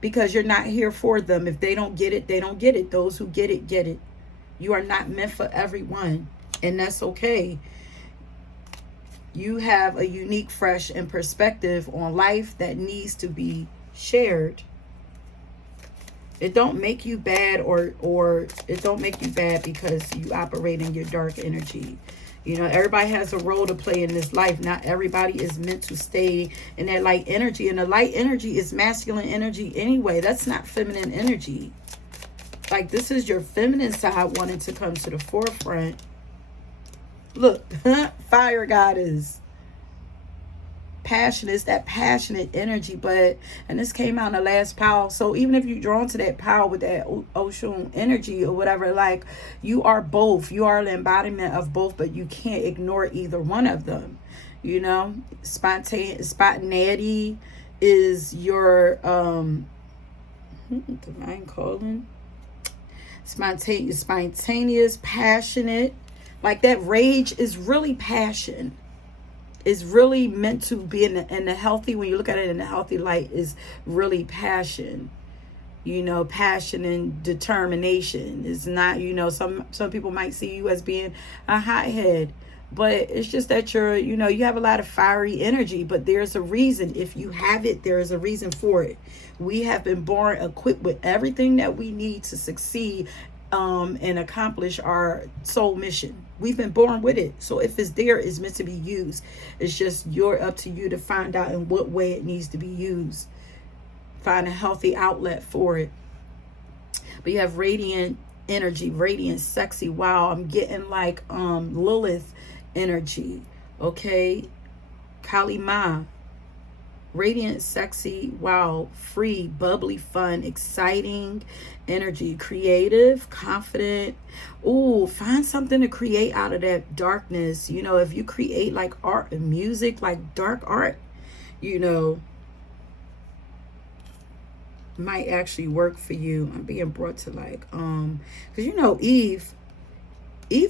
Because you're not here for them. If they don't get it, they don't get it. Those who get it, get it. You are not meant for everyone. And that's okay. You have a unique, fresh, and perspective on life that needs to be shared. It don't make you bad, or it don't make you bad because you operate in your dark energy. You know, everybody has a role to play in this life. Not everybody is meant to stay in that light energy. And the light energy is masculine energy anyway. That's not feminine energy. Like, this is your feminine side wanting to come to the forefront. Look, fire goddess. Passion is that passionate energy, and this came out in the last pile. So even if you're drawn to that power with that ocean energy or whatever, like, you are both. You are the embodiment of both, but you can't ignore either one of them. You know, spontaneity is your divine calling. Spontaneous, passionate, like that rage is really passion. Is really meant to be in the healthy, when you look at it in the healthy light, is really passion. You know, passion and determination is not, you know, some people might see you as being a hothead, but it's just that you have a lot of fiery energy, but there's a reason. If you have it, there is a reason for it. We have been born equipped with everything that we need to succeed and accomplish our soul mission. We've been born with it. So if it's there, it's meant to be used. It's just up to you to find out in what way it needs to be used. Find a healthy outlet for it. But you have radiant energy, radiant, sexy. Wow, I'm getting like Lilith energy. Okay, Kali Ma. Radiant, sexy, wow, free, bubbly, fun, exciting energy, creative, confident. Ooh, find something to create out of that darkness. You know, if you create like art and music, like dark art, you know, might actually work for you. I'm being brought to like, because you know, Eve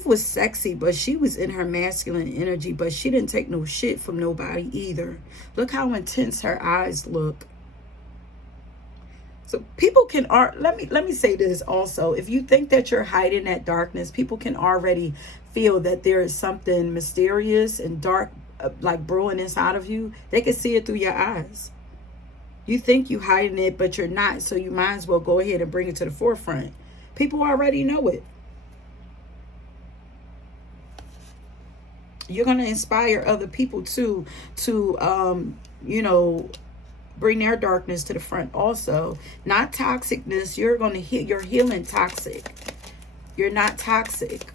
was sexy, but she was in her masculine energy, but she didn't take no shit from nobody either. Look how intense her eyes look. So people can let me say this also. If you think that you're hiding that darkness, people can already feel that there is something mysterious and dark like brewing inside of you. They can see it through your eyes. You think you hiding it, but you're not, so you might as well go ahead and bring it to the forefront. People already know it. You're going to inspire other people too to you know, bring their darkness to the front also. Not toxicness. You're going to hit, you're healing toxic. You're not toxic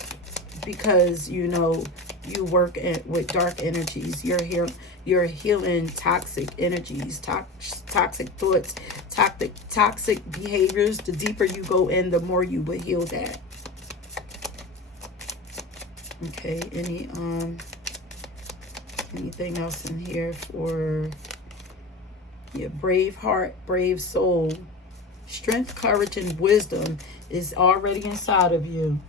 because, you know, you work with dark energies. You're healing toxic energies, toxic thoughts, toxic behaviors. The deeper you go in, the more you will heal that. Okay, anything else in here for your brave heart, brave soul? Strength, courage, and wisdom is already inside of you.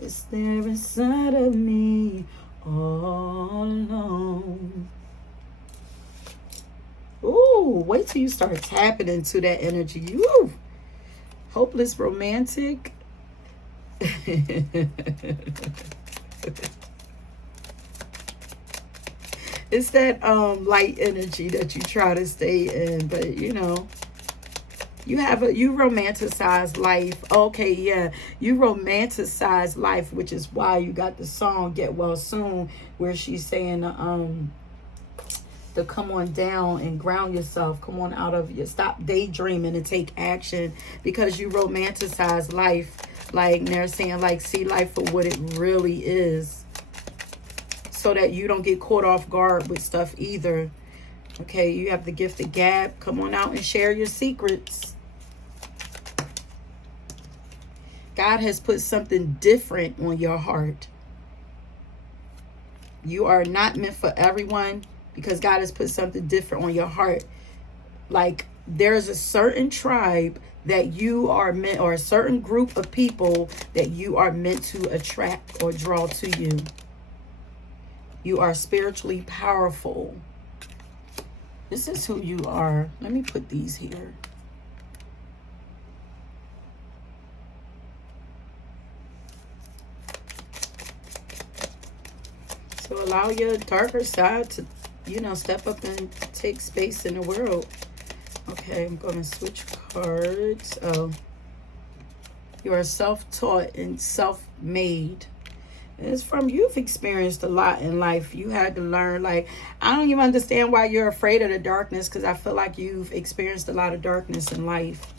It's there inside of me all alone. Ooh, wait till you start tapping into that energy. Ooh, hopeless romantic. It's that light energy that you try to stay in, but you know, you romanticize life. Okay, yeah, you romanticize life, which is why you got the song "Get Well Soon," where she's saying to come on down and ground yourself, come on out of your, stop daydreaming and take action, because you romanticize life. Like they're saying, like, see life for what it really is, so that you don't get caught off guard with stuff either. Okay, you have the gift of gab. Come on out and share your secrets. God has put something different on your heart. You are not meant for everyone, because God has put something different on your heart. Like there's a certain tribe that you are meant, or a certain group of people that you are meant to attract or draw to you. You are spiritually powerful. This is who you are. Let me put these here. So allow your darker side to, you know, step up and take space in the world. Okay, I'm going to switch cards. Oh, you are self-taught and self-made. It's from, you've experienced a lot in life. You had to learn. Like, I don't even understand why you're afraid of the darkness, because I feel like you've experienced a lot of darkness in life.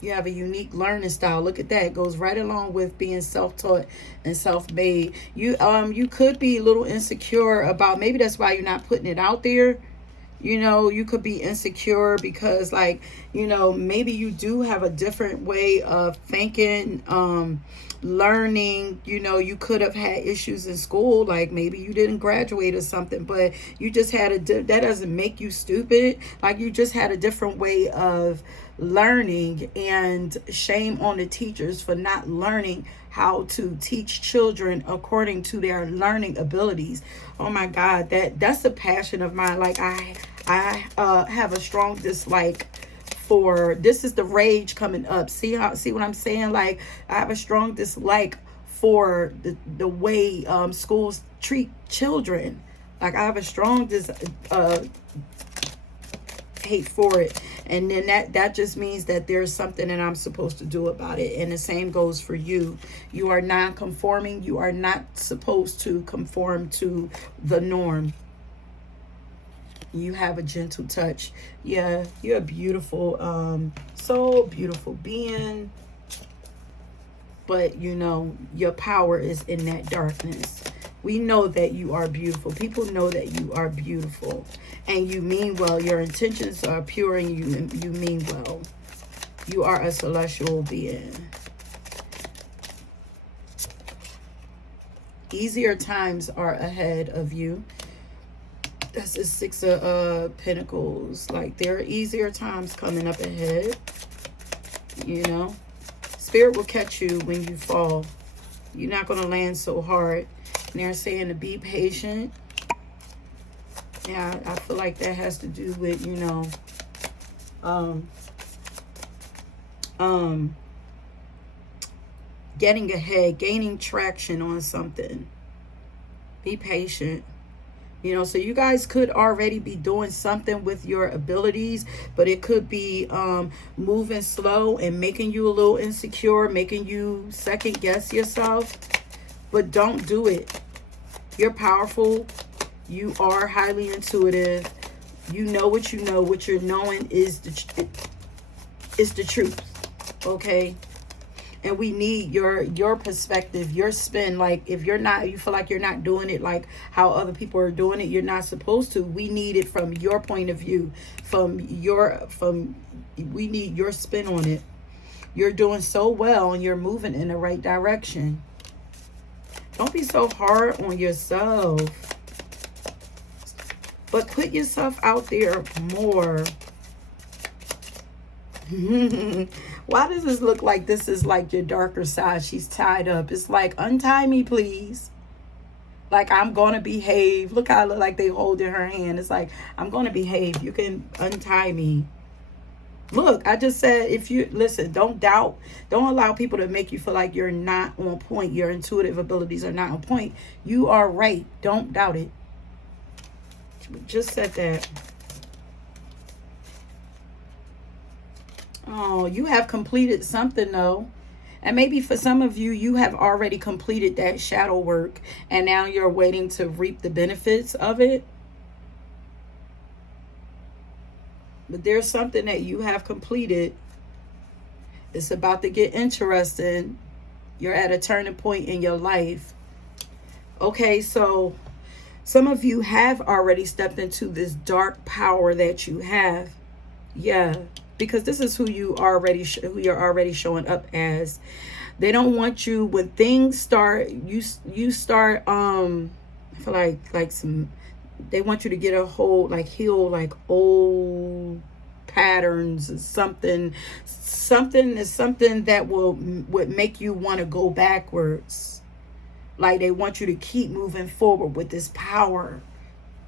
You have a unique learning style. Look at that. It goes right along with being self-taught and self-made. You could be a little insecure about, maybe that's why you're not putting it out there. You know, you could be insecure because, like, you know, maybe you do have a different way of thinking, learning. You know, you could have had issues in school, like maybe you didn't graduate or something, but you just had that doesn't make you stupid. Like, you just had a different way of learning, and shame on the teachers for not learning how to teach children according to their learning abilities. Oh my God, that's a passion of mine. Like, I have a strong dislike for, this is the rage coming up. See what I'm saying? Like, I have a strong dislike for the way schools treat children. Like, I have a strong hate for it, and then that just means that there's something that I'm supposed to do about it. And the same goes for you. You are non-conforming. You are not supposed to conform to the norm. You have a gentle touch. Yeah, you're a beautiful, so beautiful being, but you know, your power is in that darkness. We know that you are beautiful. People know that you are beautiful, and you mean well. Your intentions are pure, and you mean well. You are a celestial being. Easier times are ahead of you. That's the Six of Pentacles. Like, there are easier times coming up ahead. You know, Spirit will catch you when you fall. You're not going to land so hard. And they're saying to be patient. Yeah, I feel like that has to do with, you know, getting ahead, gaining traction on something. Be patient. You know, so you guys could already be doing something with your abilities, but it could be moving slow and making you a little insecure, making you second guess yourself. But don't do it. You're powerful. You are highly intuitive. You know what you know. What you're knowing is the truth. Okay? And we need your perspective, your spin. Like, if you're not, you feel like you're not doing it like how other people are doing it, you're not supposed to. We need it from your point of view, we need your spin on it. You're doing so well and you're moving in the right direction. Don't be so hard on yourself, but put yourself out there more. Why does this look like this is like your darker side? She's tied up. It's like, untie me, please. Like, I'm going to behave. Look how I look like they holding her hand. It's like, I'm going to behave. You can untie me. Look, I just said, if you listen, don't doubt. Don't allow people to make you feel like you're not on point. Your intuitive abilities are not on point. You are right. Don't doubt it. Just said that. Oh, you have completed something though. And maybe for some of you, you have already completed that shadow work and now you're waiting to reap the benefits of it. But there's something that you have completed. It's about to get interesting. You're at a turning point in your life. Okay, so some of you have already stepped into this dark power that you have. Yeah, because this is who you already who you're already showing up as. They don't want you when things start. You start. I feel like some. They want you to get a hold, like heal, like old patterns or something. Something is something that would make you want to go backwards. Like, they want you to keep moving forward with this power,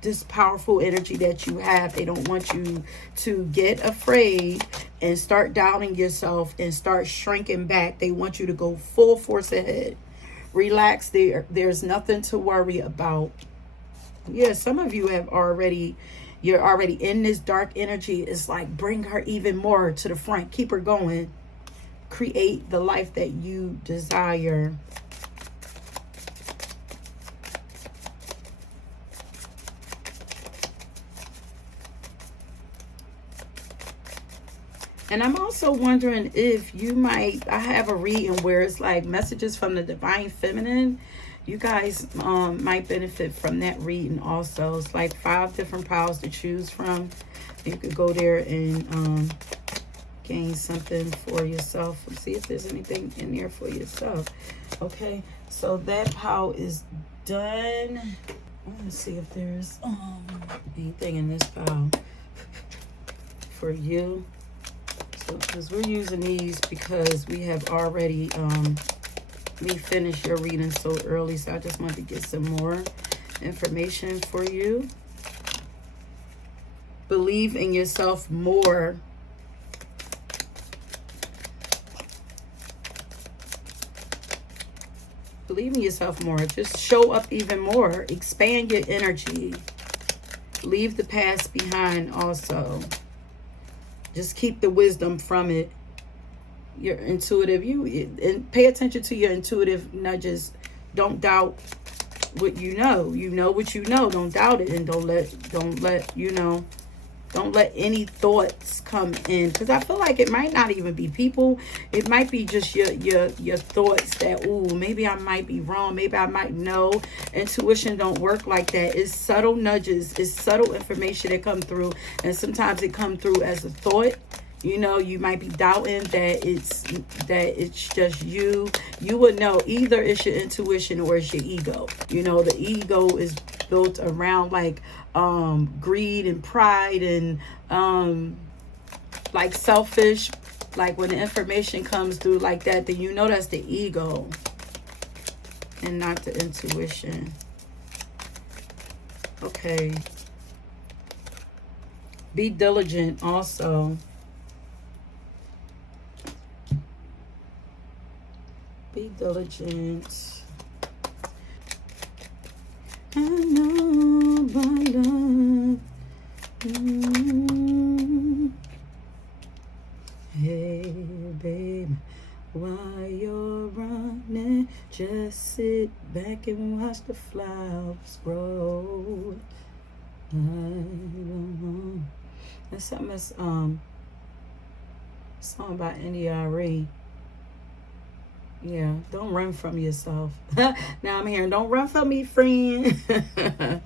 this powerful energy that you have. They don't want you to get afraid and start doubting yourself and start shrinking back. They want you to go full force ahead. Relax there. There's nothing to worry about. Yeah, some of you have you're already in this dark energy. It's like, bring her even more to the front. Keep her going. Create the life that you desire. And I'm also wondering if you might, I have a reading where it's like messages from the divine feminine. You guys might benefit from that reading also. It's like 5 different piles to choose from. You could go there and gain something for yourself. Let's see if there's anything in there for yourself. Okay, so that pile is done. Let's see if there's anything in this pile for you. Because we're using these because we have already we finished your reading so early, so I just wanted to get some more information for you. Believe in yourself more. Believe in yourself more. Just show up even more. Expand your energy. Leave the past behind also. Just keep the wisdom from it. Your intuitive, and pay attention to your intuitive nudges. Don't doubt what you know. You know what you know. Don't doubt it, and don't let don't let any thoughts come in, because I feel like it might not even be people. It might be just your thoughts that, ooh, maybe I might be wrong. Maybe I might know. Intuition don't work like that. It's subtle nudges. It's subtle information that come through, and sometimes it come through as a thought. You know, you might be doubting that it's just you. You would know either it's your intuition or it's your ego. You know, the ego is built around like greed and pride and like selfish. Like when the information comes through like that, then you know that's the ego and not the intuition. Okay. Be diligent also. Be diligent. I know my love. Hey, babe, while you're running Just sit back and watch the flowers grow. I don't know. That's something that's song by NDRE. Yeah, don't run from yourself. Now I'm hearing, don't run from me, friend. It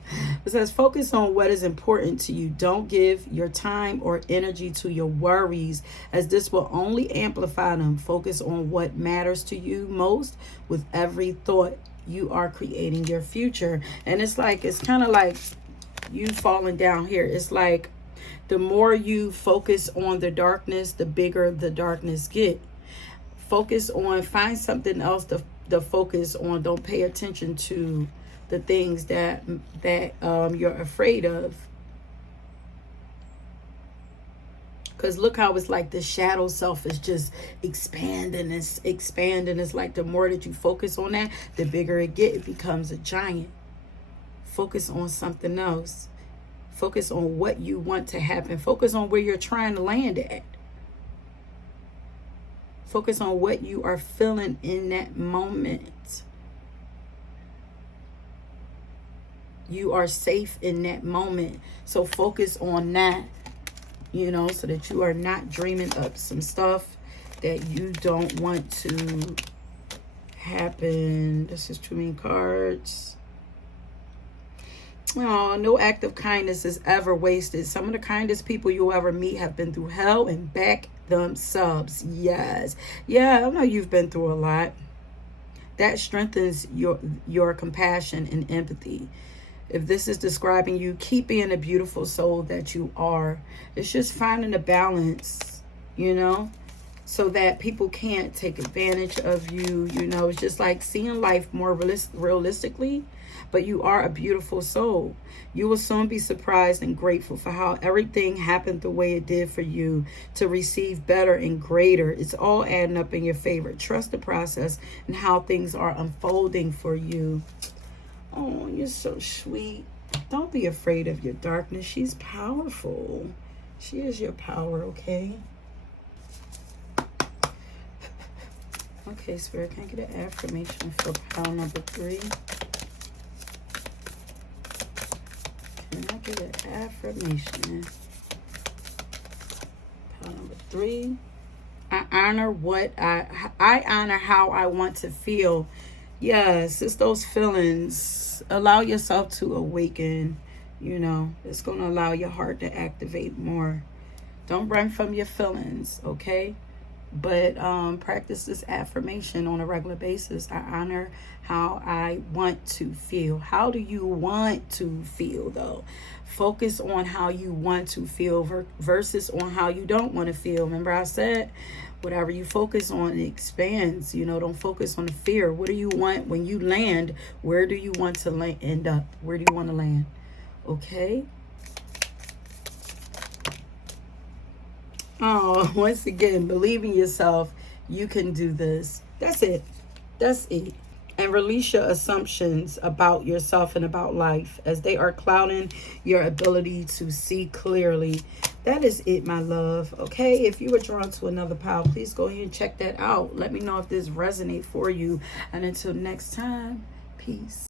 says, focus on what is important to you. Don't give your time or energy to your worries, as this will only amplify them. Focus on what matters to you most. With every thought, you are creating your future. And it's kind of like you falling down here. It's like the more you focus on the darkness, the bigger the darkness get. Focus on, find something else to focus on. Don't pay attention to the things that you're afraid of. Because look how it's like the shadow self is just expanding. It's expanding. It's like the more that you focus on that, the bigger it gets. It becomes a giant. Focus on something else. Focus on what you want to happen. Focus on where you're trying to land at. Focus on what you are feeling in that moment. You are safe in that moment. So focus on that, so that you are not dreaming up some stuff that you don't want to happen. This is too many cards. Oh, no act of kindness is ever wasted. Some of the kindest people you'll ever meet have been through hell and back themselves. Yes. Yeah, I know you've been through a lot. That strengthens your compassion and empathy. If this is describing you, keep being a beautiful soul that you are. It's just finding a balance, so that people can't take advantage of you. It's just like seeing life more realistically. But you are a beautiful soul. You will soon be surprised and grateful for how everything happened the way it did for you to receive better and greater. It's all adding up in your favor. Trust the process and how things are unfolding for you. Oh, you're so sweet. Don't be afraid of your darkness. She's powerful. She is your power, okay? Okay, Spirit, can I get an affirmation for pile number 3? Can I get an affirmation? Pile number 3. I honor I honor how I want to feel. Yes, it's those feelings. Allow yourself to awaken. It's going to allow your heart to activate more. Don't run from your feelings, okay? But practice this affirmation on a regular basis. I honor how I want to feel. How do you want to feel, though? Focus on how you want to feel versus on how you don't want to feel. Remember I said, whatever you focus on, it expands. Don't focus on the fear. What do you want when you land? Where do you want to end up? Where do you want to land? Okay? Oh, once again, believe in yourself. You can do this. That's it. That's it. And release your assumptions about yourself and about life as they are clouding your ability to see clearly. That is it, my love. Okay, if you were drawn to another pile, please go ahead and check that out. Let me know if this resonates for you. And until next time, peace.